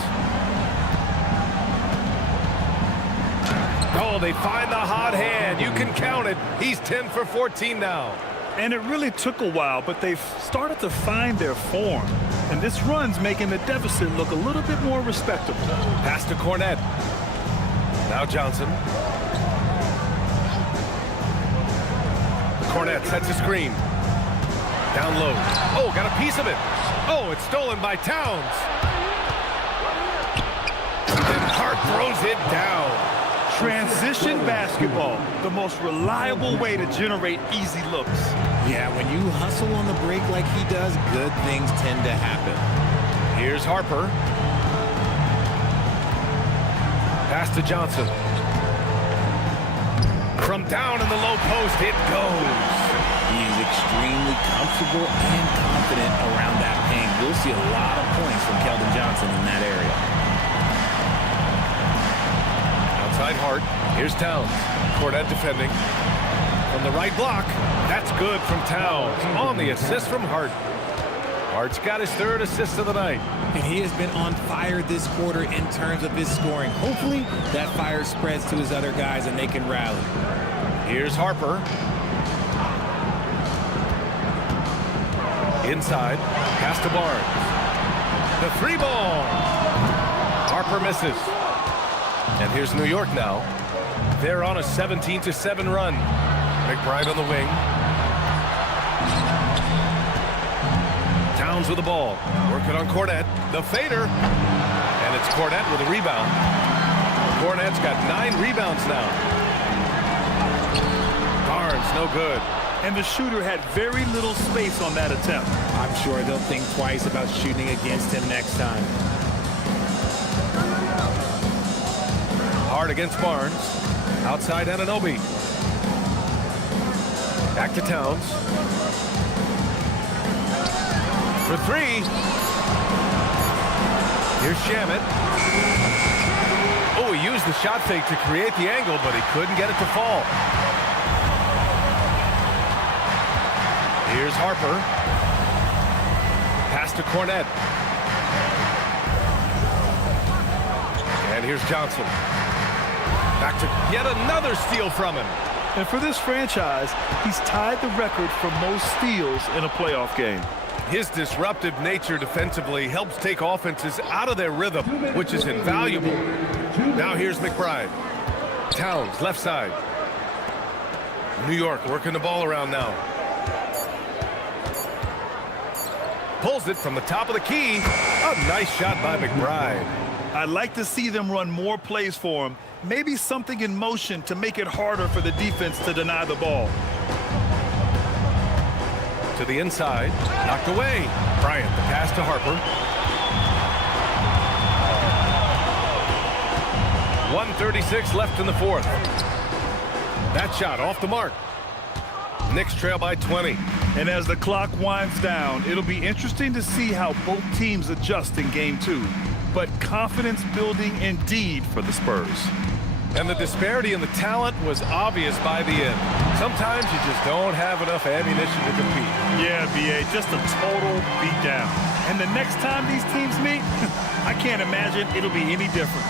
Oh, they find the hot hand. You can count it. He's 10 for 14 now. And it really took a while, but they've started to find their form. And this run's making the deficit look a little bit more respectable. Pass to Cornette. Now Johnson. Cornette sets a screen. Down low. Oh, got a piece of it. Oh, it's stolen by Towns. And Hart throws it down. Transition basketball, the most reliable way to generate easy looks. Yeah, when you hustle on the break like he does, good things tend to happen. Here's Harper. Pass to Johnson. From down in the low post, it goes. He's extremely comfortable and confident around that paint. We'll see a lot of points from Keldon Johnson in that area. Outside Hart. Here's Towns. Cornette defending. From the right block. That's good from Towns. On the assist from Hart. Hart's got his 3rd assist of the night. And he has been on fire this quarter in terms of his scoring. Hopefully that fire spreads to his other guys and they can rally. Here's Harper. Inside. Pass to Barnes. The 3-ball. Harper misses. And here's New York now. They're on a 17-7 run. McBride on the wing. Towns with the ball. Working on Cornette. The fader. And it's Cornette with a rebound. Cornette's got 9 rebounds now. Barnes, no good. And the shooter had very little space on that attempt. I'm sure they'll think twice about shooting against him next time. Hard against Barnes. Outside Anunoby. Back to Towns. For 3. Here's Shamet. Oh, he used the shot fake to create the angle, but he couldn't get it to fall. Here's Harper. Pass to Cornette. And here's Johnson. Back to yet another steal from him. And for this franchise, he's tied the record for most steals in a playoff game. His disruptive nature defensively helps take offenses out of their rhythm, which is invaluable. Now here's McBride. Towns, left side. New York working the ball around now. Pulls it from the top of the key. A nice shot by McBride. I'd like to see them run more plays for him. Maybe something in motion to make it harder for the defense to deny the ball. To the inside. Knocked away. Bryant, the pass to Harper. 1:36 left in the fourth. That shot off the mark. Knicks trail by 20. And as the clock winds down, it'll be interesting to see how both teams adjust in Game 2. But confidence building indeed for the Spurs. And the disparity in the talent was obvious by the end. Sometimes you just don't have enough ammunition to compete. Yeah, B.A., just a total beatdown. And the next time these teams meet, I can't imagine it'll be any different.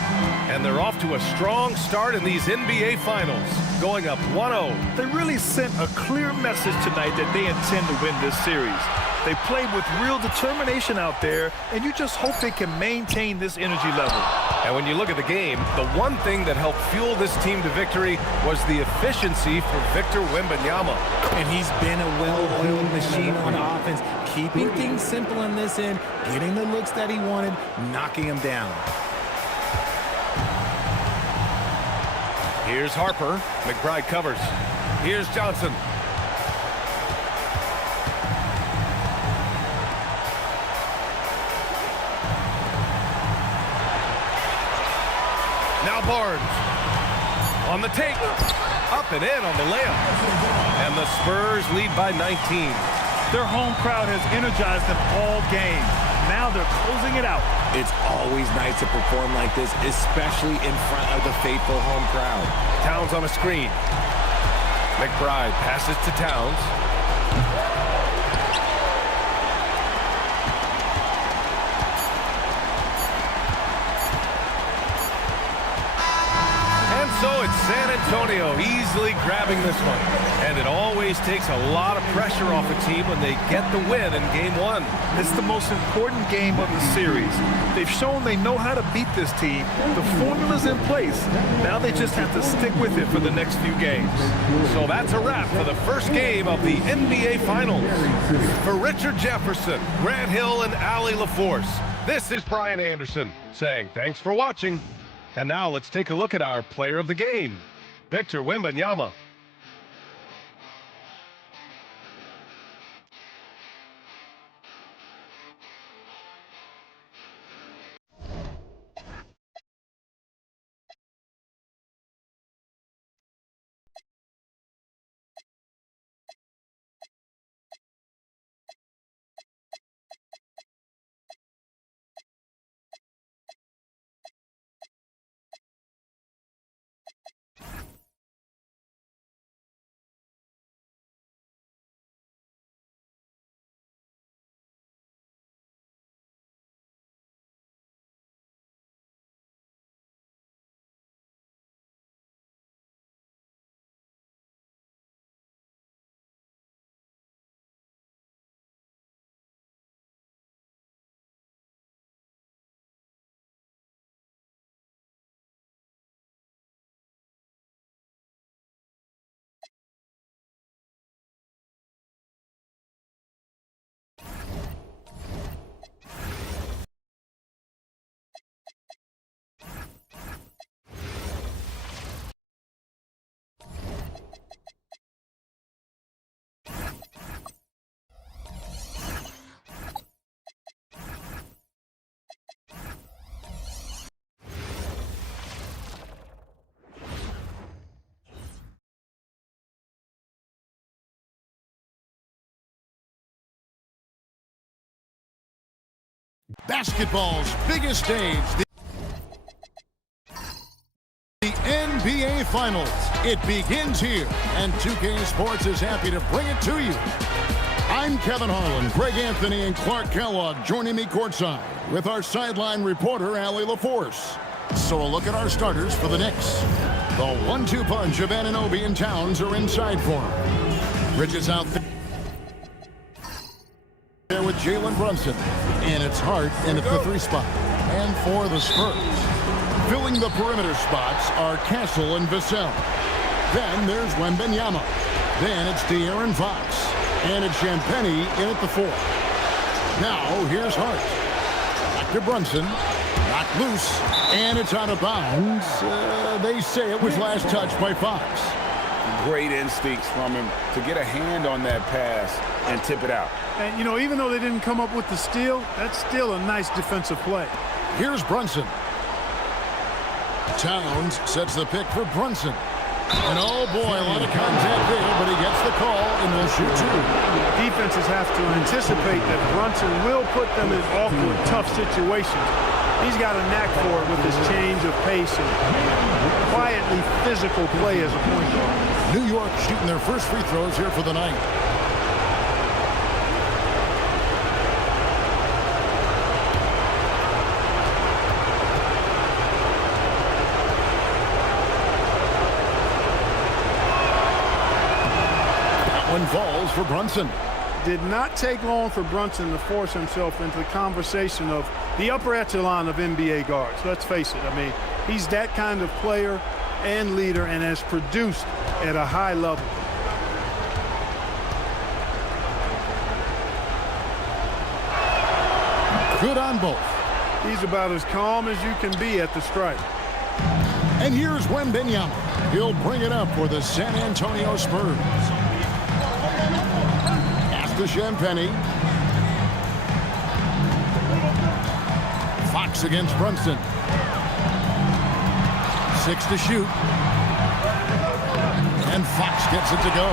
And they're off to a strong start in these NBA Finals, going up 1-0. They really sent a clear message tonight that they intend to win this series. They played with real determination out there, and you just hope they can maintain this energy level. And when you look at the game, the one thing that helped fuel this team to victory was the efficiency for Victor Wembanyama. And he's been a well-oiled machine on offense, keeping things simple in this end, getting the looks that he wanted, knocking them down. Here's Harper. McBride covers. Here's Johnson. Now Barnes. On the take. Up and in on the layup. And the Spurs lead by 19. Their home crowd has energized them all game. Now they're closing it out. It's always nice to perform like this, especially in front of the faithful home crowd. Towns on a screen. McBride passes to Towns. And so it's San Antonio easily grabbing this one. And it always takes a lot of pressure off a team when they get the win in Game 1. It's the most important game of the series. They've shown they know how to beat this team. The formula's in place. Now they just have to stick with it for the next few games. So that's a wrap for the first game of the NBA Finals. For Richard Jefferson, Grant Hill, and Allie LaForce, this is Brian Anderson saying thanks for watching. And now let's take a look at our player of the game, Victor Wembanyama. Basketball's biggest stage, the NBA Finals. It begins here, and 2K Sports is happy to bring it to you. I'm Kevin Harlan, Greg Anthony, and Clark Kellogg joining me courtside with our sideline reporter, Allie LaForce. So a look at our starters for the Knicks. The 1-2 punch of Anunoby and Towns are inside for him. Bridges out there with Jalen Brunson, and it's Hart in at the 3 spot. And for the Spurs, filling the perimeter spots are Castle and Vassell. Then there's Wembanyama. Then it's De'Aaron Fox. And it's Champagnie in at the 4. Now here's Hart. Back to Brunson. Knocked loose. And it's out of bounds. They say it was last touched by Fox. Great instincts from him to get a hand on that pass and tip it out. And, you know, even though they didn't come up with the steal, that's still a nice defensive play. Here's Brunson. Towns sets the pick for Brunson. And oh boy, a lot of contact there, but he gets the call and will shoot 2. Defenses have to anticipate that Brunson will put them in awkward, tough situations. He's got a knack for it with his change of pace and quietly physical play as a point guard. New York shooting their first free throws here for the night. One falls for Brunson. Did not take long for Brunson to force himself into the conversation of the upper echelon of NBA guards. Let's face it, I mean, he's that kind of player and leader and has produced at a high level. Good on both. He's about as calm as you can be at the stripe. And here's Wembanyama. He'll bring it up for the San Antonio Spurs. To Champagnie. Fox against Brunson. 6 to shoot. And Fox gets it to go.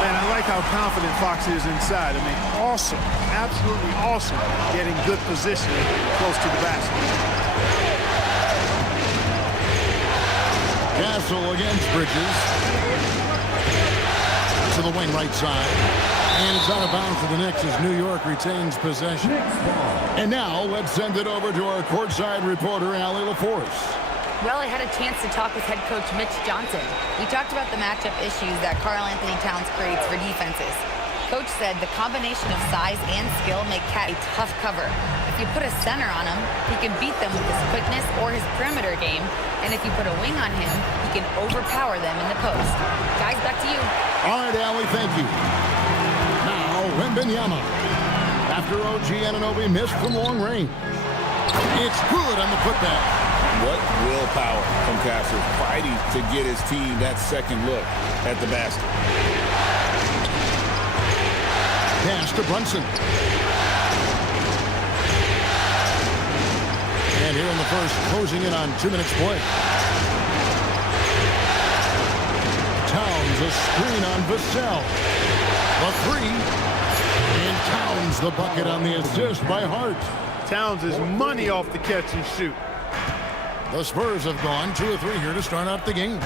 Man, I like how confident Fox is inside. I mean, awesome. Absolutely awesome. Getting good positioning close to the basket. Castle against Bridges. To the wing right side. And it's out of bounds for the Knicks as New York retains possession. And now let's send it over to our courtside reporter, Allie LaForce. Well, I had a chance to talk with head coach Mitch Johnson. We talked about the matchup issues that Karl-Anthony Towns creates for defenses. Coach said the combination of size and skill make Cat a tough cover. If you put a center on him, he can beat them with his quickness or his perimeter game. And if you put a wing on him, he can overpower them in the post. Guys, back to you. All right, Allie, thank you. Wembanyama. After OG Anunoby missed from long range. It's good on the putback. What willpower from Castle, fighting to get his team that second look at the basket. Pass to Brunson. And here in the first, closing in on 2 minutes play. Towns a screen on Vassell. The 3. And Towns the bucket on the assist by Hart. Towns is money off the catch and shoot. The Spurs have gone 2 of 3 here to start out the game.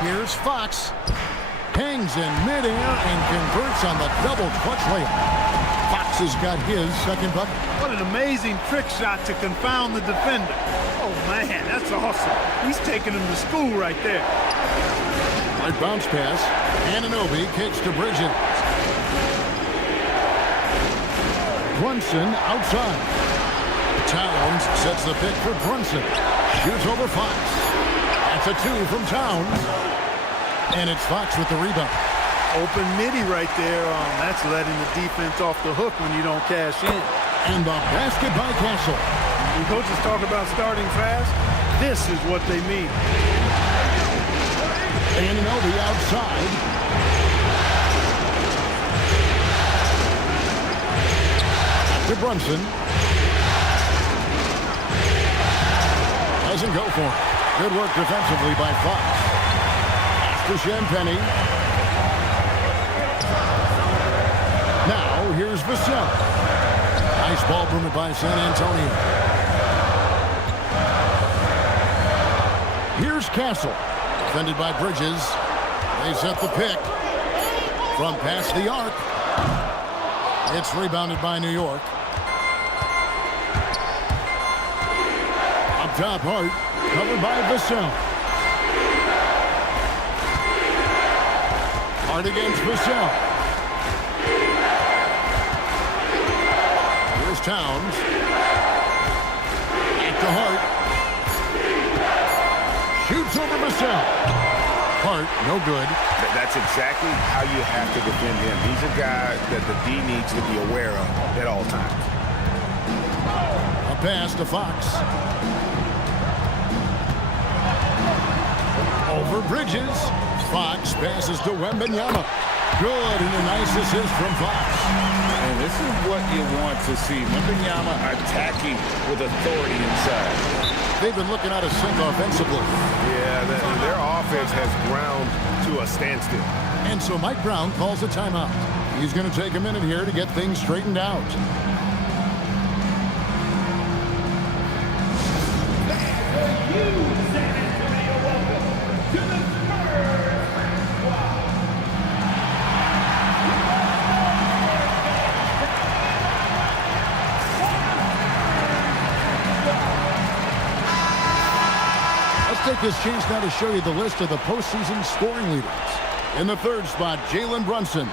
Here's Fox. Hangs in midair and converts on the double clutch layup. Fox has got his second bucket. What an amazing trick shot to confound the defender. Oh, man, that's awesome. He's taking him to school right there. Right bounce pass. Anunoby kicks to Bridges. Brunson outside. Towns sets the pick for Brunson. Shoots over Fox. That's a 2 from Towns. And it's Fox with the rebound. Open midi right there. That's letting the defense off the hook when you don't cash in. And the basket by Castle. When coaches talk about starting fast, this is what they mean. Anunoby outside. To Brunson. Doesn't go for it. Good work defensively by Fox. To Champagnie. Now here's Vassell. Nice ball movement by San Antonio. Here's Castle. Defended by Bridges. They set the pick. From past the arc. It's rebounded by New York. Up top, Hart. Covered by Vassell. Hart against Vassell. Here's Towns. Back to Hart. Shoots over Vassell. Hart, no good. That's exactly how you have to defend him. He's a guy that the D needs to be aware of at all times. A pass to Fox. Over Bridges. Fox passes to Wembanyama. Good, and a nice assist from Fox. And this is what you want to see. Wembanyama attacking with authority inside. They've been looking out of sync offensively. Yeah, their offense has ground to a standstill. And so Mike Brown calls a timeout. He's going to take a minute here to get things straightened out. Take this chance now to show you the list of the postseason scoring leaders. In the third spot, Jalen Brunson.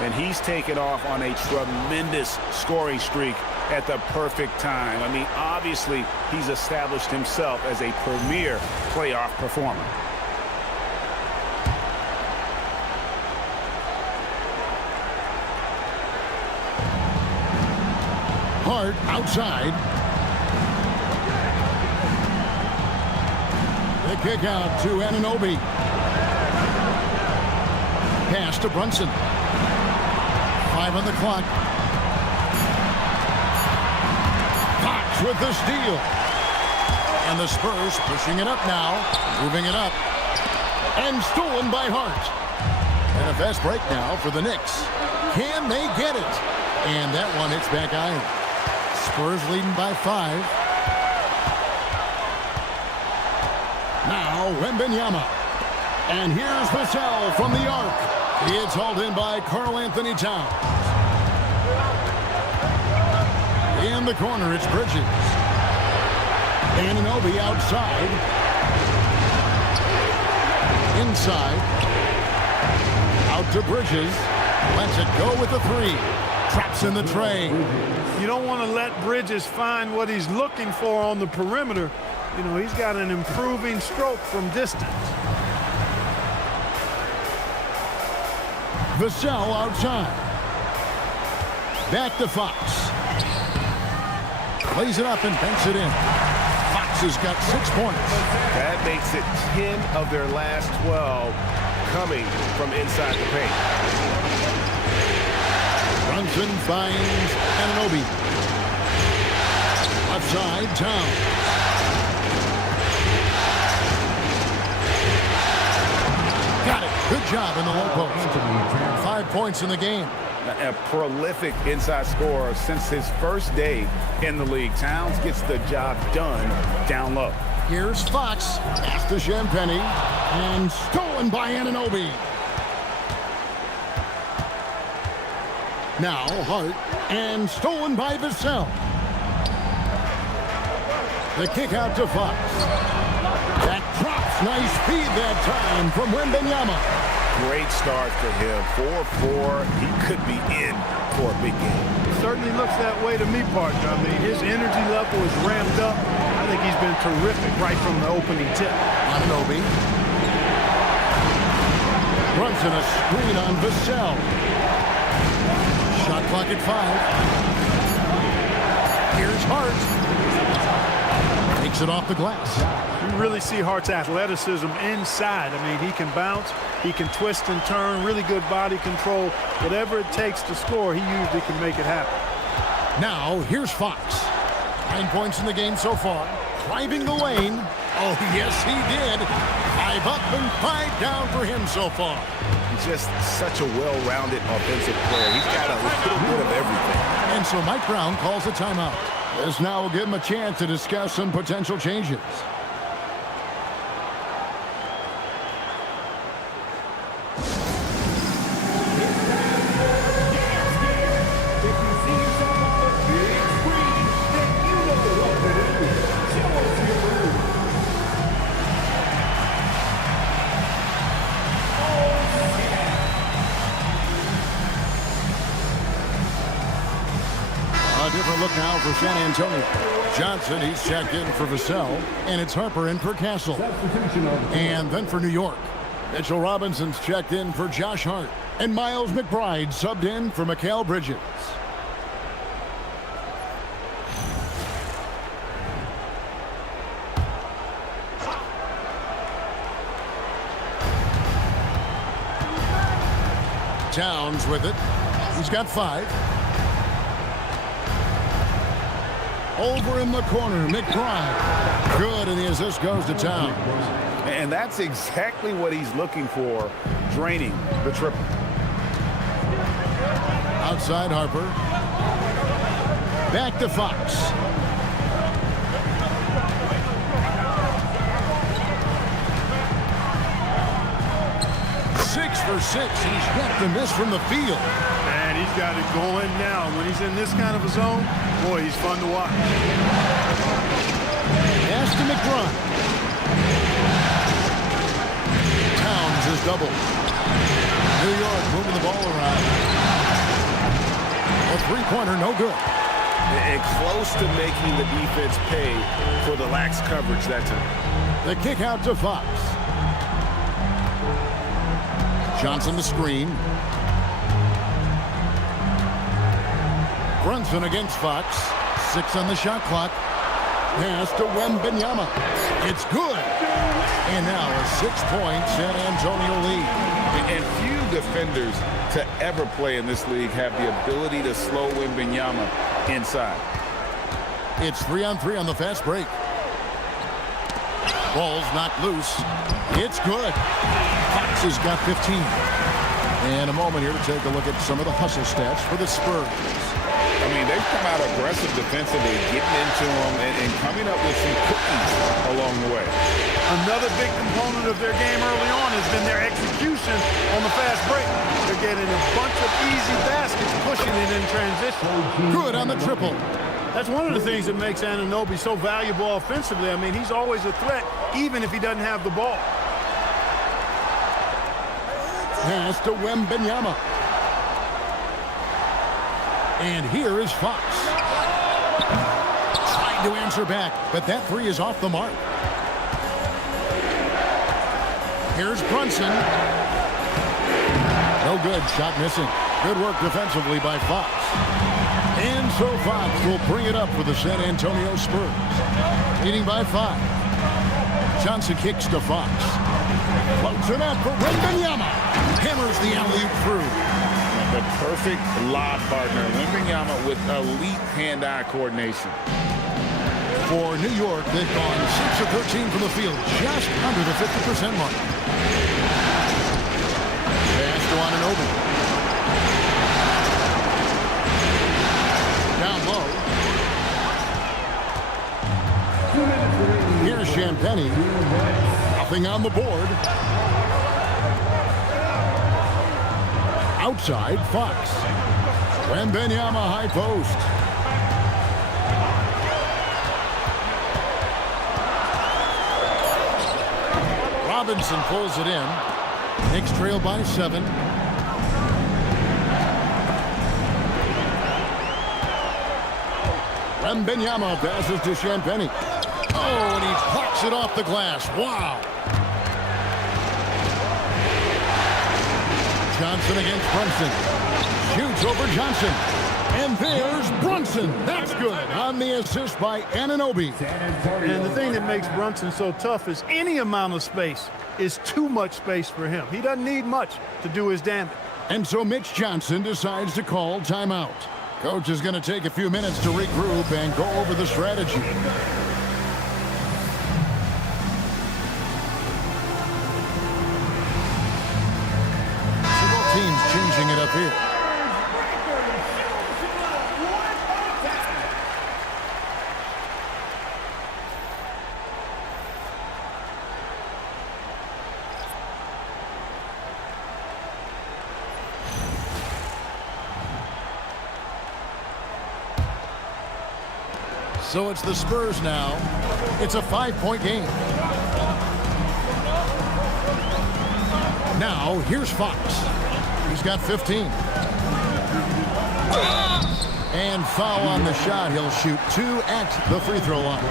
And he's taken off on a tremendous scoring streak at the perfect time. I mean, obviously, he's established himself as a premier playoff performer. Hart outside. The kick out to Anunoby. Pass to Brunson. 5 on the clock. Fox with the steal. And the Spurs pushing it up now. Moving it up. And stolen by Hart. And a fast break now for the Knicks. Can they get it? And that one hits back iron. Spurs leading by 5. Now, Wembanyama. And here's Vassell from the arc. It's hauled in by Karl Anthony Towns. In the corner, it's Bridges. Anunoby outside. Inside. Out to Bridges. Lets it go with the 3. Traps in the tray. You don't want to let Bridges find what he's looking for on the perimeter. You know, he's got an improving stroke from distance. Vassell outside. Back to Fox. Plays it up and banks it in. Fox has got 6 points. That makes it 10 of their last 12 coming from inside the paint. Brunson finds Anunoby. Outside, Towns. Got it. Good job in the low post. 5 points in the game. A prolific inside scorer since his first day in the league. Towns gets the job done down low. Here's Fox. Pass to Champagnie. And stolen by Anunoby. Now Hart. And stolen by Vassell. The kick out to Fox. That drops. Nice speed that time from Wembanyama. Great start for him. 4-4. He could be in for a big game. It certainly looks that way to me, partner. I mean, his energy level is ramped up. I think he's been terrific right from the opening tip. Anunoby. Brunson a screen on Vassell. Shot clock at 5. Here's Hart. Takes it off the glass. You really see Hart's athleticism inside. I mean, he can bounce, he can twist and turn, really good body control. Whatever it takes to score, he usually can make it happen. Now, here's Fox. 9 points in the game so far. Driving the lane. Oh, yes, he did. 5 up and 5 down for him so far. He's just such a well-rounded offensive player. He's got a little bit of everything. And so Mike Brown calls a timeout. This now will give him a chance to discuss some potential changes. A different look now for San Antonio. Johnson, he's checked in for Vassell, and it's Harper in for Castle. And then for New York, Mitchell Robinson's checked in for Josh Hart, and Miles McBride subbed in for Mikal Bridges. Towns with it. He's got 5. Over in the corner, McBride. Good, and the assist goes to Towns. And that's exactly what he's looking for, draining the triple. Outside Harper. Back to Fox. Six for 6. He's got the miss from the field. And he's got it going now. When he's in this kind of a zone, boy, he's fun to watch. Pass to McBride. Towns is doubled. New York moving the ball around. A three-pointer, no good. It's close to making the defense pay for the lax coverage that time. The kick out to Fox. Johnson the screen. Brunson against Fox. 6 on the shot clock. Pass to Wembanyama. It's good. And now a 6-point San Antonio lead. And few defenders to ever play in this league have the ability to slow Wembanyama inside. It's 3-on-3 on the fast break. Ball's knocked loose. It's good. Fox has got 15. And a moment here to take a look at some of the hustle stats for the Spurs. I mean, they've come out aggressive defensively, getting into them and coming up with some cookies along the way. Another big component of their game early on has been their execution on the fast break. They're getting a bunch of easy baskets, pushing it in transition. Good on the triple. That's one of the things that makes Anunoby so valuable offensively. I mean, he's always a threat, even if he doesn't have the ball. Pass to Wembanyama. And here is Fox. Trying to answer back, but that three is off the mark. Here's Brunson. No good, shot missing. Good work defensively by Fox. And so Fox will bring it up for the San Antonio Spurs. Leading by 5. Johnson kicks to Fox. Floats it up for Wembanyama. Hammers the alley-oop through. The perfect lob partner. Wembanyama with elite hand-eye coordination. For New York, they've gone 6 of 13 from the field, just under the 50% mark. Pass to Anunoby. Down low. Here's Champagnie. Nothing on the board. Outside, Fox. Wembanyama high post. Robinson pulls it in. Knicks trail by 7. Wembanyama passes to Champagnie. Oh, and he plucks it off the glass. Wow. Johnson against Brunson. Shoots over Johnson. And there's Brunson. That's good on the assist by Anunoby. And the thing that makes Brunson so tough is any amount of space is too much space for him. He doesn't need much to do his damage. And so Mitch Johnson decides to call timeout. Coach is going to take a few minutes to regroup and go over the strategy. Teams changing it up here. So it's the Spurs now. It's a 5-point game. Now, here's Fox. He's got 15. And foul on the shot. He'll shoot 2 at the free throw line.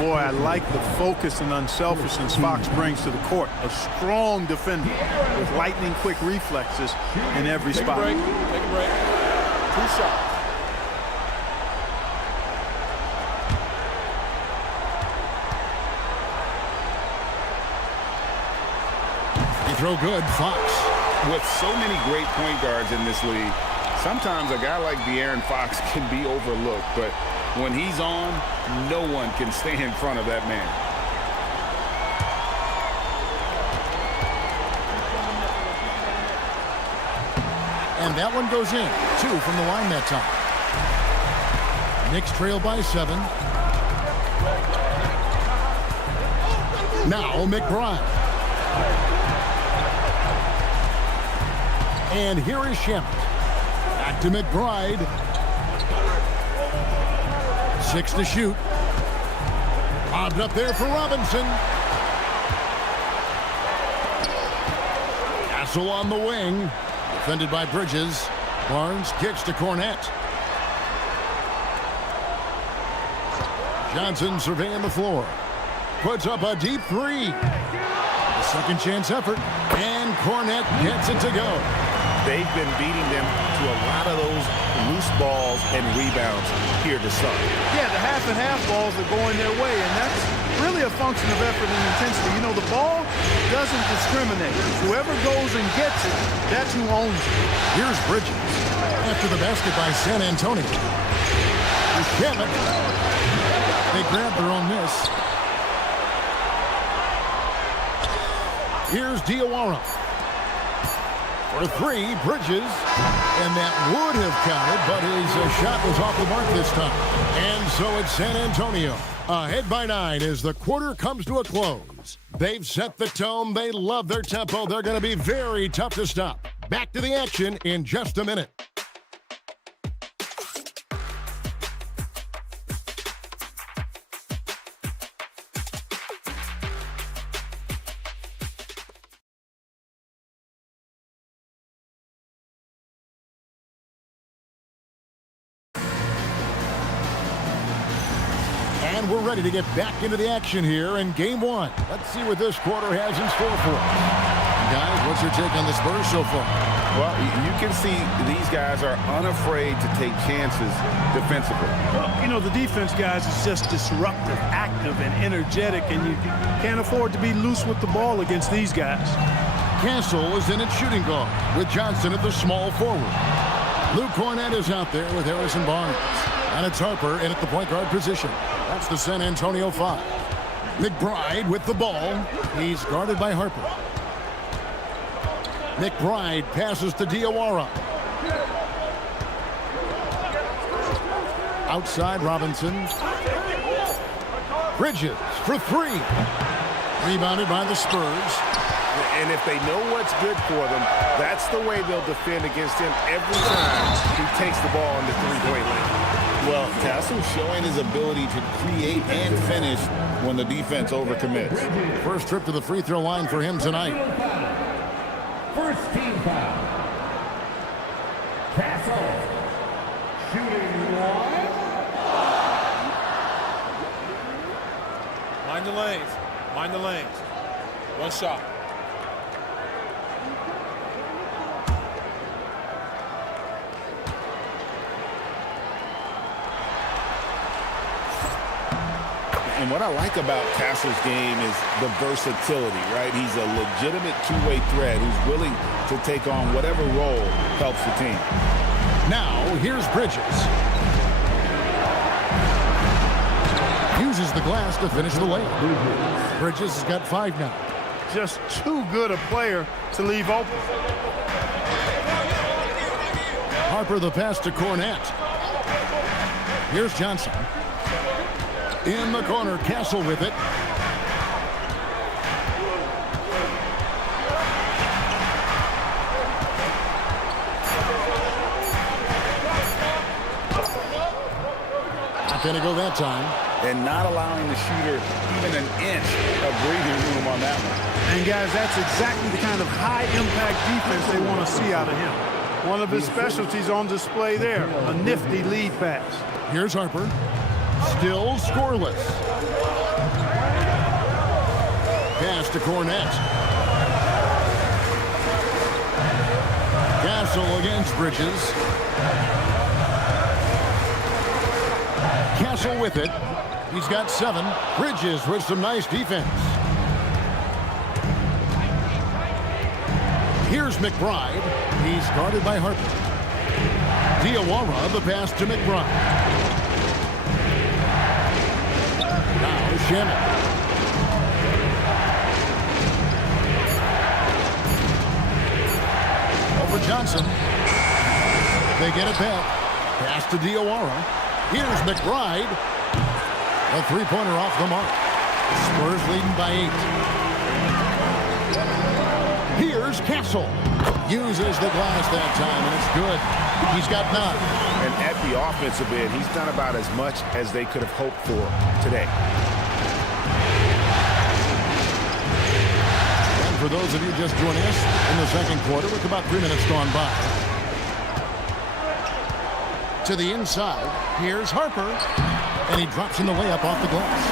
Boy, I like the focus and unselfishness Fox brings to the court. A strong defender with lightning-quick reflexes in every spot. Take a break. 2 shots. Throw good, Fox. With so many great point guards in this league, sometimes a guy like De'Aaron Fox can be overlooked, but when he's on, no one can stay in front of that man. And that one goes in. 2 from the line that time. Knicks trail by 7. Now McBride. And here is Shamet. Back to McBride. 6 to shoot. Lobbed up there for Robinson. Castle on the wing. Defended by Bridges. Barnes kicks to Cornette. Johnson surveying the floor. Puts up a deep 3. A second chance effort. And Cornette gets it to go. They've been beating them to a lot of those loose balls and rebounds here to start. Yeah, the half and half balls are going their way, and that's really a function of effort and intensity. You know, the ball doesn't discriminate. Whoever goes and gets it, that's who owns it. Here's Bridges after the basket by San Antonio. Shamet. They grab their own miss. Here's Diawara. For 3, Bridges. And that would have counted, but his shot was off the mark this time. And so it's San Antonio. Ahead by 9 as the quarter comes to a close. They've set the tone. They love their tempo. They're going to be very tough to stop. Back to the action in just a minute. And we're ready to get back into the action here in Game 1. Let's see what this quarter has in store for us. Guys, what's your take on the Spurs so far? Well, you can see these guys are unafraid to take chances defensively. Well, you know, the defense, guys, is just disruptive, active, and energetic, and you can't afford to be loose with the ball against these guys. Castle is in at shooting guard with Johnson at the small forward. Luke Cornette is out there with Harrison Barnes. And it's Harper in at the point guard position. That's the San Antonio 5. McBride with the ball. He's guarded by Harper. McBride passes to Diawara. Outside Robinson. Bridges for 3. Rebounded by the Spurs. And if they know what's good for them, that's the way they'll defend against him every time he takes the ball in the three-point line. Well, Castle showing his ability to create and finish when the defense overcommits. First trip to the free throw line for him tonight. First team foul. Castle. Shooting 1. Mind the lanes. Mind the lanes. 1 shot. And what I like about Castle's game is the versatility, right? He's a legitimate two-way threat who's willing to take on whatever role helps the team. Now, here's Bridges. Uses the glass to finish the layup. Bridges has got 5 now. Just too good a player to leave open. Harper the pass to Cornette. Here's Johnson. In the corner, Castle with it. Not going to go that time. And not allowing the shooter even an inch of breathing room on that one. And, guys, that's exactly the kind of high-impact defense they want to see out of him. One of his specialties on display there, a nifty lead pass. Here's Harper. Still scoreless. Pass to Cornette. Castle against Bridges. Castle with it. He's got 7. Bridges with some nice defense. Here's McBride. He's guarded by Harper. Diawara, the pass to McBride. Now Shannon. Over Johnson. They get it back. Pass to Diawara. Here's McBride. A three-pointer off the mark. Spurs leading by 8. Here's Castle. Uses the glass that time, and it's good. He's got 9. And at the offensive end, he's done about as much as they could have hoped for today. And for those of you just joining us in the second quarter, with about 3 minutes gone by. To the inside, here's Harper. And he drops in the layup off the glass.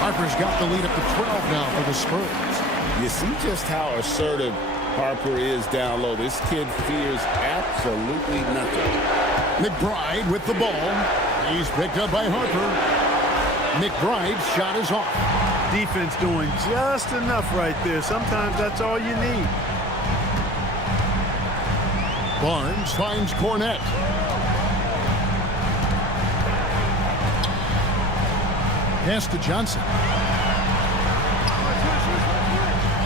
Harper's got the lead up to 12 now for the Spurs. You see just how assertive Harper is down low. This kid fears absolutely nothing. McBride with the ball. He's picked up by Harper. McBride's shot is off. Defense doing just enough right there. Sometimes that's all you need. Barnes finds Cornette. Pass to Johnson.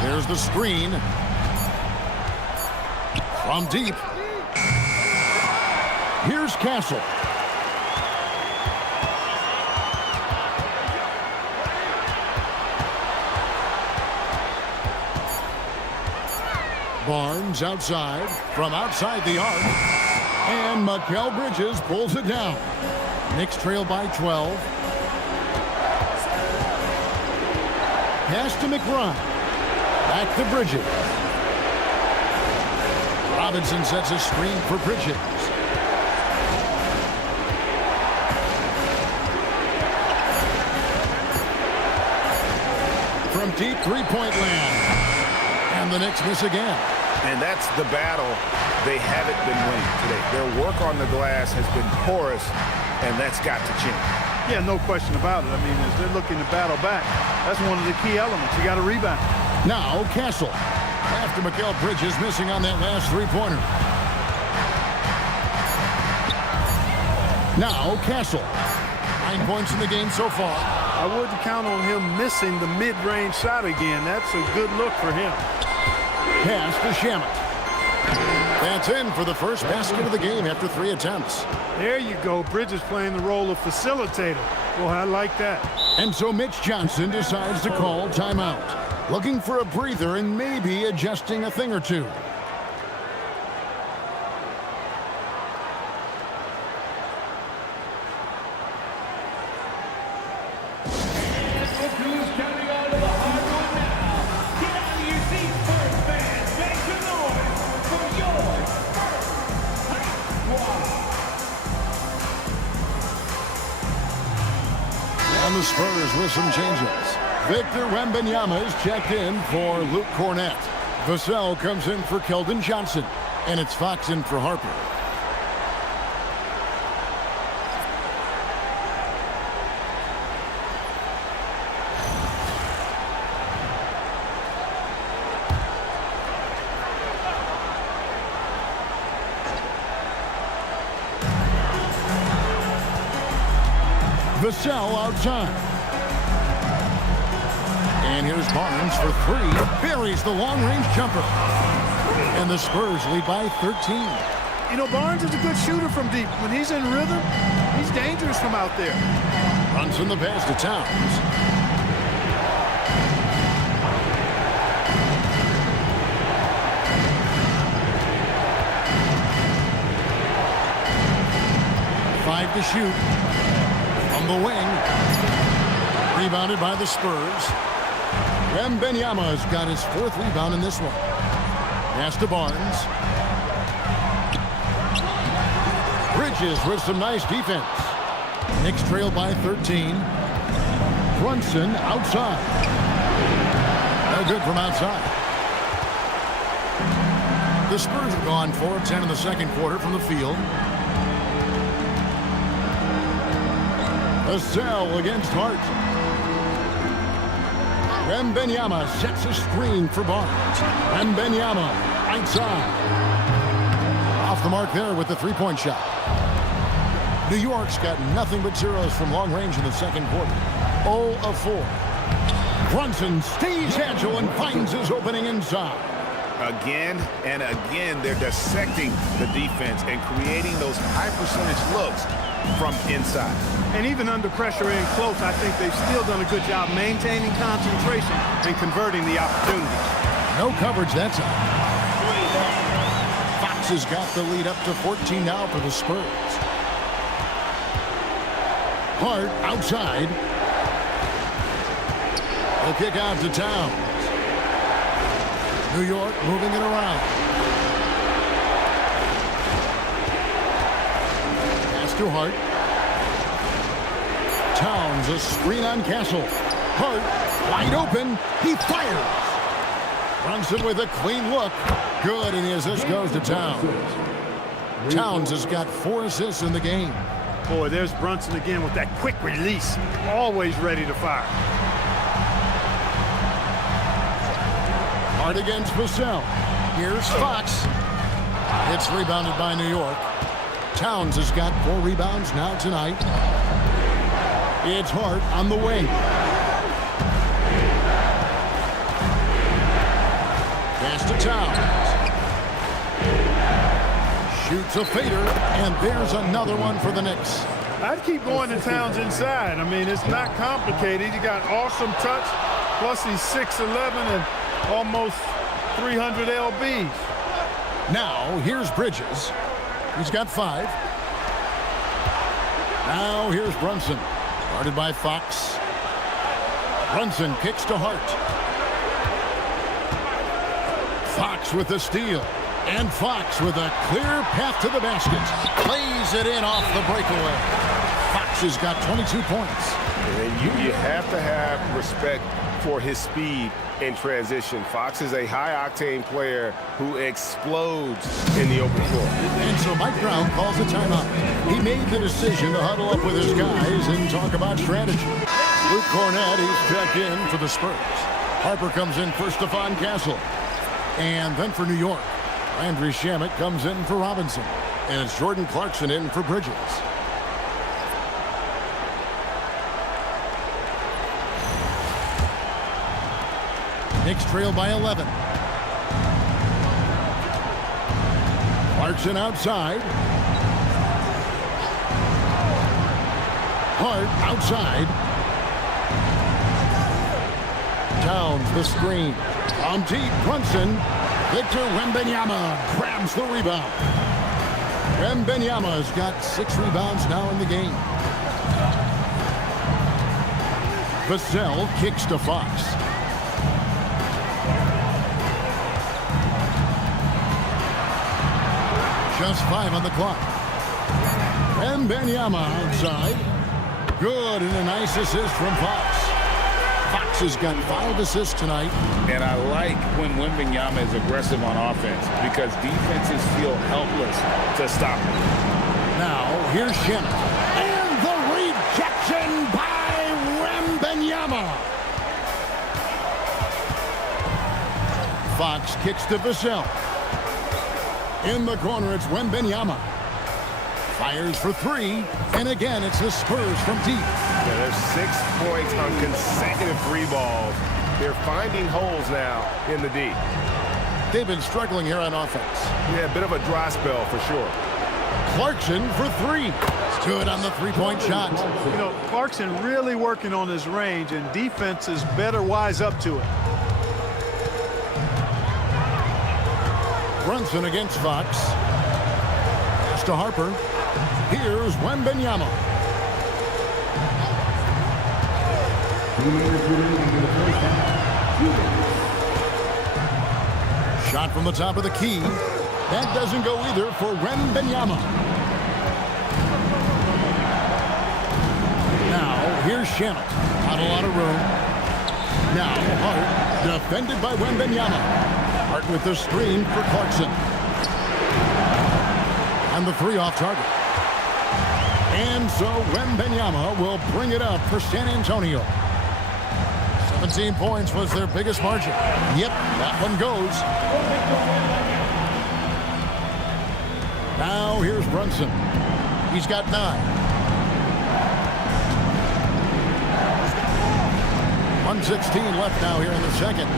There's the screen. From deep. Here's Castle. Barnes outside. From outside the arc. And Mikal Bridges pulls it down. Knicks trail by 12. Pass to McBride. Back to Bridges. Robinson sets a screen for Bridges. From deep three-point land. And the Knicks miss again. And that's the battle they haven't been winning today. Their work on the glass has been porous, and that's got to change. Yeah, no question about it. I mean, as they're looking to battle back, that's one of the key elements. You got to rebound. Now Castle. After Mikal Bridges missing on that last three-pointer. Now Castle. 9 points in the game so far. I wouldn't count on him missing the mid-range shot again. That's a good look for him. Pass to Shamet. That's in for the first basket of the game after 3 attempts. There you go. Bridges playing the role of facilitator. Well, I like that. And so Mitch Johnson decides to call timeout. Looking for a breather and maybe adjusting a thing or two. And the Spurs with some changes. Victor Wembanyama is checked in for Luke Cornette. Vassell comes in for Keldon Johnson. And it's Fox in for Harper. Vassell outside. And here's Barnes for 3. Buries the long-range jumper. And the Spurs lead by 13. You know, Barnes is a good shooter from deep. When he's in rhythm, he's dangerous from out there. Runs in the pass to Towns. Five to shoot. From the wing. Rebounded by the Spurs. Wembanyama's got his 4th rebound in this one. Pass to Barnes. Bridges with some nice defense. Knicks trail by 13. Brunson outside. No good from outside. The Spurs have gone 4 of 10 in the second quarter from the field. A cell against Hart. Wembanyama sets a screen for Barnes. Wembanyama outside. Off the mark there with the three-point shot. New York's got nothing but zeros from long range in the second quarter. 0 of 4. Brunson stays agile and finds his opening inside. Again and again, they're dissecting the defense and creating those high-percentage looks from inside. And even under pressure and close, I think they've still done a good job maintaining concentration and converting the opportunities. No coverage that time. Fox has got the lead up to 14 now for the Spurs. Hart outside. They'll kick out to Towns. New York moving it around. Pass to Hart. Towns, a screen on Castle. Hart, wide open. He fires. Brunson with a clean look. Good, and the assist goes to Towns. Towns has got 4 assists in the game. Boy, there's Brunson again with that quick release. Always ready to fire. Hart against Vassell. Here's Fox. It's rebounded by New York. Towns has got 4 rebounds now tonight. It's Hart on the wing. Pass to Towns. Shoots a fader, and there's another one for the Knicks. I'd keep going to Towns inside. I mean, it's not complicated. He got awesome touch, plus he's 6'11" and almost 300 lbs. Now, here's Bridges. He's got 5. Now, here's Brunson. Guarded by Fox. Brunson kicks to Hart. Fox with the steal. And Fox with a clear path to the basket. Plays it in off the breakaway. Fox has got 22 points. You have to have respect for his speed in transition. Fox is a high-octane player who explodes in the open floor. And so Mike Brown calls a timeout. He made the decision to huddle up with his guys and talk about strategy. Luke Cornett, he's checked in for the Spurs. Harper comes in for Stephon Castle. And then for New York, Landry Shamet comes in for Robinson. And it's Jordan Clarkson in for Bridges. Knicks trail by 11. Clarkson outside. Hart outside. Towns the screen. On deep, Brunson. Victor Wembanyama grabs the rebound. Wembanyama's got 6 rebounds now in the game. Vassell kicks to Fox. Just 5 on the clock. Wembanyama outside. Good, and a nice assist from Fox. Fox has got 5 assists tonight. And I like when Wembanyama is aggressive on offense because defenses feel helpless to stop him. Now, here's Shamet. And the rejection by Wembanyama. Fox kicks to Vassell. In the corner, it's Wembanyama. Fires for 3, and again, it's the Spurs from deep. Yeah, there's 6 points on consecutive 3 balls. They're finding holes now in the D. They've been struggling here on offense. Yeah, a bit of a dry spell for sure. Clarkson for 3. Stood on the 3-point shot. You know, Clarkson really working on his range, and defenses better wise up to it. Brunson against Fox. Pass to Harper. Here's Wembanyama. Shot from the top of the key. That doesn't go either for Wembanyama. Now, here's Shannon. Not a lot of room. Now, Hart, defended by Wembanyama. Hart with the screen for Clarkson. And the three off target. And so Wembanyama will bring it up for San Antonio. 17 points was their biggest margin. Yep, that one goes. Now here's Brunson. He's got 9. 1:16 left now here in the second.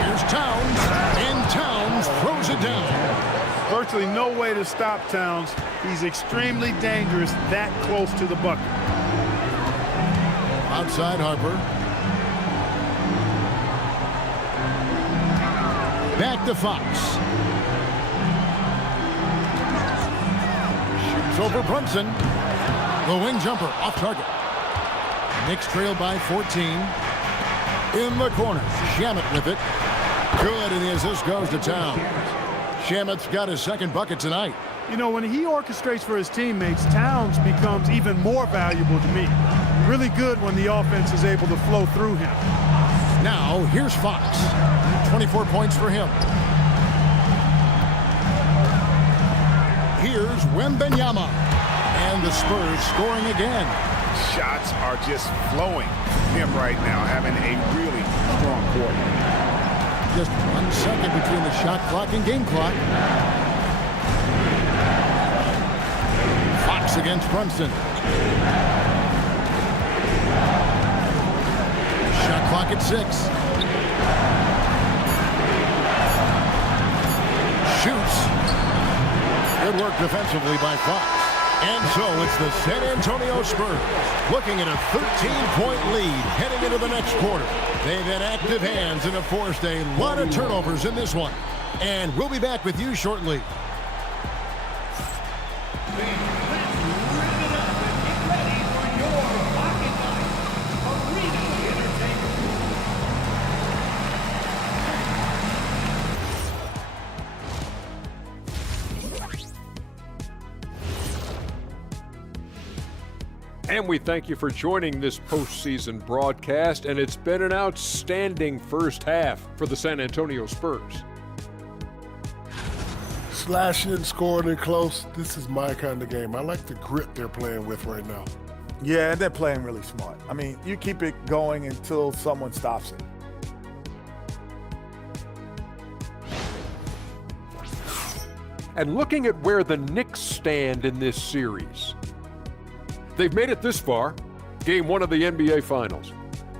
Here's Towns, and Towns throws it down. Virtually no way to stop Towns. He's extremely dangerous that close to the bucket. Outside Harper. Back to Fox. Shoots over Brunson. The wing jumper off target. Knicks trailed by 14. In the corner. Shamet with it. Good, and the assist goes to Towns. Shamet's got his second bucket tonight. You know, when he orchestrates for his teammates, Towns becomes even more valuable to me. Really good when the offense is able to flow through him. Now, here's Fox. 24 points for him. Here's Wembanyama. And the Spurs scoring again. Shots are just flowing him right now, having a really strong quarter. Just 1 second between the shot clock and game clock. Fox against Brunson. Shot clock at 6. Shoots. Good work defensively by Fox. And so it's the San Antonio Spurs looking at a 13-point lead heading into the next quarter. They've had active hands and have forced a lot of turnovers in this one. And we'll be back with you shortly. And we thank you for joining this postseason broadcast, and it's been an outstanding first half for the San Antonio Spurs. Slashing, scoring it close. This is my kind of game. I like the grit they're playing with right now. Yeah, and they're playing really smart. I mean, you keep it going until someone stops it. And looking at where the Knicks stand in this series, they've made it this far, game 1 of the NBA Finals.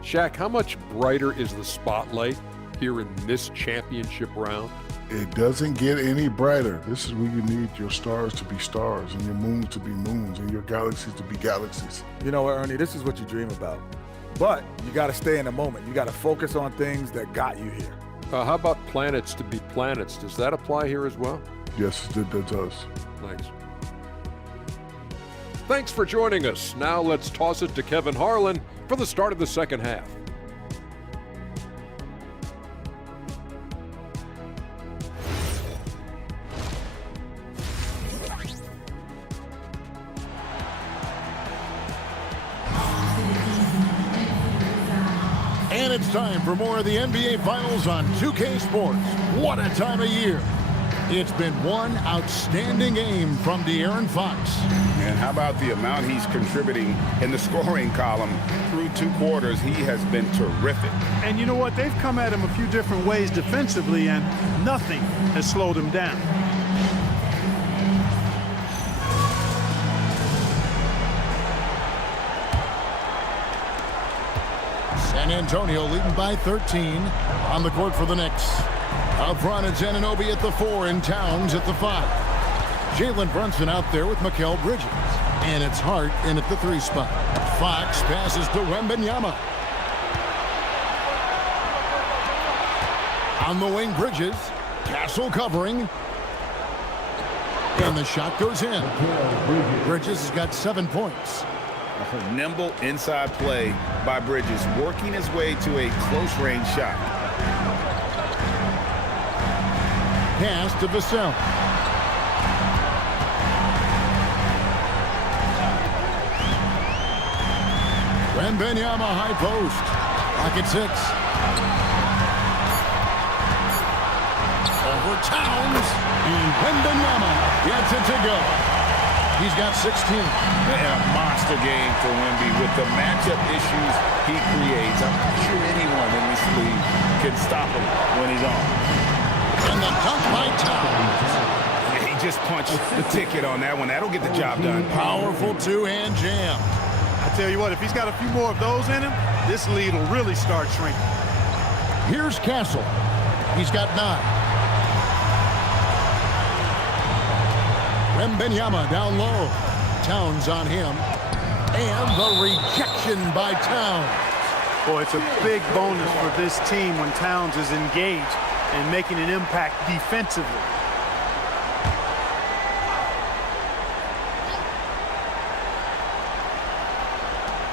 Shaq, how much brighter is the spotlight here in this championship round? It doesn't get any brighter. This is where you need your stars to be stars and your moons to be moons and your galaxies to be galaxies. You know what, Ernie, this is what you dream about. But you got to stay in the moment. You got to focus on things that got you here. How about planets to be planets? Does that apply here as well? Yes, it does. Thanks. Thanks for joining us. Now let's toss it to Kevin Harlan for the start of the second half. And it's time for more of the NBA Finals on 2K Sports. What a time of year. It's been one outstanding game from De'Aaron Fox. And how about the amount he's contributing in the scoring column through 2 quarters? He has been terrific. And you know what? They've come at him a few different ways defensively, and nothing has slowed him down. San Antonio leading by 13 on the court for the Knicks. Up front, it's Anunoby at the 4 and Towns at the 5. Jalen Brunson out there with Mikal Bridges. And it's Hart in at the 3 spot. Fox passes to Wembanyama. On the wing, Bridges. Castle covering. And the shot goes in. Bridges has got 7 points. Nimble inside play by Bridges, working his way to a close-range shot. Pass to Vassell. Wembanyama high post. Pocket 6. Over Towns. And Wembanyama gets it to go. He's got 16. And a monster game for Wemby with the matchup issues he creates. I'm not sure anyone in this league can stop him when he's on. And the dunk by Towns. Yeah, he just punched the ticket on that one. That'll get the job done. Powerful two-hand jam. I tell you what, if he's got a few more of those in him, this lead will really start shrinking. Here's Castle. He's got 9. Wembanyama down low. Towns on him. And the rejection by Towns. Boy, it's a big bonus for this team when Towns is engaged and making an impact defensively.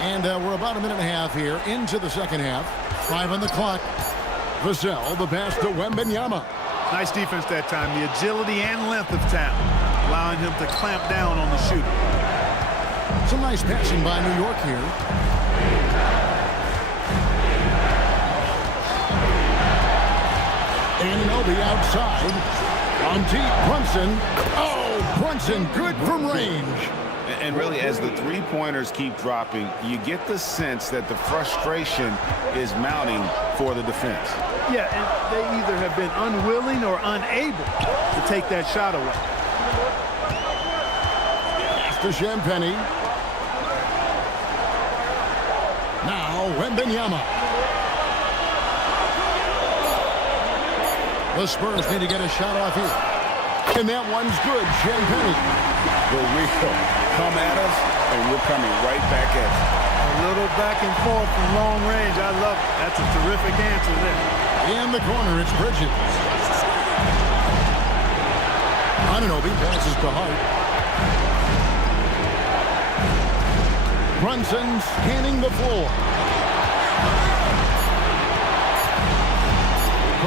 And we're about a minute and a half here into the second half. 5 on the clock. Vassell, the pass to Wembanyama. Nice defense that time. The agility and length of Towns, allowing him to clamp down on the shooting. Some nice passing by New York here. Anunoby outside. On deep, Brunson. Oh, Brunson good from range. And really, as the three-pointers keep dropping, you get the sense that the frustration is mounting for the defense. Yeah, and they either have been unwilling or unable to take that shot away. Pass to Champagny. Now, Wembanyama. The Spurs need to get a shot off here. And that one's good, Champagny. But we come at us, and we're coming right back at you. A little back and forth from long range. I love it. That's a terrific answer there. In the corner, it's Bridges. Anunoby passes to Hart. Brunson scanning the floor.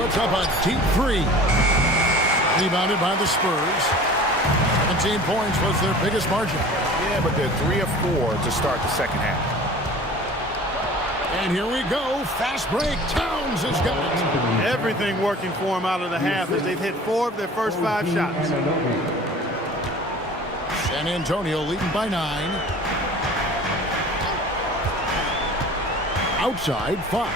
Puts up a deep 3. Rebounded by the Spurs. 17 points was their biggest margin. Yeah, but they're 3 of 4 to start the second half. And here we go. Fast break. Towns has got it. Everything working for him out of the half as they've hit 4 of their first 5 shots. San Antonio leading by 9. Outside, Fox.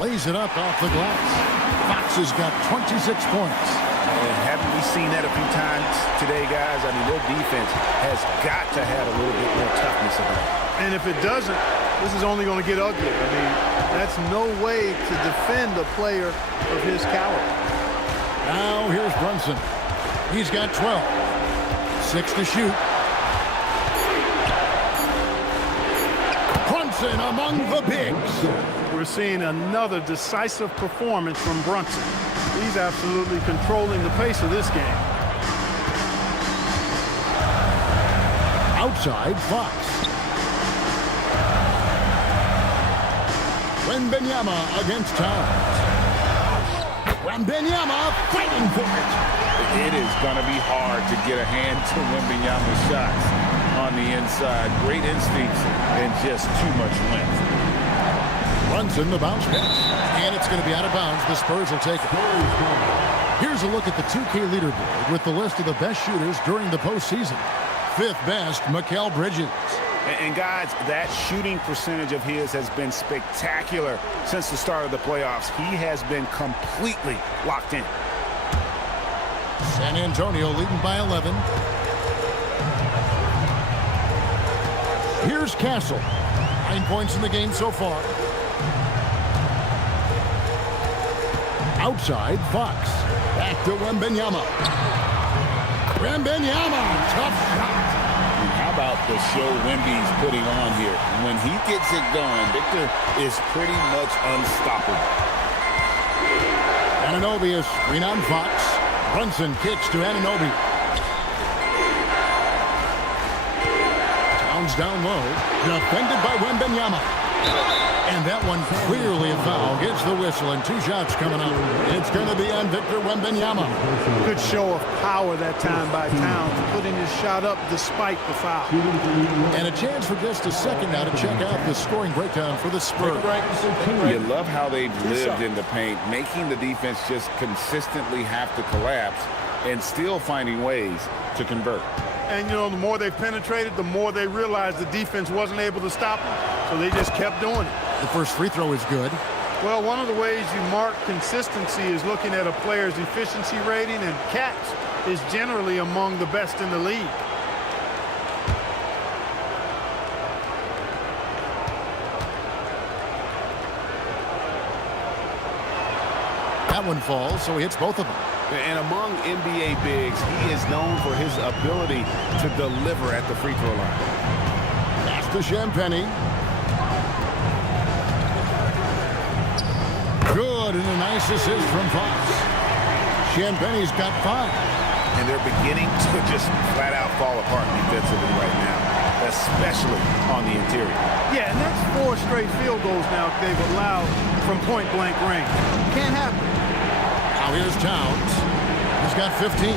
Lays it up off the glass. Fox has got 26 points. And haven't we seen that a few times today, guys? I mean, their defense has got to have a little bit more toughness about it. And if it doesn't, this is only going to get ugly. I mean, that's no way to defend a player of his caliber. Now here's Brunson. He's got 12. 6 to shoot. Brunson among the bigs. We're seeing another decisive performance from Brunson. He's absolutely controlling the pace of this game. Outside, Fox. Wembanyama against Towns. Wembanyama fighting for it. It is going to be hard to get a hand to Wembanyama's shots on the inside. Great instincts and just too much length. Brunson, the bounce pass. And it's going to be out of bounds. The Spurs will take it. Here's a look at the 2K leaderboard with the list of the best shooters during the postseason. 5th best, Mikal Bridges. And guys, that shooting percentage of his has been spectacular since the start of the playoffs. He has been completely locked in. San Antonio leading by 11. Here's Castle. 9 points in the game so far. Outside, Fox. Back to Wembanyama. Wembanyama, tough shot. How about the show Wemby's putting on here? When he gets it going, Victor is pretty much unstoppable. Anunoby is screen on Fox. Brunson kicks to Anunoby. Simmons down low. Defended by Wembanyama. And that one clearly a foul. Gets the whistle and 2 shots coming up. It's going to be on Victor Wembanyama. Good show of power that time by Towns, putting his shot up despite the foul. And a chance for just a second now to check out the scoring breakdown for the Spurs. You love how they've lived in the paint, making the defense just consistently have to collapse and still finding ways to convert. And, you know, the more they've penetrated, the more they realized the defense wasn't able to stop them, so they just kept doing it. The first free throw is good. Well, one of the ways you mark consistency is looking at a player's efficiency rating, and Katz is generally among the best in the league. That one falls, so he hits both of them. And among NBA bigs, he is known for his ability to deliver at the free throw line. Pass to Champagnie. Good, and a nice assist from Fox. Champagnie's got 5. And they're beginning to just flat out fall apart defensively right now, especially on the interior. Yeah, and that's 4 straight field goals now they've allowed from point-blank range. Can't happen. Now here's Towns. He's got 15.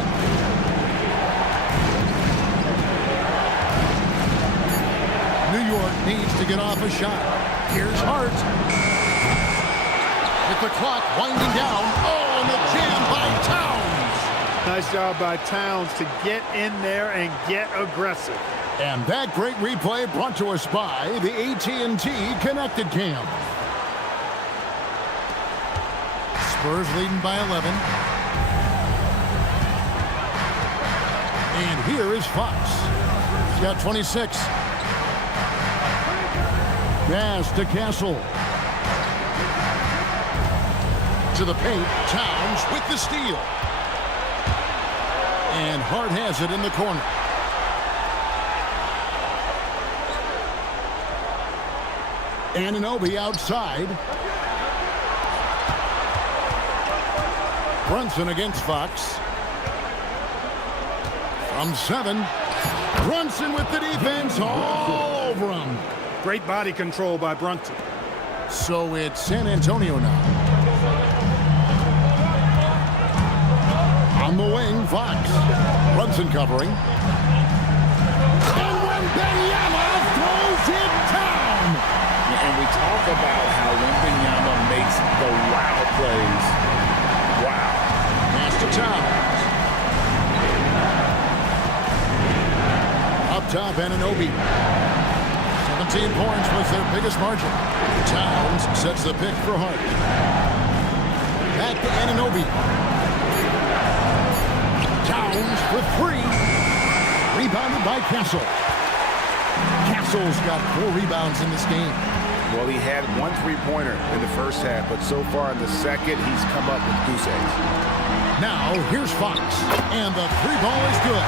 New York needs to get off a shot. Here's Hart. With the clock winding down. Oh, and the jam by Towns. Nice job by Towns to get in there and get aggressive. And that great replay brought to us by the AT&T Connected Cam. Spurs leading by 11. And here is Fox. He's got 26. Pass to Castle. To the paint. Towns with the steal. And Hart has it in the corner. Anunoby outside. Brunson against Fox. From 7. Brunson with the defense all over him. Great body control by Brunson. So it's San Antonio now. On the wing, Fox. Brunson covering. And Wembanyama throws it down. And we talk about how Wembanyama makes the wow plays. Wow. Pass to Towns. Up top, Anunoby. 17 points was their biggest margin. Towns sets the pick for Hart. Back to Anunoby. Towns for 3. Rebounded by Castle. Castle's got 4 rebounds in this game. Well, he had 1 3-pointer in the first half, but so far in the second, he's come up with goose eggs. Now, here's Fox. And the 3 ball is good.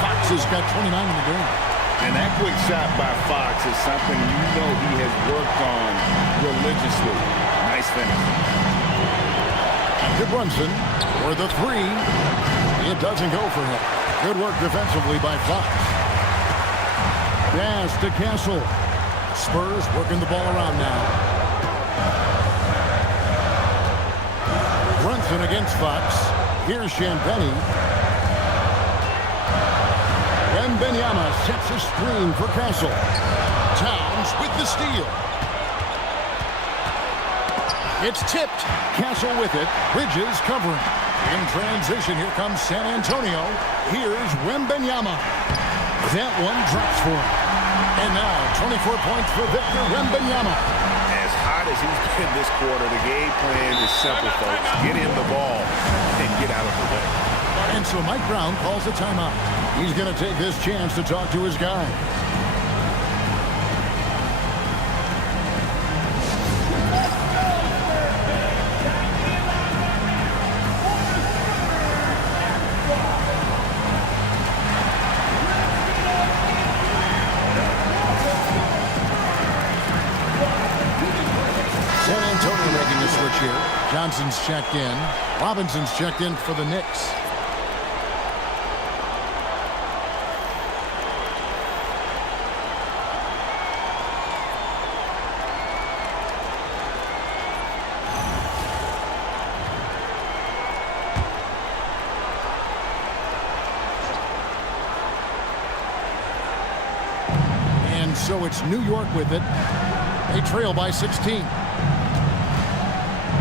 Fox has got 29 in the game. And that quick shot by Fox is something you know he has worked on religiously. Nice finish. To Brunson for the 3. It doesn't go for him. Good work defensively by Fox. Pass to Castle. Spurs working the ball around now. Brunson against Fox. Here's Champagnie. Wembanyama sets a screen for Castle. Towns with the steal. It's tipped. Castle with it. Bridges covering. In transition, here comes San Antonio. Here's Wembanyama. That one drops for him. And now, 24 points for Victor Wembanyama. As hot as he's been this quarter, the game plan is simple, folks. Get him the ball and get out of the way. And so Mike Brown calls a timeout. He's going to take this chance to talk to his guy. San Antonio making the switch here. Johnson's checked in. Robinson's checked in for the Knicks. So it's New York with it. They trail by 16.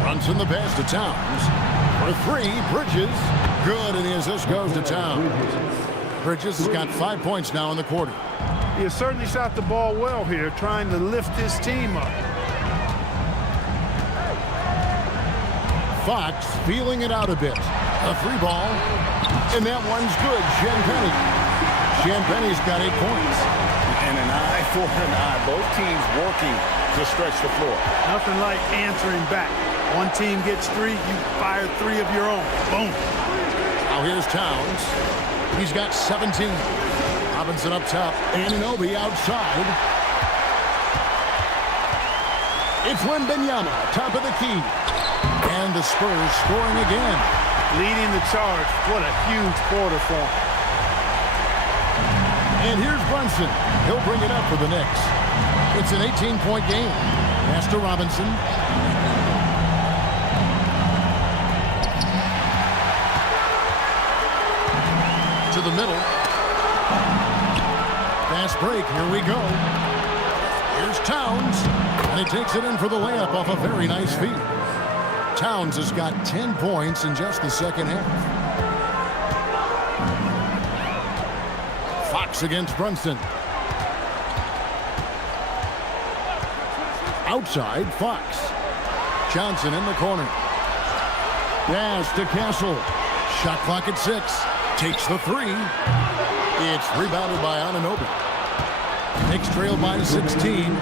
Brunson the pass to Towns. For three, Bridges. Good, and the assist goes to Towns. Bridges has got 5 points now in the quarter. He has certainly shot the ball well here, trying to lift his team up. Fox feeling it out a bit. A free ball, and that one's good. Champagne's got 8 points. And an eye for an eye. Both teams working to stretch the floor. Nothing like answering back. One team gets 3, you fire 3 of your own. Boom. Now here's Towns. He's got 17. Robinson up top. Anunoby outside. It's Wembanyama, top of the key. And the Spurs scoring again. Leading the charge. What a huge quarter for him. And here's Brunson. He'll bring it up for the Knicks. It's an 18-point game. Pass to Robinson. To the middle. Fast break. Here we go. Here's Towns. And he takes it in for the layup off a very nice feed. Towns has got 10 points in just the second half. Fox against Brunson. Outside, Fox. Johnson in the corner. Pass to Castle. Shot clock at 6. Takes the 3. It's rebounded by Anunoby. Knicks trail by 16.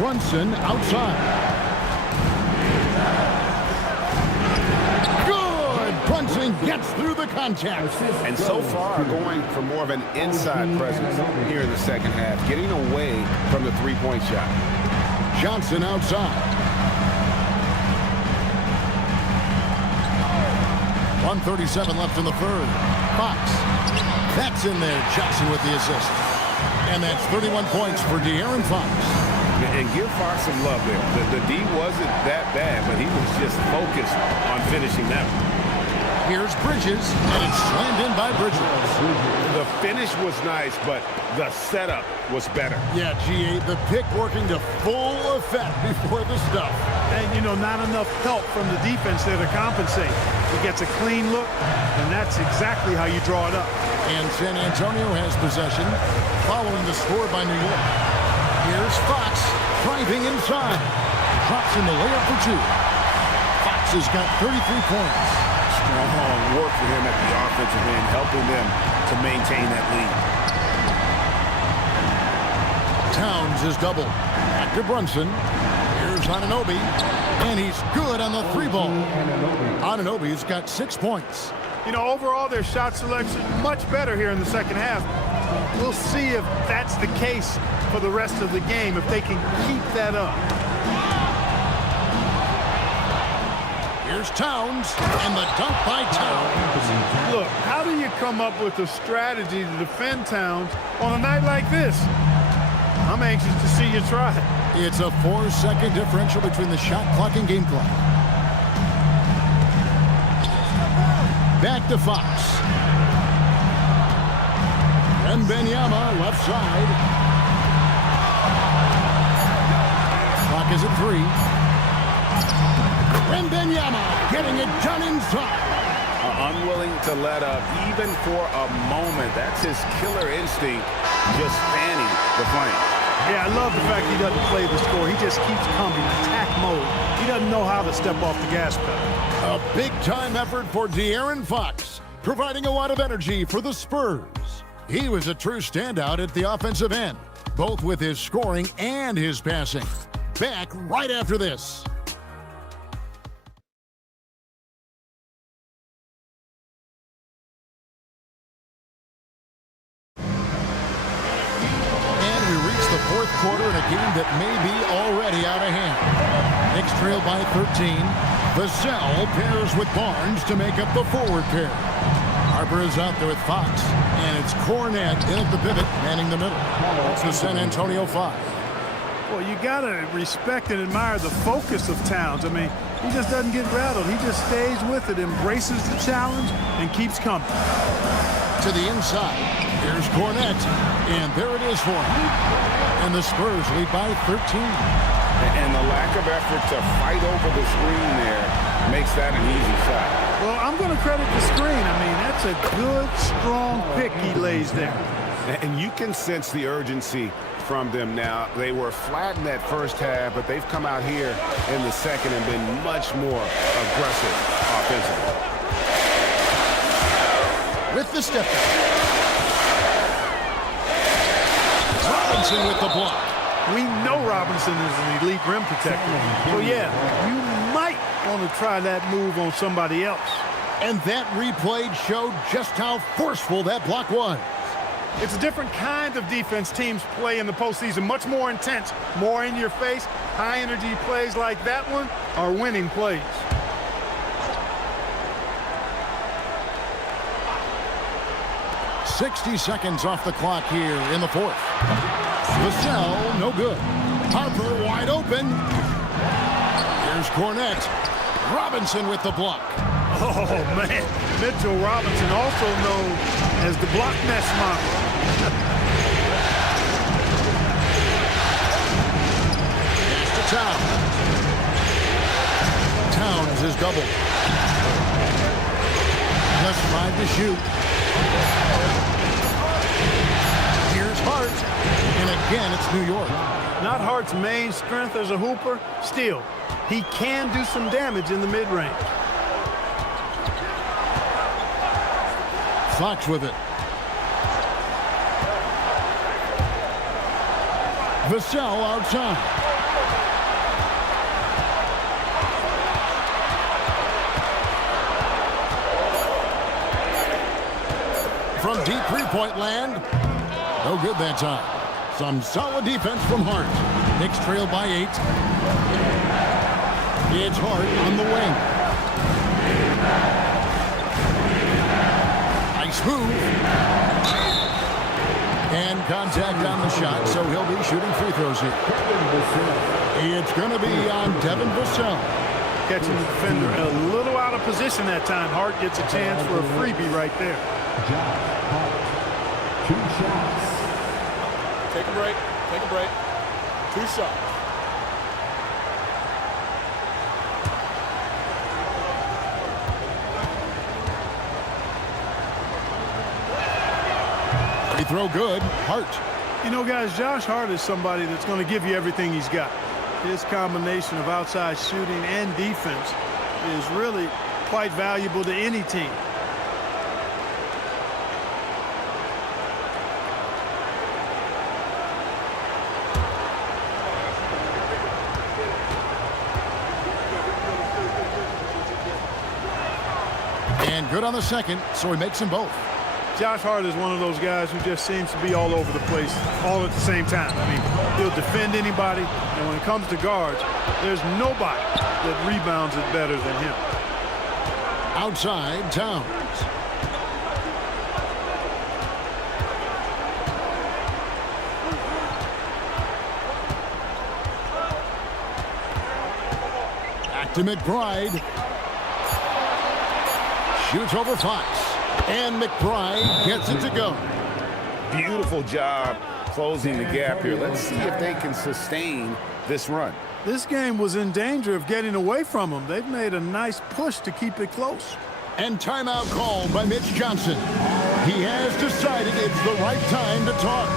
Brunson outside. Brunson gets through the contact. And so far going for more of an inside presence here in the second half, getting away from the three-point shot. Johnson outside. 1:37 left in the third. Fox. That's in there. Johnson with the assist. And that's 31 points for De'Aaron Fox. And give Fox some love there. The D wasn't that bad, but he was just focused on finishing that one. Here's Bridges, and it's slammed in by Bridges. The finish was nice, but the setup was better. Yeah, G8, the pick working to full effect before the stuff. And, you know, not enough help from the defense there to compensate. He gets a clean look, and that's exactly how you draw it up. And San Antonio has possession, following the score by New York. Here's Fox, driving inside. Drops in the layup for 2. Fox has got 33 points. Strong work for him at the offensive end, helping them to maintain that lead. Towns is double. Back to Brunson. Here's Anunoby. And he's good on the 3 ball. Anunoby's got 6 points. You know, overall, their shot selection much better here in the second half. We'll see if that's the case for the rest of the game, if they can keep that up. Here's Towns, and the dunk by Towns. Look, how do you come up with a strategy to defend Towns on a night like this? I'm anxious to see you try it. It's a 4-second differential between the shot clock and game clock. Back to Fox. Wembanyama left side. Clock is at 3. Wembanyama getting it done inside. Unwilling to let up even for a moment. That's his killer instinct, just fanning the flame. Yeah, I love the fact he doesn't play the score. He just keeps coming, attack mode. He doesn't know how to step off the gas pedal. A big-time effort for De'Aaron Fox, providing a lot of energy for the Spurs. He was a true standout at the offensive end, both with his scoring and his passing. Back right after this. Fourth quarter in a game that may be already out of hand. Knicks trail by 13. Vassell pairs with Barnes to make up the forward pair. Harper is out there with Fox, and it's Cornette in at the pivot, manning the middle. It's the San Antonio 5. Well, you got to respect and admire the focus of Towns. I mean, he just doesn't get rattled. He just stays with it, embraces the challenge, and keeps coming. To the inside. Here's Cornette. And there it is for him. And the Spurs lead by 13. And the lack of effort to fight over the screen there makes that an easy shot. Well, I'm going to credit the screen. I mean, that's a good, strong pick he lays there. And you can sense the urgency from them now. They were flat in that first half, but they've come out here in the second and been much more aggressive offensively. With the step back. Robinson with the block. We know Robinson is an elite rim protector. So, yeah, you might want to try that move on somebody else. And that replay showed just how forceful that block was. It's a different kind of defense teams play in the postseason, much more intense, more in your face. High-energy plays like that one are winning plays. .60 seconds off the clock here in the fourth. Vassell, no good. Harper wide open. Here's Cornette. Robinson with the block. Oh, man. Mitchell Robinson, also known as the block nest monster. Pass to Towns. Towns is doubled. Just 5 to shoot. Here's Hart. And again, it's New York. Not Hart's main strength as a hooper. Still, he can do some damage in the mid-range. Fox with it. Vassell outside. From deep three-point land. No good that time. Some solid defense from Hart. Knicks trail by 8. It's Hart on the wing. Nice move. And contact on the shot, so he'll be shooting free throws here. It's going to be on Devin Vassell. Catching the defender a little out of position that time. Hart gets a chance for a freebie right there. Two shots. Take a break. Take a break. 2 shots. Free throw good. Hart. You know, guys, Josh Hart is somebody that's going to give you everything he's got. His combination of outside shooting and defense is really quite valuable to any team. And good on the second, so he makes them both. Josh Hart is one of those guys who just seems to be all over the place all at the same time. I mean, he'll defend anybody, and when it comes to guards, there's nobody that rebounds it better than him. Outside, Towns. Back to McBride. Shoots over Fox. And McBride gets it to go. Beautiful job closing the gap here. Let's see if they can sustain this run. This game was in danger of getting away from them. They've made a nice push to keep it close. And timeout called by Mitch Johnson. He has decided it's the right time to talk.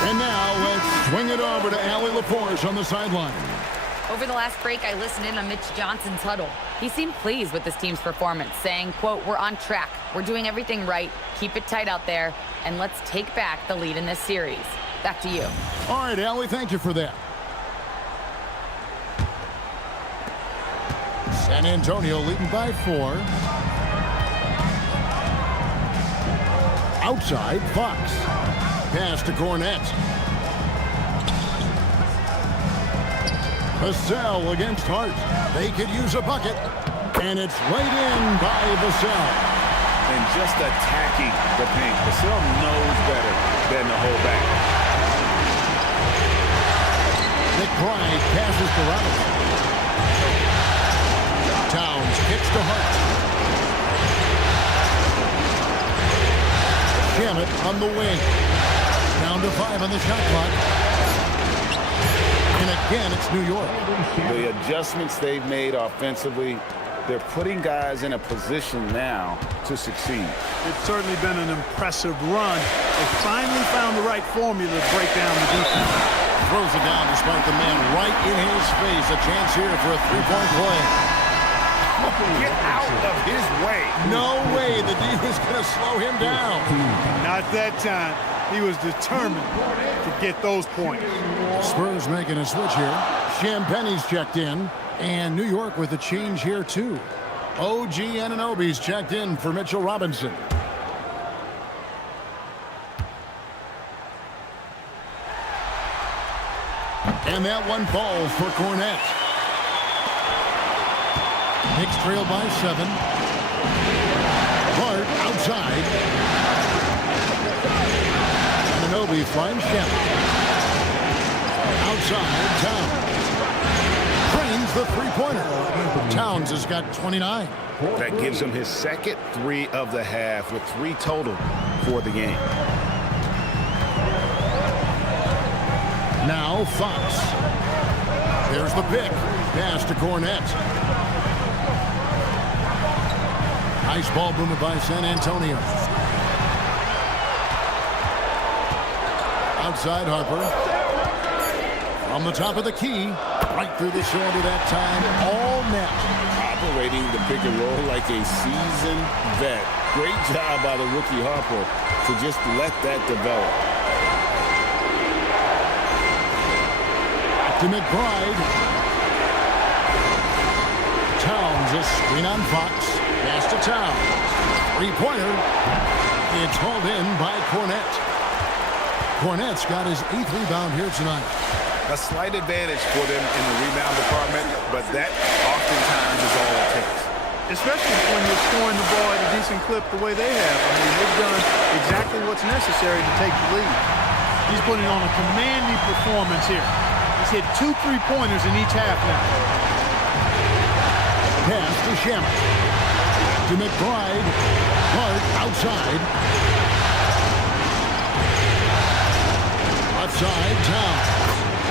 And now let's swing it over to Allie LaForce on the sideline. Over the last break, I listened in on Mitch Johnson's huddle. He seemed pleased with this team's performance, saying, quote, "We're on track. We're doing everything right. Keep it tight out there, and let's take back the lead in this series." Back to you. All right, Allie, thank you for that. San Antonio leading by 4. Outside, Fox. Pass to Cornette. Vassell against Hart. They could use a bucket. And it's right in by Vassell. And just attacking the paint. Vassell knows better than to hold back. McBride passes to Robinson. Towns kicks to Hart. Shamet on the wing. Down to 5 on the shot clock. And again, it's New York. The adjustments they've made offensively, they're putting guys in a position now to succeed. It's certainly been an impressive run. They finally found the right formula to break down the defense. Throws it down despite the man right in his face. A chance here for a three-point play. Get out of his way. No way the D was going to slow him down. Not that time. He was determined to get those points. Spurs making a switch here. Champagne's checked in. And New York with a change here, too. OG Anunoby's checked in for Mitchell Robinson. And that one falls for Cornette. Knicks trail by 7. Hart outside. Anunoby finds Shamet. Outside, Towns. Trains the three-pointer. Towns has got 29. That gives him his second 3 of the half with 3 total for the game. Now Fox. There's the pick. Pass to Cornette. Nice ball movement by San Antonio. Outside Harper. From the top of the key. Right through the shoulder that time. All net. Operating the pick and roll like a seasoned vet. Great job by the rookie Harper to just let that develop. To McBride. Towns a screen on Fox. Pass to Towns. Three-pointer. It's hauled in by Cornette. Cornette's got his 8th rebound here tonight. A slight advantage for them in the rebound department, but that oftentimes is all it takes. Especially when you're scoring the ball at a decent clip the way they have. I mean, they've done exactly what's necessary to take the lead. He's putting on a commanding performance here. He's hit 2 3-pointers in each half now. Pass to Shamet. To McBride. Hart outside. Outside Towns.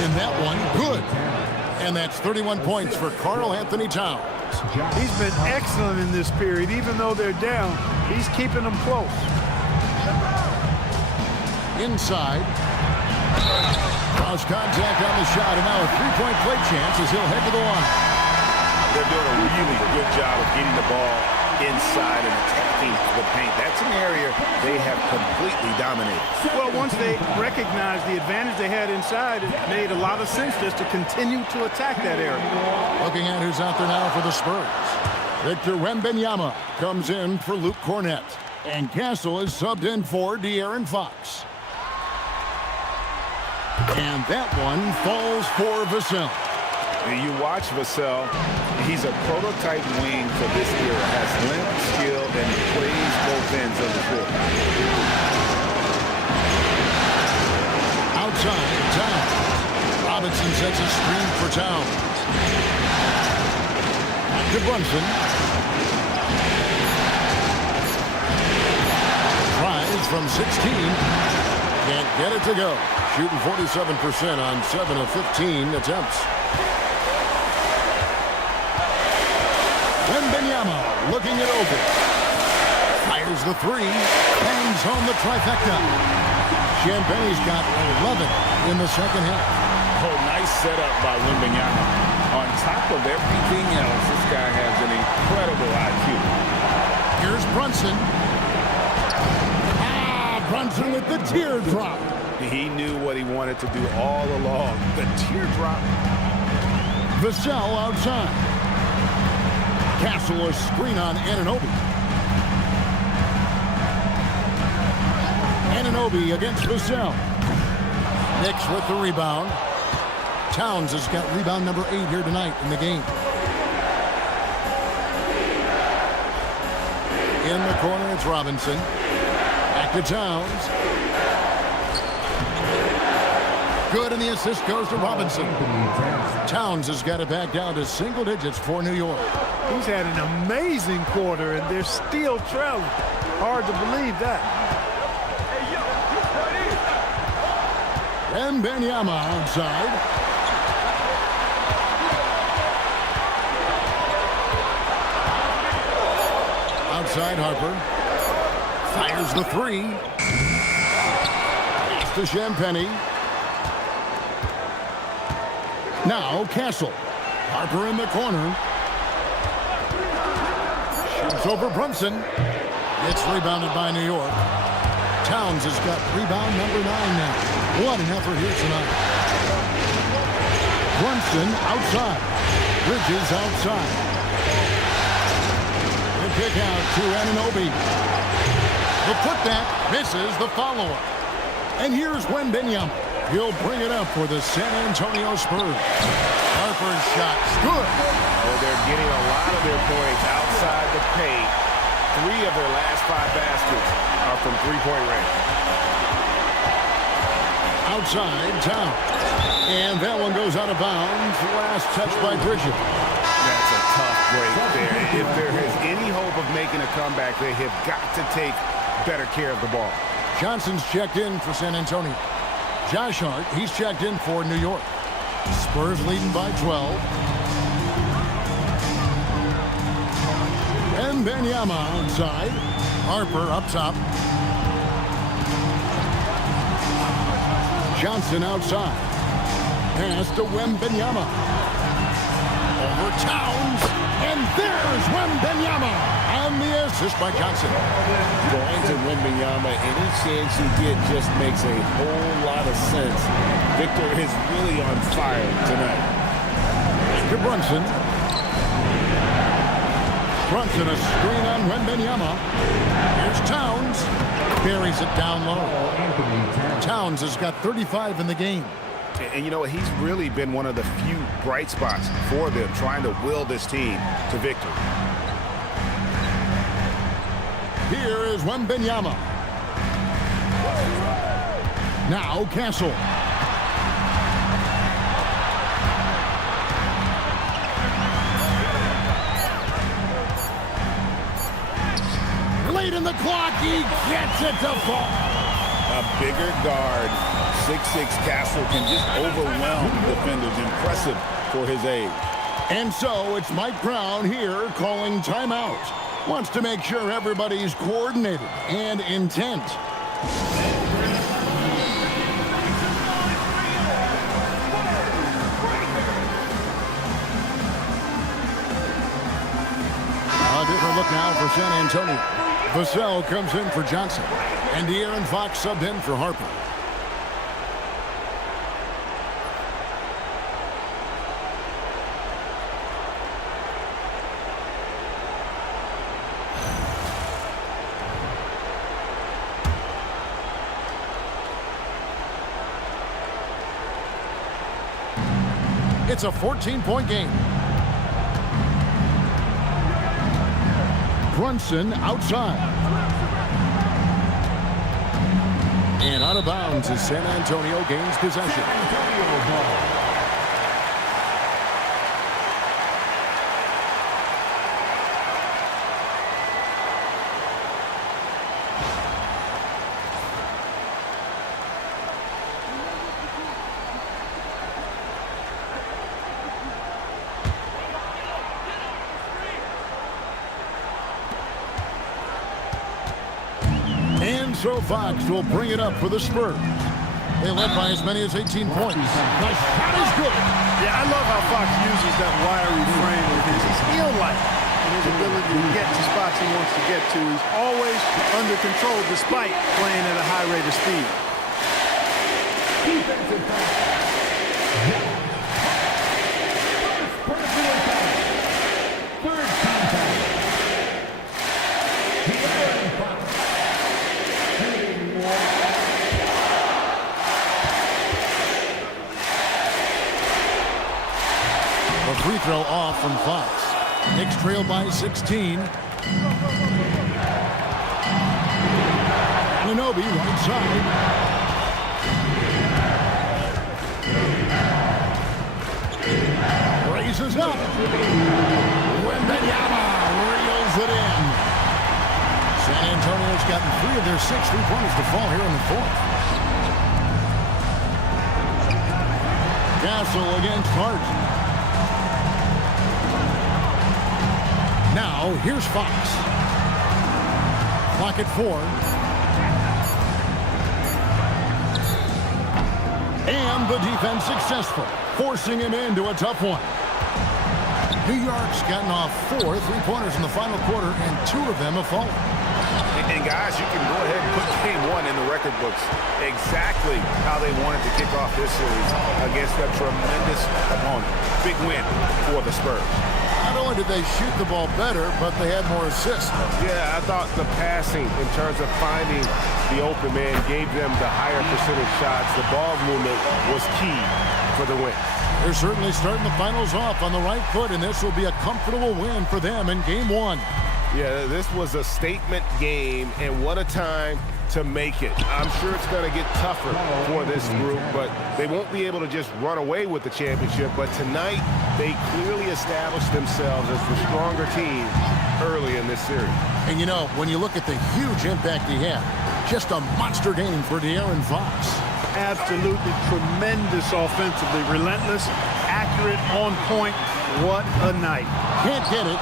And that one, good. And that's 31 points for Karl Anthony Towns. He's been excellent in this period. Even though they're down, he's keeping them close. Inside. Cross contact on the shot, and now a three-point play chance as he'll head to the line. They're doing a really good job of getting the ball inside and attacking the paint. That's an area they have completely dominated. Well, once they recognized the advantage they had inside, it made a lot of sense just to continue to attack that area. Looking at who's out there now for the Spurs. Victor Wembanyama comes in for Luke Cornette. And Castle is subbed in for De'Aaron Fox. And that one falls for Vassell. You watch Vassell, he's a prototype wing for this era. Has length, skill, and plays both ends of the court. Outside, Towns. Robinson sets a screen for Towns. Back to Brunson. Tries from 16. Can't get it to go. Shooting 47% on 7 of 15 attempts. Wembanyama looking it over. Fires the 3. Bangs home the trifecta. Champagne's got 11 in the second half. Oh, nice setup by Wembanyama. On top of everything else, this guy has an incredible IQ. Here's Brunson. Brunson with the teardrop. He knew what he wanted to do all along. The teardrop. Vassell outside. Castle a screen on Anunoby. Anunoby against Vassell. Knicks with the rebound. Towns has got rebound number 8 here tonight in the game. In the corner, it's Robinson. Back to Towns. Good, and the assist goes to Robinson. Towns has got it back down to single digits for New York. He's had an amazing quarter, and they're still trailing. Hard to believe that. Wembanyama outside. Outside Harper. Fires the three. To Champagny. Now Castle. Harper in the corner. Shoots over Brunson. It's rebounded by New York. Towns has got rebound number 9 now. What an effort here tonight. Brunson outside. Bridges outside. The kick out to Anunoby. The putback misses the follow-up. And here's Wembanyama. He'll bring it up for the San Antonio Spurs. Harper's shot's good. Well, they're getting a lot of their points outside the paint. 3 of their last 5 baskets are from three-point range. Outside, Town. And that one goes out of bounds. Last touch by Bridges. That's a tough break there. If there is any hope of making a comeback, they have got to take better care of the ball. Johnson's checked in for San Antonio. Josh Hart, he's checked in for New York. Spurs leading by 12. Wembanyama outside. Harper up top. Johnson outside. Pass to Wembanyama. Over Towns. And there's Wembanyama. And the assist by Johnson. Going to Wembanyama, any chance you get just makes a whole lot of sense. Victor is really on fire tonight. To Brunson. Brunson, a screen on Wembanyama. Here's Towns. Buries it down low. Towns has got 35 in the game. And you know what? He's really been one of the few bright spots for them, trying to will this team to victory. Here is Wembanyama. Now Castle. Late in the clock, he gets it to fall. A bigger guard, 6'6" Castle, can just overwhelm defenders. Impressive for his age. And so it's Mike Brown here calling timeout. Wants to make sure everybody's coordinated and intent. A different look now for San Antonio. Vassell comes in for Johnson. And De'Aaron Fox subbed in for Harper. It's a 14-point game. Brunson outside. And out of bounds as San Antonio gains possession. So Fox will bring it up for the Spurs. They led by as many as 18 points. The shot is good. Yeah, I love how Fox uses that wiry frame with his skill-like and his ability to get to spots he wants to get to. He's always under control despite playing at a high rate of speed. Defensive foul. Third team foul. De'Aaron Fox. A free throw off from Fox. Knicks trail by 16. Anunoby right side. Raises up. Wembanyama reels it in. San Antonio's gotten 3 of their 6 3-pointers to fall here in the 4th. Castle against Hart. Now, here's Fox. Clock at 4. And the defense successful, forcing him into a tough one. New York's gotten off 4 3-pointers in the final quarter, and 2 of them have fallen. And guys, you can go ahead and put game 1 in the record books. Exactly how they wanted to kick off this series against a tremendous opponent. Big win for the Spurs. Not only did they shoot the ball better, but they had more assists. Yeah, I thought the passing in terms of finding the open man gave them the higher percentage shots. The ball movement was key for the win. They're certainly starting the finals off on the right foot, and this will be a comfortable win for them in game 1. Yeah, this was a statement game, and what a time to make it. I'm sure it's going to get tougher for this group, but they won't be able to just run away with the championship. But tonight, they clearly established themselves as the stronger team early in this series. And you know, when you look at the huge impact he had, just a monster game for De'Aaron Fox. Absolutely tremendous offensively. Relentless, accurate, on point. What a night. Can't get it.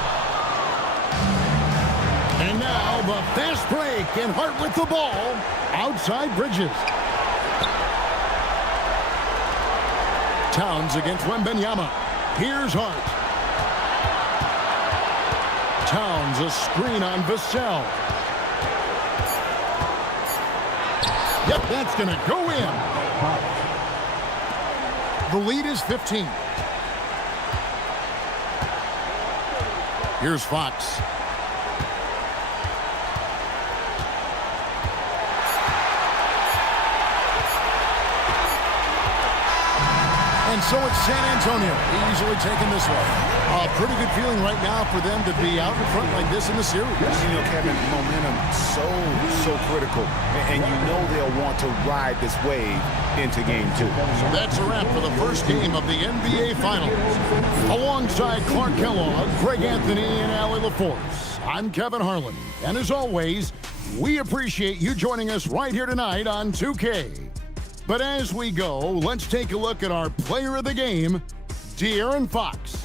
And now the fast break, and Hart with the ball outside Bridges. Towns against Wembanyama. Here's Hart. Towns a screen on Vassell. Yep, that's going to go in. The lead is 15. Here's Fox. And so it's San Antonio easily taking this one. A pretty good feeling right now for them to be out in front like this in the series. You know, Kevin, momentum so critical. And you know they'll want to ride this wave into game 2. So that's a wrap for the first game of the NBA Finals. Alongside Clark Kellogg, Greg Anthony, and Allie LaForce, I'm Kevin Harlan. And as always, we appreciate you joining us right here tonight on 2K. But as we go, let's take a look at our player of the game, De'Aaron Fox.